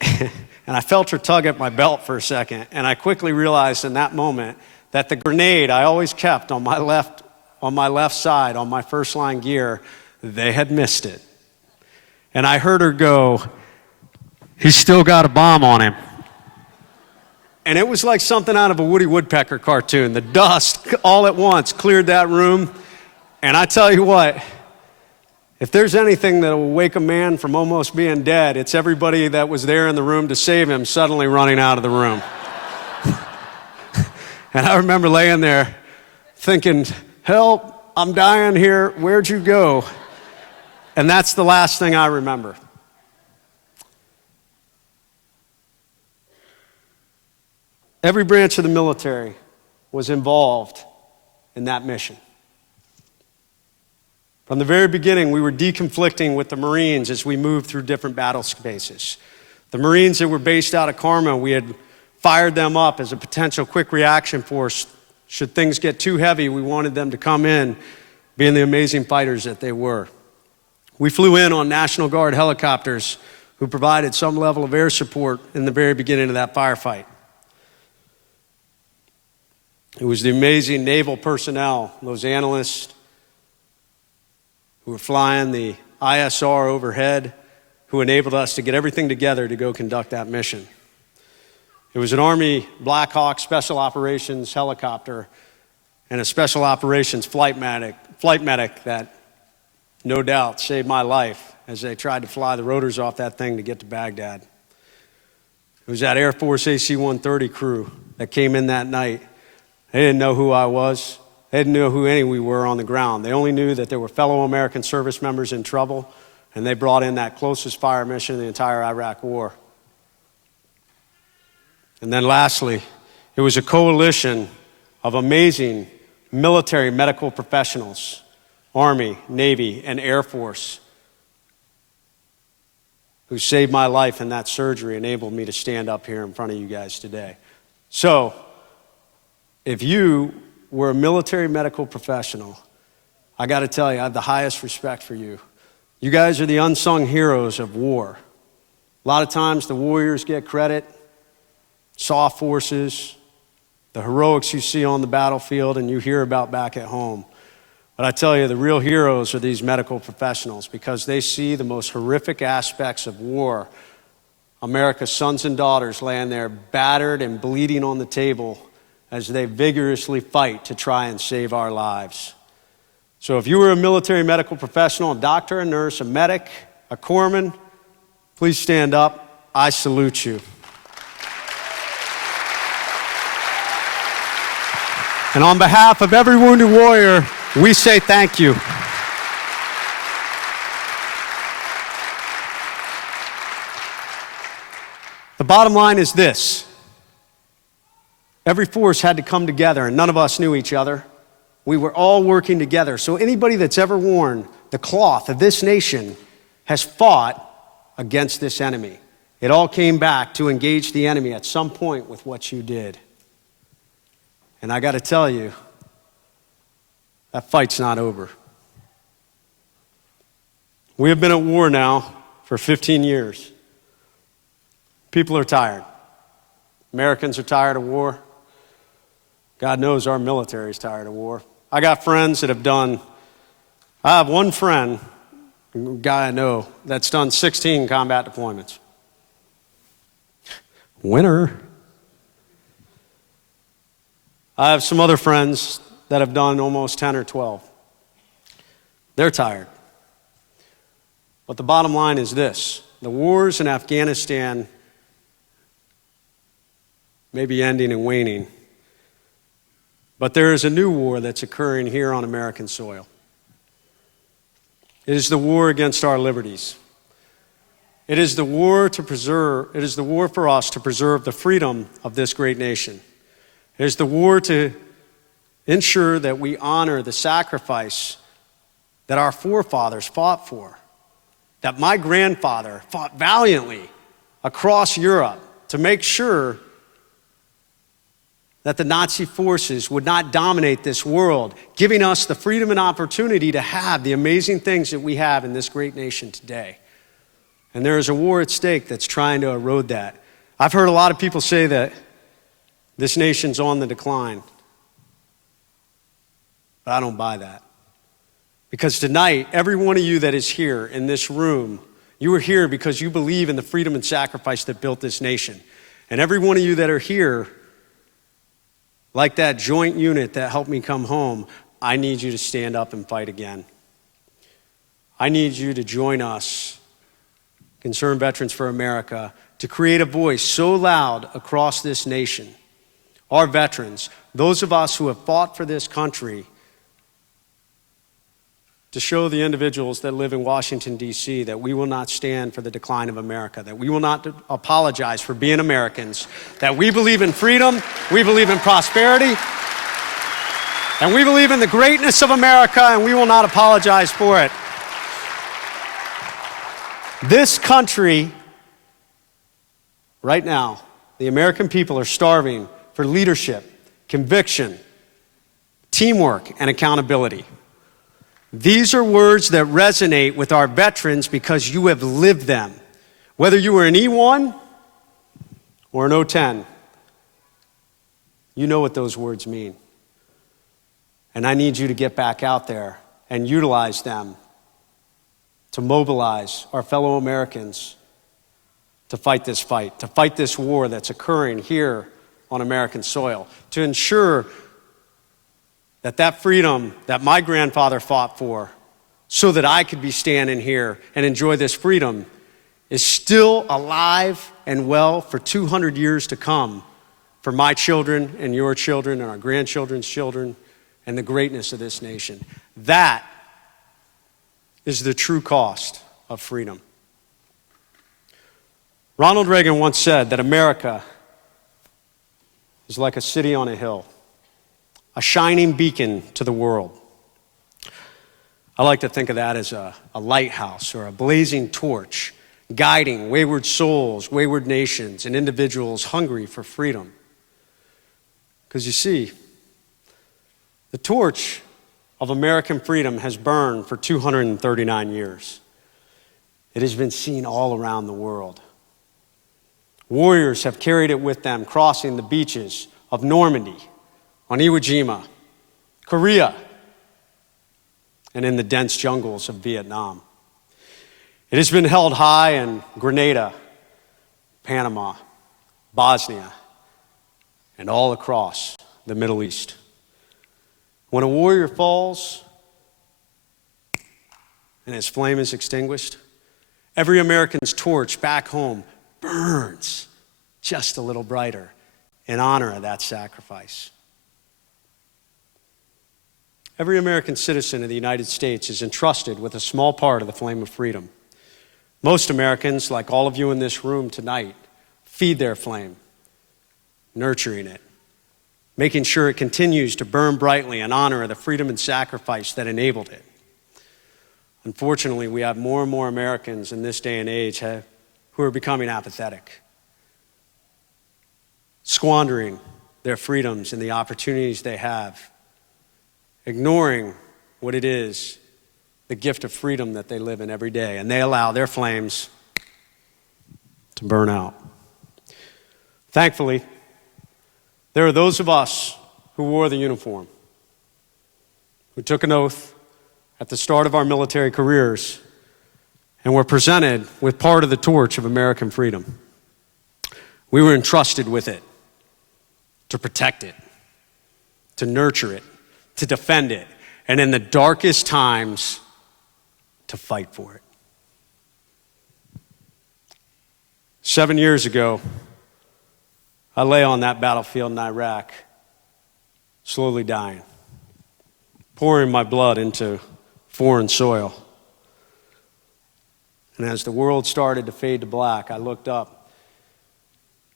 And I felt her tug at my belt for a second, and I quickly realized in that moment that the grenade I always kept on my left side, on my first line gear, they had missed it. And I heard her go, he's still got a bomb on him. And it was like something out of a Woody Woodpecker cartoon. The dust all at once cleared that room. And I tell you what, if there's anything that will wake a man from almost being dead, it's everybody that was there in the room to save him suddenly running out of the room. And I remember laying there thinking, help, I'm dying here, where'd you go? And that's the last thing I remember. Every branch of the military was involved in that mission. From the very beginning, we were deconflicting with the Marines as we moved through different battle spaces. The Marines that were based out of Carmel, we had fired them up as a potential quick reaction force. Should things get too heavy, we wanted them to come in, being the amazing fighters that they were. We flew in on National Guard helicopters who provided some level of air support in the very beginning of that firefight. It was the amazing naval personnel, those analysts who were flying the ISR overhead, who enabled us to get everything together to go conduct that mission. It was an Army Black Hawk Special Operations helicopter and a Special Operations flight medic that no doubt saved my life as they tried to fly the rotors off that thing to get to Baghdad. It was that Air Force AC-130 crew that came in that night. They didn't know who I was. They didn't know who any we were on the ground. They only knew that there were fellow American service members in trouble, and they brought in that closest fire mission in the entire Iraq War. And then lastly, it was a coalition of amazing military medical professionals, Army, Navy, and Air Force, who saved my life in that surgery, enabled me to stand up here in front of you guys today. So, if you were a military medical professional, I got to tell you, I have the highest respect for you. You guys are the unsung heroes of war. A lot of times the warriors get credit, soft forces, the heroics you see on the battlefield and you hear about back at home. But I tell you, the real heroes are these medical professionals because they see the most horrific aspects of war. America's sons and daughters laying there battered and bleeding on the table as they vigorously fight to try and save our lives. So if you were a military medical professional, a doctor, a nurse, a medic, a corpsman, Please stand up. I salute you. And on behalf of every wounded warrior, we say thank you. The bottom line is this. Every force had to come together, and none of us knew each other. We were all working together. So anybody that's ever worn the cloth of this nation has fought against this enemy. It all came back to engage the enemy at some point with what you did. And I got to tell you, that fight's not over. We have been at war now for 15 years. People are tired. Americans are tired of war. God knows our military is tired of war. I got friends that have done, I have one friend, a guy I know, that's done 16 combat deployments. Winner. I have some other friends that have done almost 10 or 12. They're tired. But the bottom line is this. The wars in Afghanistan may be ending and waning, but there is a new war that's occurring here on American soil. It is the war against our liberties. It is the war for us to preserve the freedom of this great nation. It is the war to ensure that we honor the sacrifice that our forefathers fought for, that my grandfather fought valiantly across Europe to make sure that the Nazi forces would not dominate this world, giving us the freedom and opportunity to have the amazing things that we have in this great nation today. And there is a war at stake that's trying to erode that. I've heard a lot of people say that this nation's on the decline. But I don't buy that. Because tonight, every one of you that is here in this room, you are here because you believe in the freedom and sacrifice that built this nation. And every one of you that are here, like that joint unit that helped me come home, I need you to stand up and fight again. I need you to join us, Concerned Veterans for America, to create a voice so loud across this nation. Our veterans, those of us who have fought for this country, to show the individuals that live in Washington, D.C., that we will not stand for the decline of America, that we will not apologize for being Americans, that we believe in freedom, we believe in prosperity, and we believe in the greatness of America, and we will not apologize for it. This country, right now, the American people are starving for leadership, conviction, teamwork, and accountability. These are words that resonate with our veterans because you have lived them. Whether you were an E1 or an O10, you know what those words mean. And I need you to get back out there and utilize them to mobilize our fellow Americans to fight this war that's occurring here on American soil, to ensure that freedom that my grandfather fought for so that I could be standing here and enjoy this freedom is still alive and well for 200 years to come for my children and your children and our grandchildren's children and the greatness of this nation. That is the true cost of freedom. Ronald Reagan once said that America is like a city on a hill, a shining beacon to the world. I like to think of that as a lighthouse or a blazing torch, guiding wayward souls, wayward nations, and individuals hungry for freedom. Because you see, the torch of American freedom has burned for 239 years. It has been seen all around the world. Warriors have carried it with them, crossing the beaches of Normandy, on Iwo Jima, Korea, and in the dense jungles of Vietnam. It has been held high in Grenada, Panama, Bosnia, and all across the Middle East. When a warrior falls and his flame is extinguished, Every American's torch back home burns just a little brighter in honor of that sacrifice. Every American citizen of the United States is entrusted with a small part of the flame of freedom. Most Americans, like all of you in this room tonight, feed their flame, nurturing it, making sure it continues to burn brightly in honor of the freedom and sacrifice that enabled it. Unfortunately, we have more and more Americans in this day and age who are becoming apathetic, squandering their freedoms and the opportunities they have, ignoring what it is, the gift of freedom that they live in every day, and they allow their flames to burn out. Thankfully, there are those of us who wore the uniform, who took an oath at the start of our military careers and were presented with part of the torch of American freedom. We were entrusted with it to protect it, to nurture it, to defend it, and in the darkest times, to fight for it. 7 years ago, I lay on that battlefield in Iraq, slowly dying, pouring my blood into foreign soil. And as the world started to fade to black, I looked up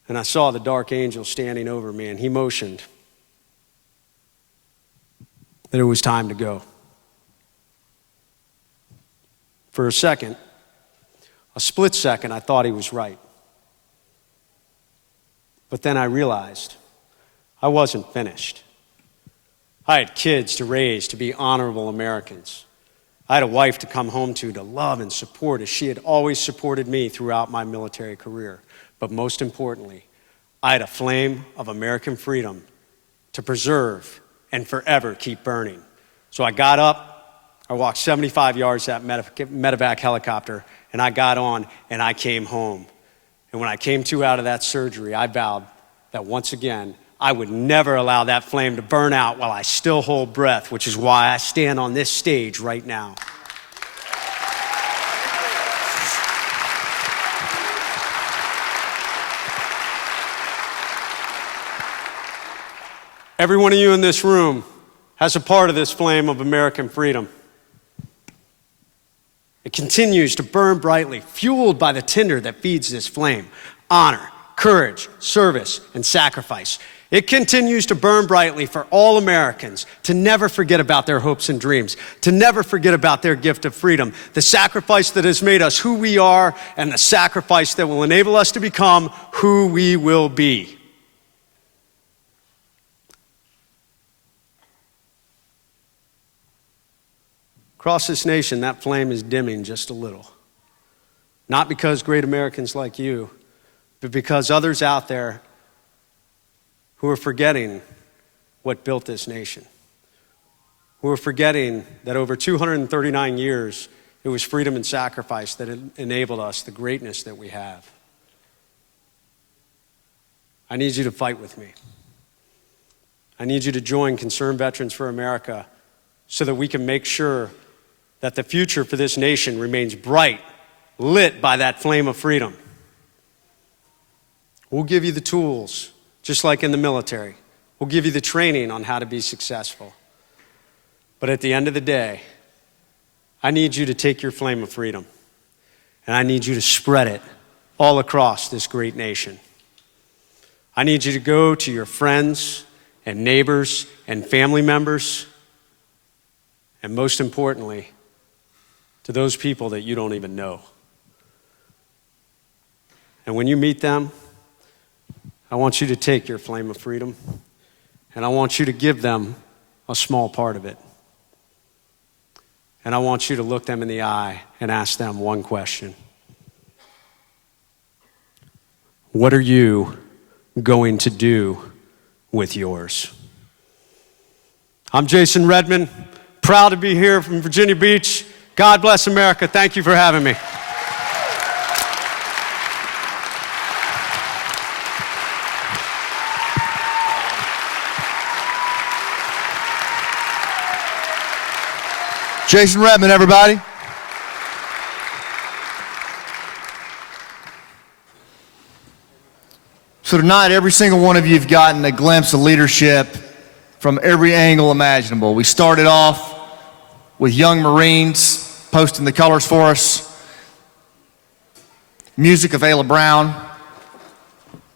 and I saw the dark angel standing over me, and he motioned that it was time to go. For a second, a split second, I thought he was right. But then I realized I wasn't finished. I had kids to raise to be honorable Americans. I had a wife to come home to love and support as she had always supported me throughout my military career. But most importantly, I had a flame of American freedom to preserve and forever keep burning. So I got up, I walked 75 yards to that medevac helicopter, and I got on and I came home. And when I came to out of that surgery, I vowed that once again, I would never allow that flame to burn out while I still hold breath, which is why I stand on this stage right now. Every one of you in this room has a part of this flame of American freedom. It continues to burn brightly, fueled by the tinder that feeds this flame: honor, courage, service, and sacrifice. It continues to burn brightly for all Americans to never forget about their hopes and dreams, to never forget about their gift of freedom, the sacrifice that has made us who we are, and the sacrifice that will enable us to become who we will be. Across this nation, that flame is dimming just a little. Not because great Americans like you, but because others out there who are forgetting what built this nation, who are forgetting that over 239 years, it was freedom and sacrifice that enabled us the greatness that we have. I need you to fight with me. I need you to join Concerned Veterans for America so that we can make sure that the future for this nation remains bright, lit by that flame of freedom. We'll give you the tools, just like in the military. We'll give you the training on how to be successful. But at the end of the day, I need you to take your flame of freedom, and I need you to spread it all across this great nation. I need you to go to your friends and neighbors and family members, and most importantly, to those people that you don't even know. And when you meet them, I want you to take your flame of freedom, and I want you to give them a small part of it. And I want you to look them in the eye and ask them one question. What are you going to do with yours? I'm Jason Redman, proud to be here from Virginia Beach. God bless America. Thank you for having me. Jason Redman, everybody. So tonight, every single one of you have gotten a glimpse of leadership from every angle imaginable. We started off with young Marines posting the colors for us, music of Ayla Brown,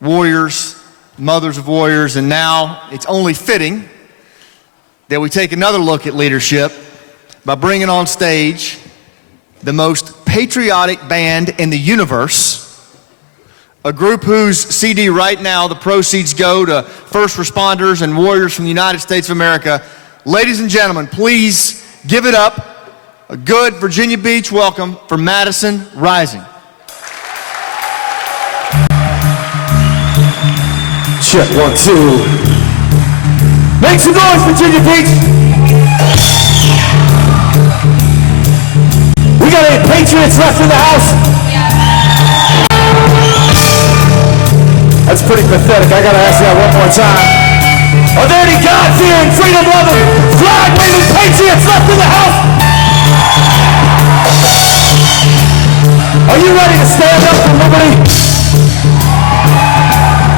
warriors, mothers of warriors, and now it's only fitting that we take another look at leadership by bringing on stage the most patriotic band in the universe, a group whose CD right now, the proceeds go to first responders and warriors from the United States of America. Ladies and gentlemen, please give it up. A good Virginia Beach welcome for Madison Rising. Check 1, 2. Make some noise, Virginia Beach. We got any patriots left in the house? That's pretty pathetic. I gotta ask that one more time. Are there any God-fearing, freedom-loving, flag-waving patriots left in the house? Are you ready to stand up for liberty?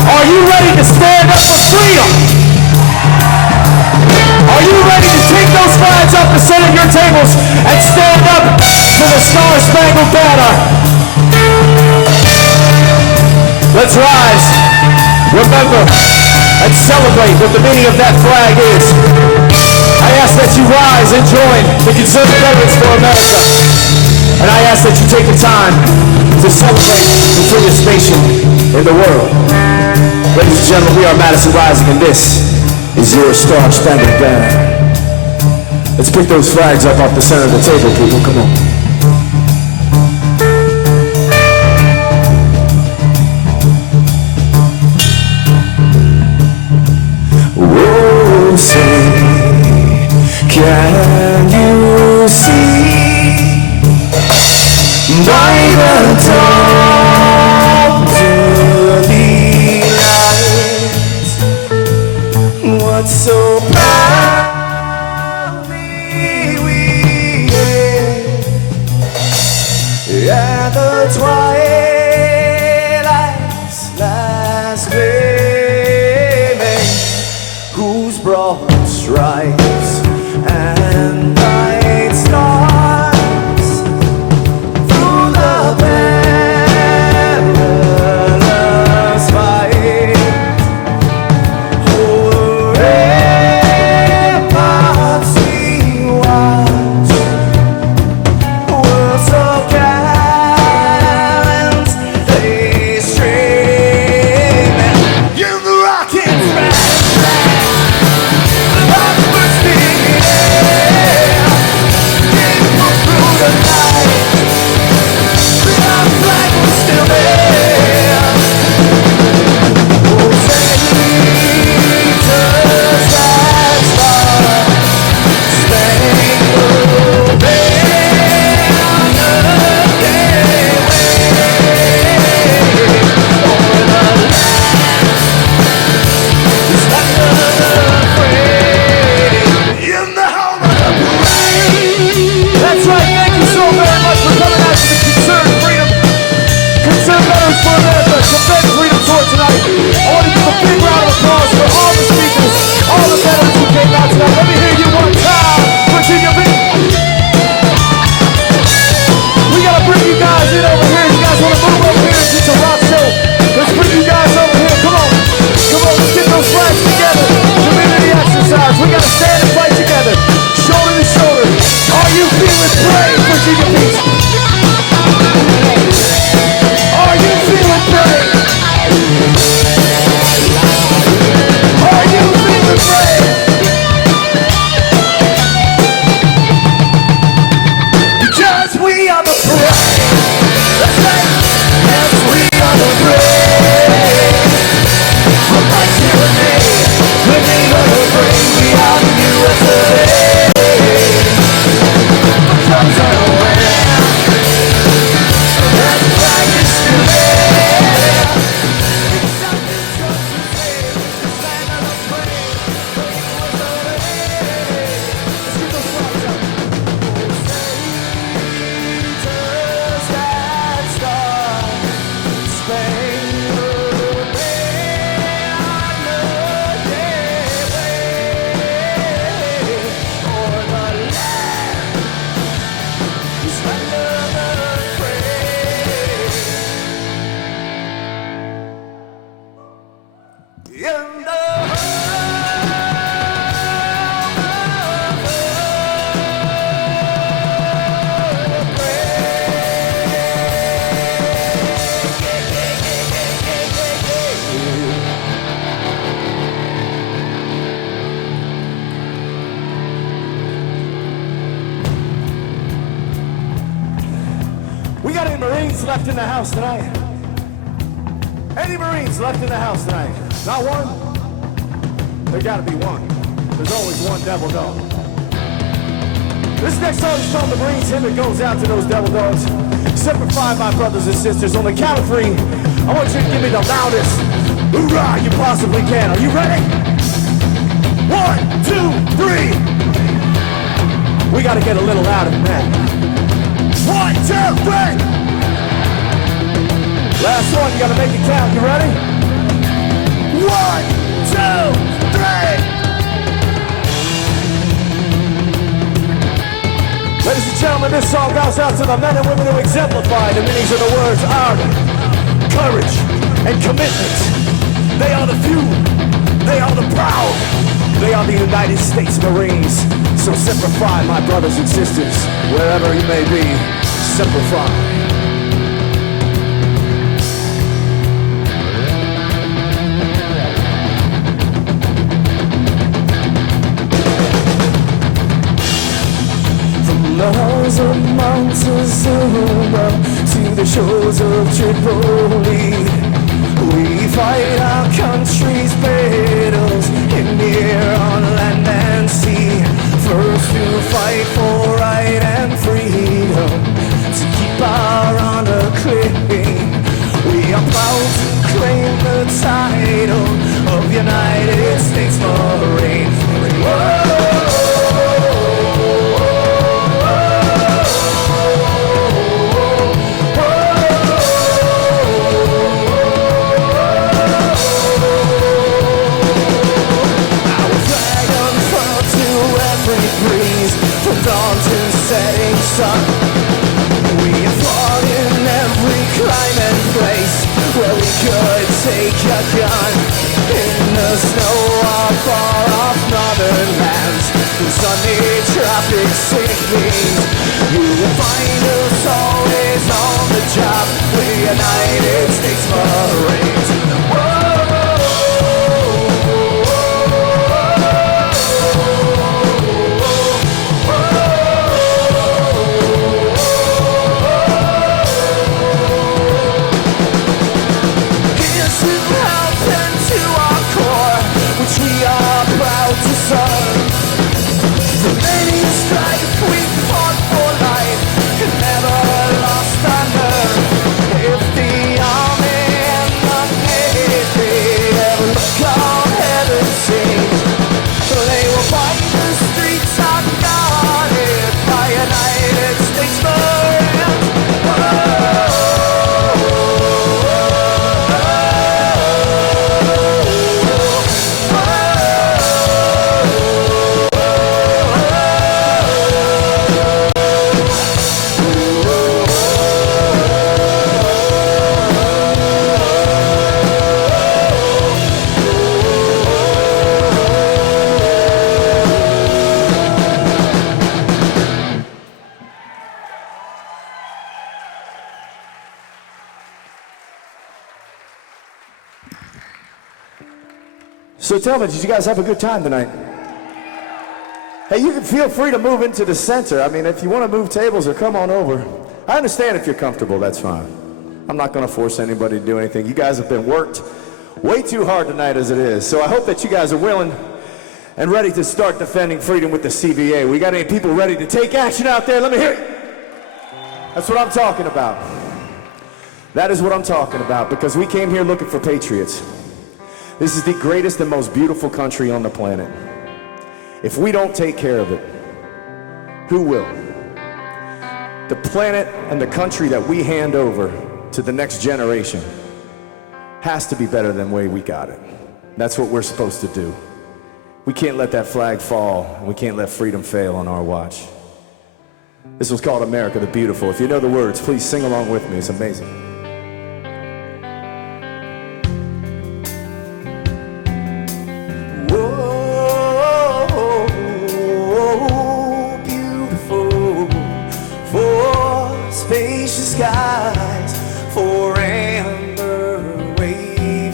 Are you ready to stand up for freedom? Are you ready to take those flags off the center of your tables and stand up for the Star-Spangled Banner? Let's rise, remember, and celebrate what the meaning of that flag is. I ask that you rise and join the Conservative Veterans for America. And I ask that you take the time to celebrate the freest nation in the world. Ladies and gentlemen, we are Madison Rising, and this is your Star-Spangled Banner. Let's pick those flags up off the center of the table, people. Come on. Can you see by the dawn to the light what so proudly we did at the twilight's last gleaming, whose broad stripes and in the We got any Marines left in the house tonight? Any Marines left in the house tonight? Not one? There gotta be one. There's always one devil dog. This next song is called The Marines Hymn. It goes out to those devil dogs. Semper Fi, my brothers and sisters. On the count of three, I want you to give me the loudest hoorah you possibly can. Are you ready? 1, 2, 3. We gotta get a little louder than that. 1, 2, 3. Last one, you gotta make it count. You ready? 1, 2, 3. Ladies and gentlemen, this song goes out to the men and women who exemplify the meanings of the words honor, courage, and commitment. They are the few. They are the proud. They are the United States Marines. So Semper Fi, my brothers and sisters, wherever you may be, Semper Fi. The halls of Montezuma to the shores of Tripoli, we fight our country's battles in the air, on land and sea. First to fight for right and freedom, to keep our honor clean. We are proud to claim the title of United States Marines. Whoa! Dawn to setting sun. We have fought in every clime and place where we could take a gun. In the snow of far-off northern lands, in sunny tropic cities, you will find us always on the job. We're United States Marines. Whoa! We are proud to serve. For many a strife we fought for life and never lost our nerve. If the army and the navy ever look on heaven's scenes, they will find the streets are guarded by United States Marines. So tell me, did you guys have a good time tonight? Hey, you can feel free to move into the center. I mean, if you want to move tables or come on over. I understand if you're comfortable, that's fine. I'm not going to force anybody to do anything. You guys have been worked way too hard tonight as it is. So I hope that you guys are willing and ready to start defending freedom with the CVA. We got any people ready to take action out there? Let me hear it. That's what I'm talking about. That is what I'm talking about, because we came here looking for patriots. This is the greatest and most beautiful country on the planet. If we don't take care of it, who will? The planet and the country that we hand over to the next generation has to be better than the way we got it. That's what we're supposed to do. We can't let that flag fall, and we can't let freedom fail on our watch. This was called America the Beautiful. If you know the words, please sing along with me. It's amazing.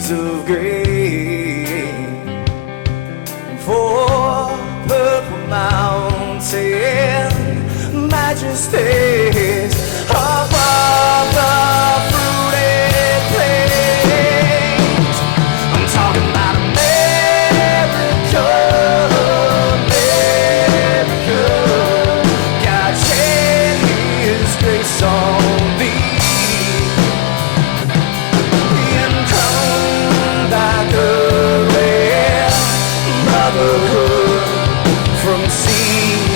shades of gray, for purple mountain majesties above the fruited plains. I'm talking about America, America. God shed His grace on thee. From sea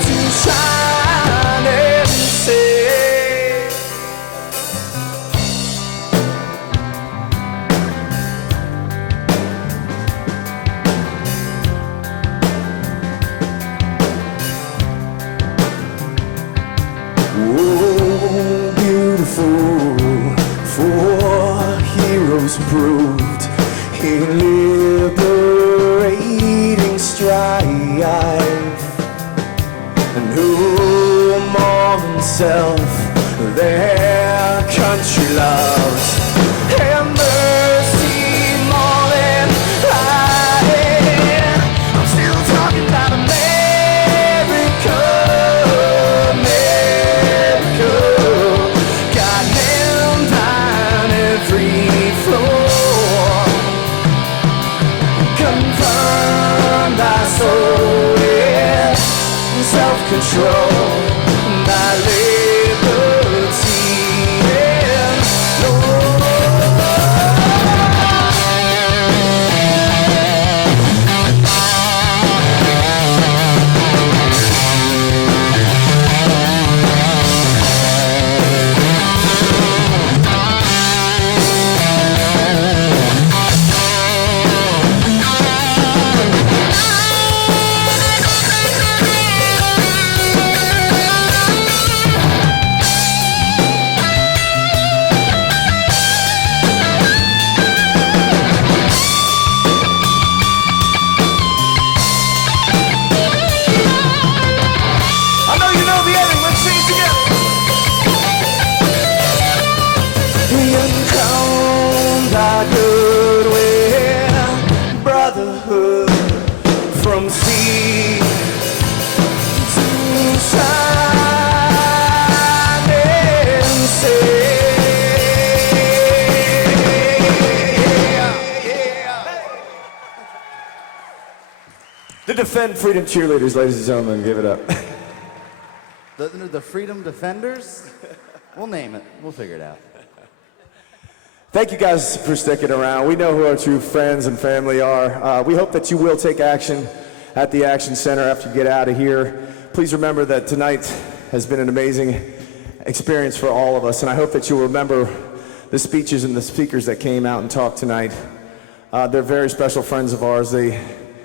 to shine and say, oh, beautiful, for heroes proved in liberating strife, and who more than self their country loves, and mercy more than life. I'm still talking about America, America. Got nailed down every floor, confirmed I soul with self-control, my liberty and I know you know the ending. Let's sing it together. Come thy goodwill, brotherhood, from sea to shine and say, the Defend Freedom cheerleaders, ladies and gentlemen, give it up. The Freedom Defenders? We'll name it. We'll figure it out. Thank you guys for sticking around. We know who our true friends and family are. We hope that you will take action at the Action Center after you get out of here. Please remember that tonight has been an amazing experience for all of us, and I hope that you'll remember the speeches and the speakers that came out and talked tonight. They're very special friends of ours. They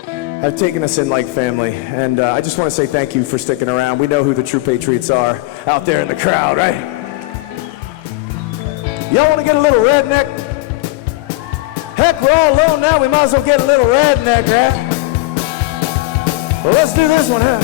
have taken us in like family, and I just want to say thank you for sticking around. We know who the true patriots are out there in the crowd, right? Y'all want to get a little redneck? Heck, we're all alone now. We might as well get a little redneck, right? Well, let's do this one, huh?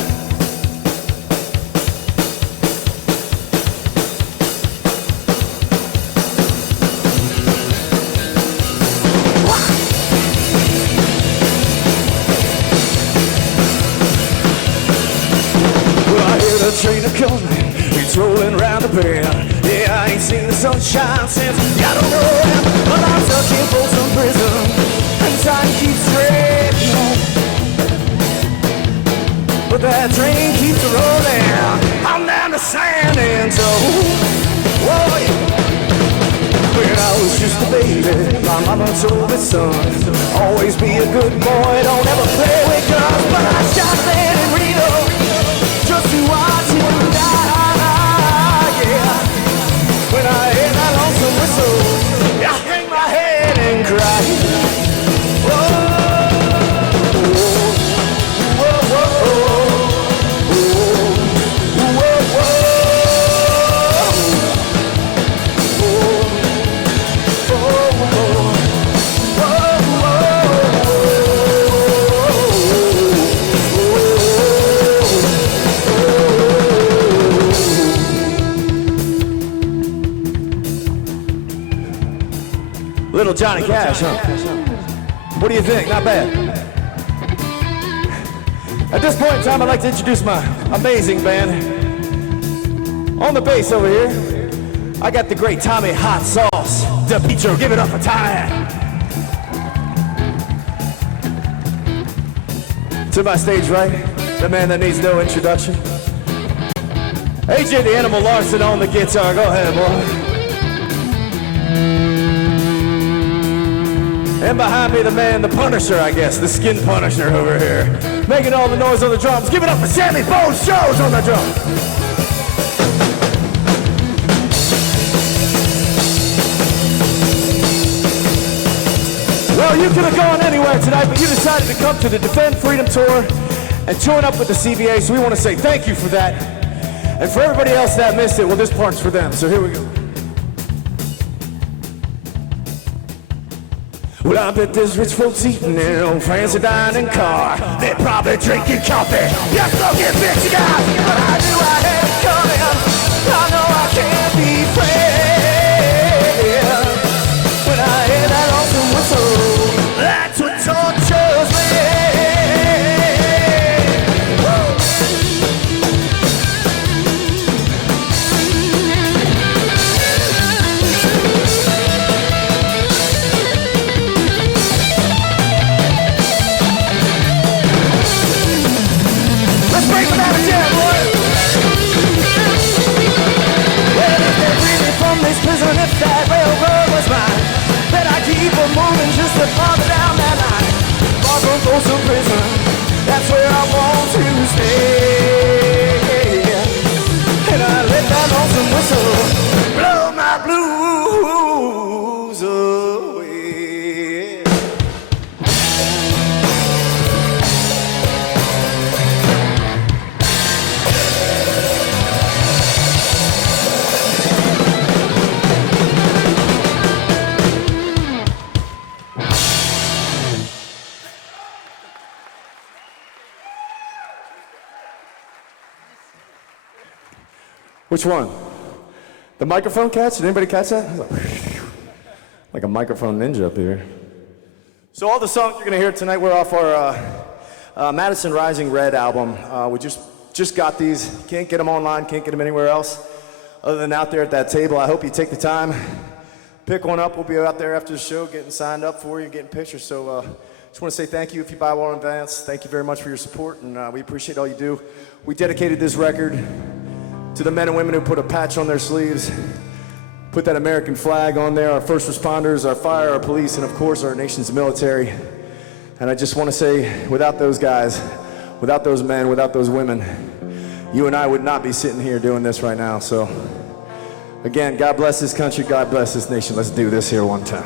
Well, I hear the train a-coming. It's rolling round the bend. Yeah, I ain't seen the sunshine since I don't know when. But I'm stuck in Folsom Prison, and time keeps dragging on. But that train keeps rolling. I'm down to San Antonio. Whoa, yeah. When I was just a baby, my mama told me, son, always be a good boy, don't ever play with guns. But I shot that in Rio just to watch him die, yeah. When I hear that lonesome whistle, I hang my head and cry. Johnny Cash, huh? What do you think? Not bad. At this point in time, I'd like to introduce my amazing band. On the bass over here, I got the great Tommy Hot Sauce DePietro. Give it up for Tommy. To my stage right, the man that needs no introduction, AJ the Animal Larson on the guitar. Go ahead, boy. And behind me, the man, the Punisher, I guess, the Skin Punisher over here, making all the noise on the drums. Give it up for Sammy Bones Shows on the drums. Well, you could have gone anywhere tonight, but you decided to come to the Defend Freedom Tour and join up with the CVA, so we want to say thank you for that. And for everybody else that missed it, well, this part's for them, so here we go. Well, I bet there's rich folks eating their own fancy dining car. They're probably drinking coffee, just smoking big cigars. But I knew I had it coming. I know I can't be afraid. When I hear that awesome whistle, that's what tortures me. Let's break without a jam, boy. Well, if they free me from this prison, if that railroad was mine, then I'd keep on moving just a farther down that line. Far from Folsom Prison, that's where I want to stay. And I let that lonesome whistle blow my blues away. Which one? The microphone catch? Did anybody catch that? Like a microphone ninja up here. So all the songs you're gonna hear tonight were off our Madison Rising Red album. We just got these. Can't get them online, can't get them anywhere else other than out there at that table. I hope you take the time, pick one up. We'll be out there after the show getting signed up for you, getting pictures. So just want to say thank you if you buy one in advance. Thank you very much for your support, and we appreciate all you do. We dedicated this record to the men and women who put a patch on their sleeves, put that American flag on there, our first responders, our fire, our police, and of course our nation's military. And I just want to say, without those guys, without those men, without those women, you and I would not be sitting here doing this right now. So again, God bless this country, God bless this nation. Let's do this here one time.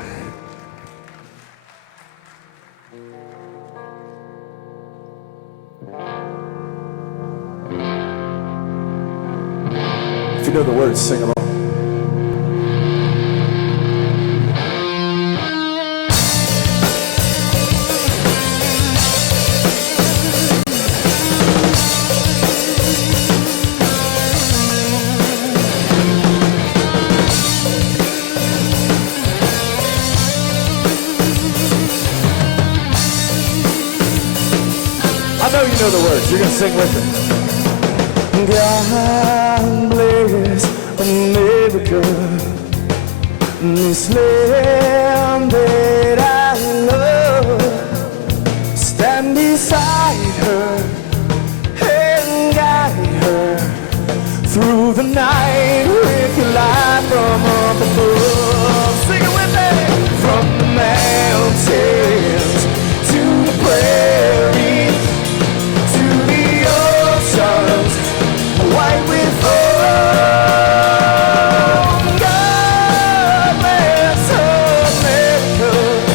If you know the words, sing along. I know you know the words. You're going to sing with me. God bless America, this land that I love. Stand beside her and guide her through the night with your light from up above. Sing it with me. From the mountains to the prairies to the oceans white with foam. God bless America.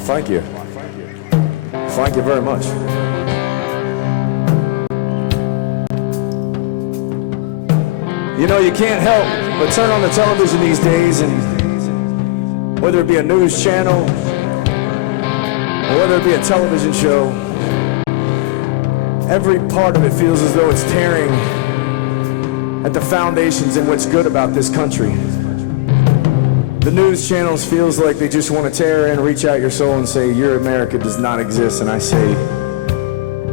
thank you. Thank you very much. You know, you can't help but turn on the television these days, and whether it be a news channel or whether it be a television show, every part of it feels as though it's tearing at the foundations and what's good about this country. The news channels feels like they just want to tear in, reach out your soul and say, your America does not exist. And I say,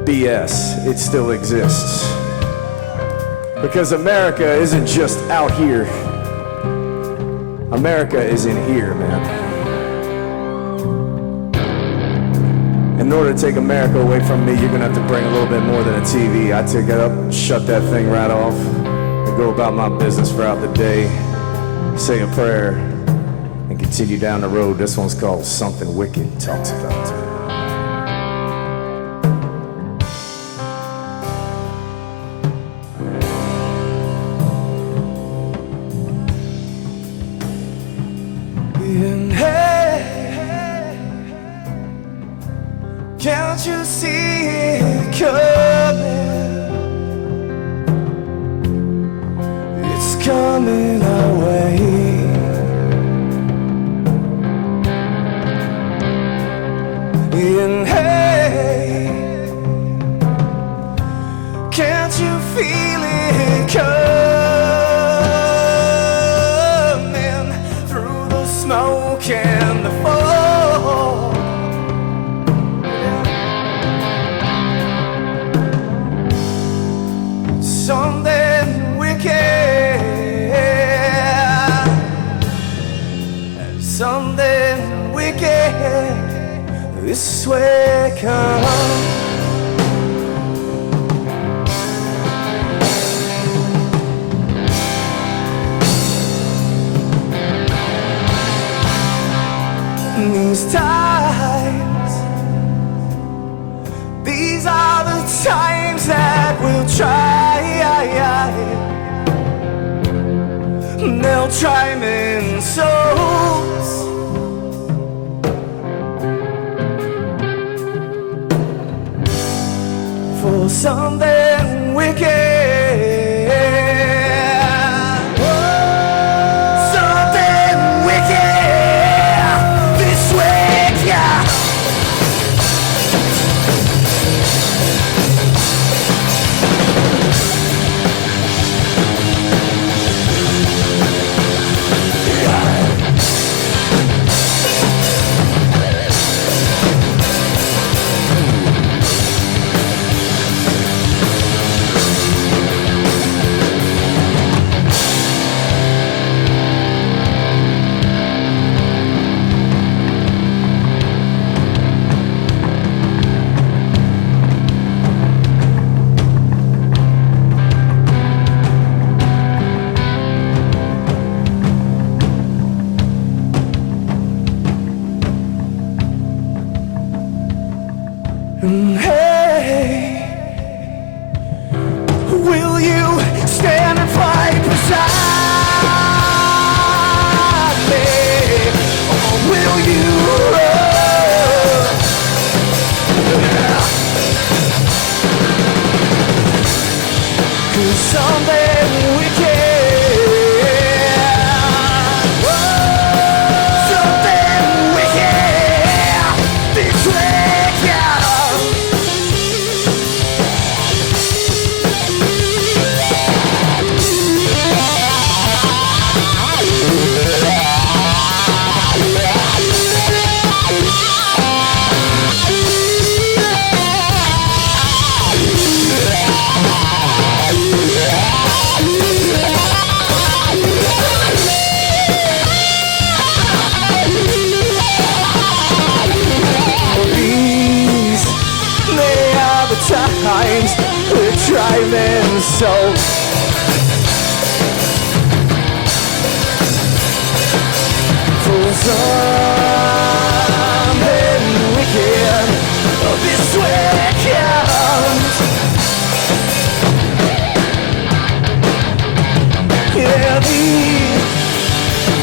BS, it still exists. Because America isn't just out here. America is in here, man. In order to take America away from me, you're gonna have to bring a little bit more than a TV. I take it up, shut that thing right off, and go about my business throughout the day, say a prayer, and continue down the road. This one's called Something Wicked Talks About. And hey, can't you see it coming? It's coming our way. And hey, can't you feel it coming through the smoke and the fog? Something wicked, something wicked, this way comes. These times, these are the times that we'll try. They'll try men's souls. For something wicked. Something wicked this way, yeah. Hey, will you stand and fight beside me, or will you run? Yeah. 'Cause something wicked, something wicked, this way, yeah. These, they are the times we're driving so. For something wicked, this way comes. Yeah,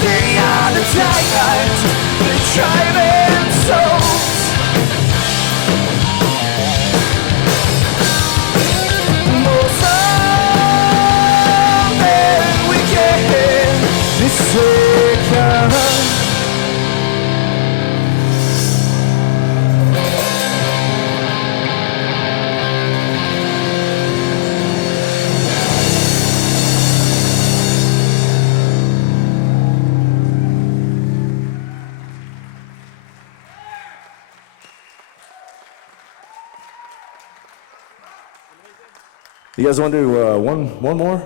they are the times we're driving so. You guys want to do one more?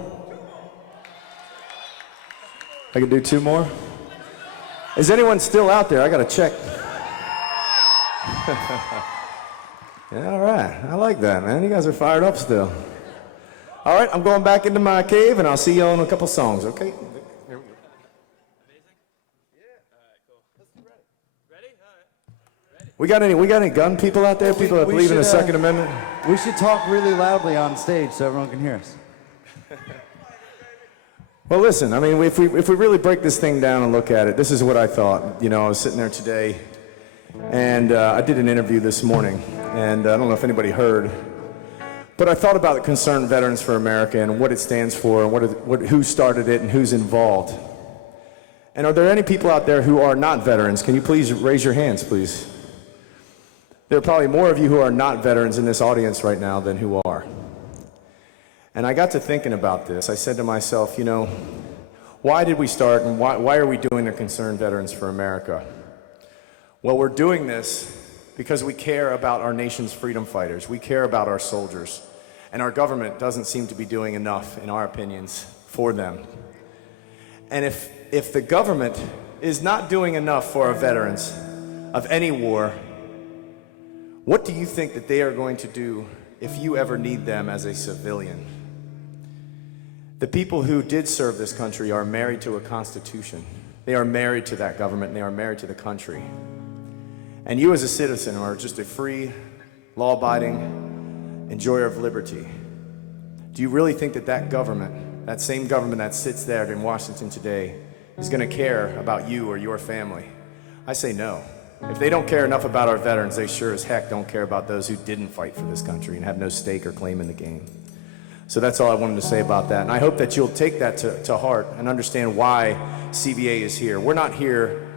I can do two more. Is anyone still out there? I gotta check. Yeah, all right. I like that, man. You guys are fired up still. All right, I'm going back into my cave, and I'll see you all in a couple songs, okay? We got any gun people out there? People that believe in the Second Amendment? We should talk really loudly on stage so everyone can hear us. Well, listen, I mean, if we really break this thing down and look at it, this is what I thought. You know, I was sitting there today, and I did an interview this morning, and I don't know if anybody heard, but I thought about Concerned Veterans for America and what it stands for and who started it and who's involved. And are there any people out there who are not veterans? Can you please raise your hands, please? There are probably more of you who are not veterans in this audience right now than who are. And I got to thinking about this. I said to myself, you know, why did we start and why are we doing the Concerned Veterans for America? Well, we're doing this because we care about our nation's freedom fighters. We care about our soldiers. And our government doesn't seem to be doing enough, in our opinions, for them. And if the government is not doing enough for our veterans of any war, what do you think that they are going to do if you ever need them as a civilian? The people who did serve this country are married to a constitution. They are married to that government, and they are married to the country. And you as a citizen are just a free, law-abiding enjoyer of liberty. Do you really think that that government, that same government that sits there in Washington today, is going to care about you or your family? I say no. If they don't care enough about our veterans, they sure as heck don't care about those who didn't fight for this country and have no stake or claim in the game. So that's all I wanted to say about that. And I hope that you'll take that to heart and understand why CVA is here. We're not here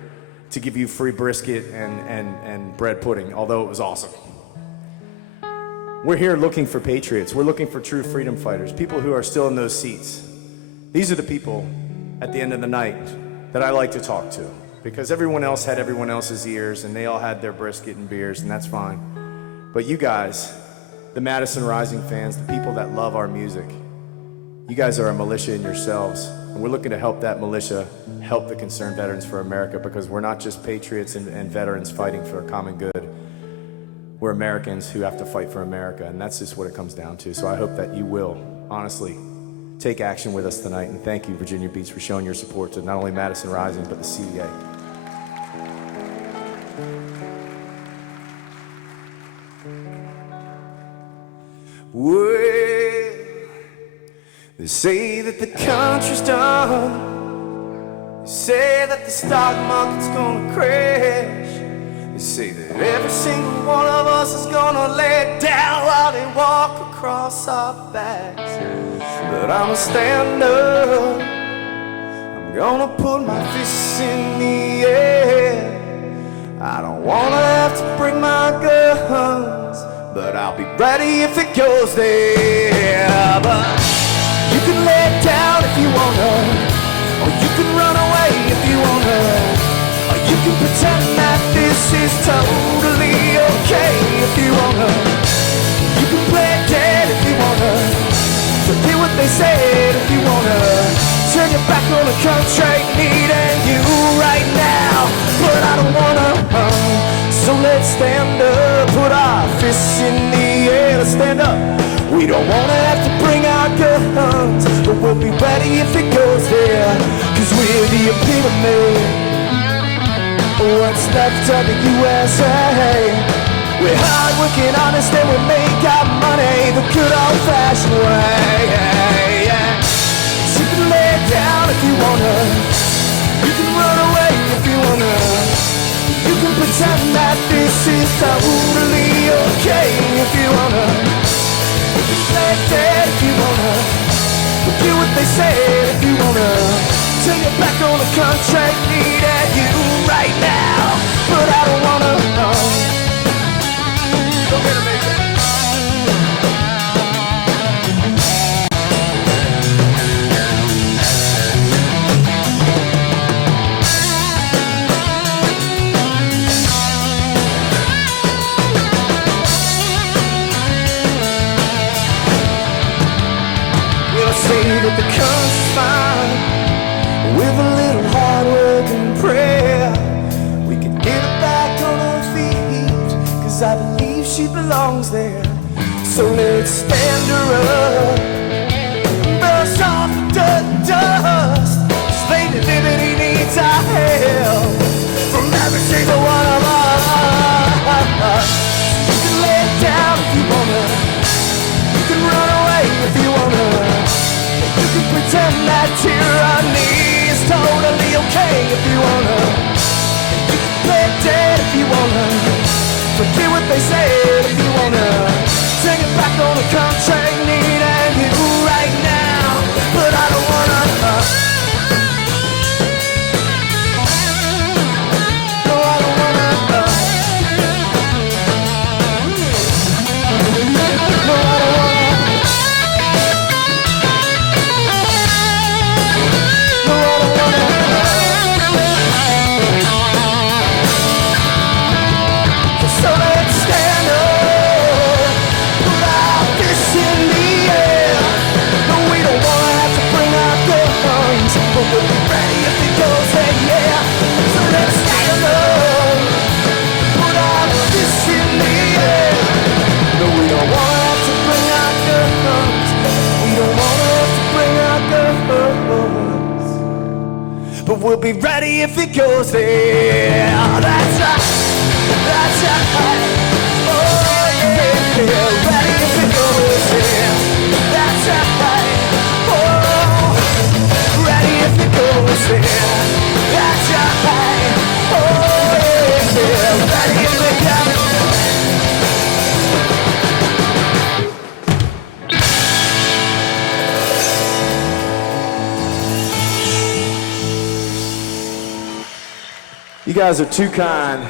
to give you free brisket and bread pudding, although it was awesome. We're here looking for patriots. We're looking for true freedom fighters, people who are still in those seats. These are the people at the end of the night that I like to talk to, because everyone else had everyone else's ears and they all had their brisket and beers, and that's fine. But you guys, the Madison Rising fans, the people that love our music, you guys are a militia in yourselves, and we're looking to help that militia help the Concerned Veterans for America, because we're not just patriots and veterans fighting for a common good. We're Americans who have to fight for America, and that's just what it comes down to. So I hope that you will, honestly, take action with us tonight, and thank you, Virginia Beach, for showing your support to not only Madison Rising, but the CVA. Well, they say that the country's done. They say that the stock market's gonna crash. They say that every single one of us is gonna lay down while they walk across our backs. But I'ma stand up. I'm gonna put my fists in the air. I don't wanna have to bring my guns, but I'll be ready if it goes there. But you can lay it down if you wanna, or you can run away if you wanna, or you can pretend that this is totally okay if you wanna. You can play it dead if you wanna, forget what they said if you wanna. Turn your back on the country needing you right now, but I don't wanna. So let's stand up, put our fists in the air, let's stand up. We don't wanna have to bring our guns, but we'll be ready if it goes there, cause we're the epitome, what's left of the USA. We're hard working, honest, and we make our money the good old-fashioned way. So you can lay it down if you wanna, you can run away if you wanna. You can pretend that this is totally okay if you wanna. You can play it dead if you wanna, forget what they said if you wanna. Turn your back on the country, need at you right now, but I don't wanna. Go get it, baby. but the country's fine. With a little hard work and prayer, we can get her back on her feet, 'cause I believe she belongs there. So let's stand her up, brush off the dust. This lady liberty needs our help from every single one of us. You can lay it down if you wanna, you can run away if you wanna, you can pretend that tyranny is totally okay if you wanna, you can play dead if you wanna, forget what they said if you wanna. Take it back on the country, needing you right now, but I don't wanna. No, I don't wanna. No, I don't wanna. No, I don't wanna. So let's stand up. But we'll be ready if it goes, hey, yeah. So let's stand up, put our fists in the air. No, we don't want to have to bring our guns. We don't want to have to bring our guns. But we'll be ready if it goes there. That's right, that's right. Oh, yeah, ready if it goes there. That's right. If it goes there, that's right. Oh, yeah, ready if it goes. You guys are too kind.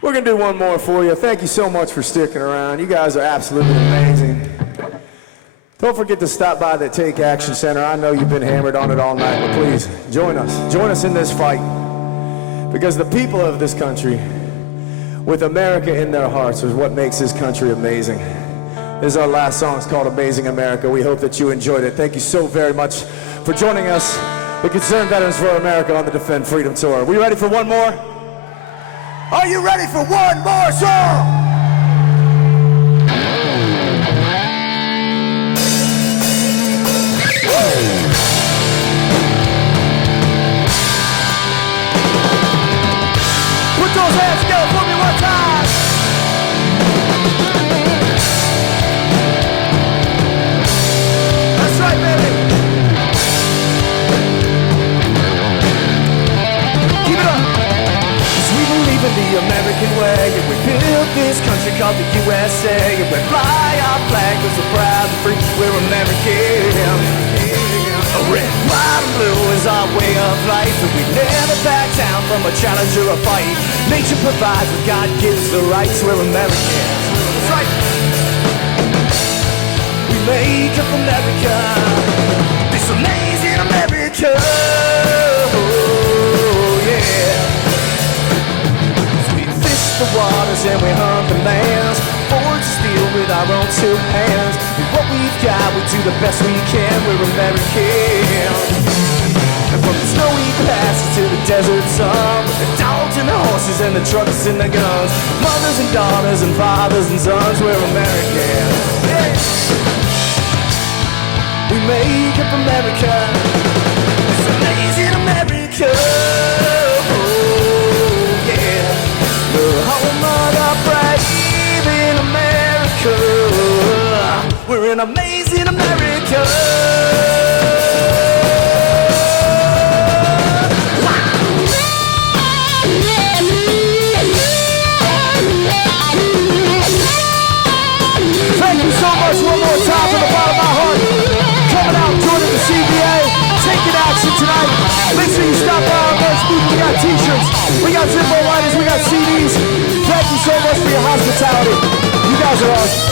We're gonna do one more for you. Thank you so much for sticking around. You guys are absolutely amazing. Don't forget to stop by the Take Action Center. I know you've been hammered on it all night, but please, join us. Join us in this fight. Because the people of this country, with America in their hearts, is what makes this country amazing. This is our last song. It's called Amazing America. We hope that you enjoyed it. Thank you so very much for joining us, the Concerned Veterans for America, on the Defend Freedom Tour. Are we ready for one more? Are you ready for one more song? Put those hands together for me one time. That's right, baby. Keep it up. 'Cause we believe in the American way, and we built this country called the USA, and we fly our flag 'cause we're proud and free. We're American. Red, white, and blue is our way of life, and we never back down from a challenge or a fight. Nature provides what God gives the rights. We're Americans. That's right. We make up America, this amazing America. Oh, yeah. So we fish the waters and we hunt the lands, forge steel with our own two hands. With what we've got, we do the best we can. We're Americans. And from the snowy passes to the desert sun, with the dogs and the horses and the trucks and the guns, mothers and daughters and fathers and sons, we're Americans. Yeah. We make up America, this amazing America. Oh, yeah. The home of the brave in America. We're an amazing America. Thank you so much one more time from the bottom of my heart. Coming out, joining the CBA, taking action tonight. Make sure you stop by our merch booth. We got t-shirts, we got Zippo lighters, we got CDs. Thank you so much for your hospitality. You guys are awesome.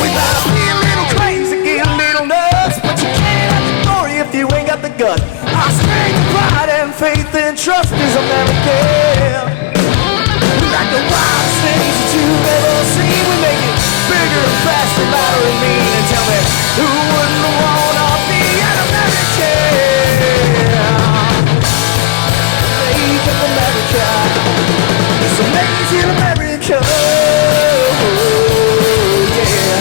We might be a little crazy, get a little nuts, but you can't have the glory if you ain't got the guts. Our strength, pride, and faith and trust is American. We like the wildest things that you've ever seen. the matter with me? And tell me, who wouldn't wanna be an American? Make of America. It's amazing America. Yeah.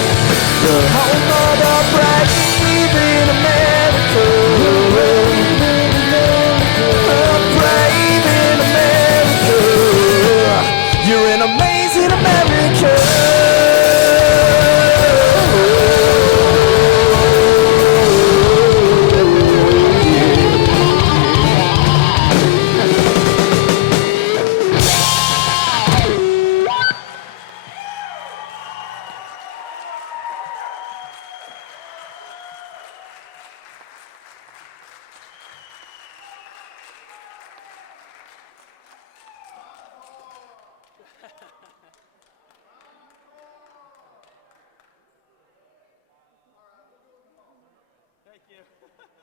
The home of the brave in America. Brave in America. You're an amazing America. Thank you.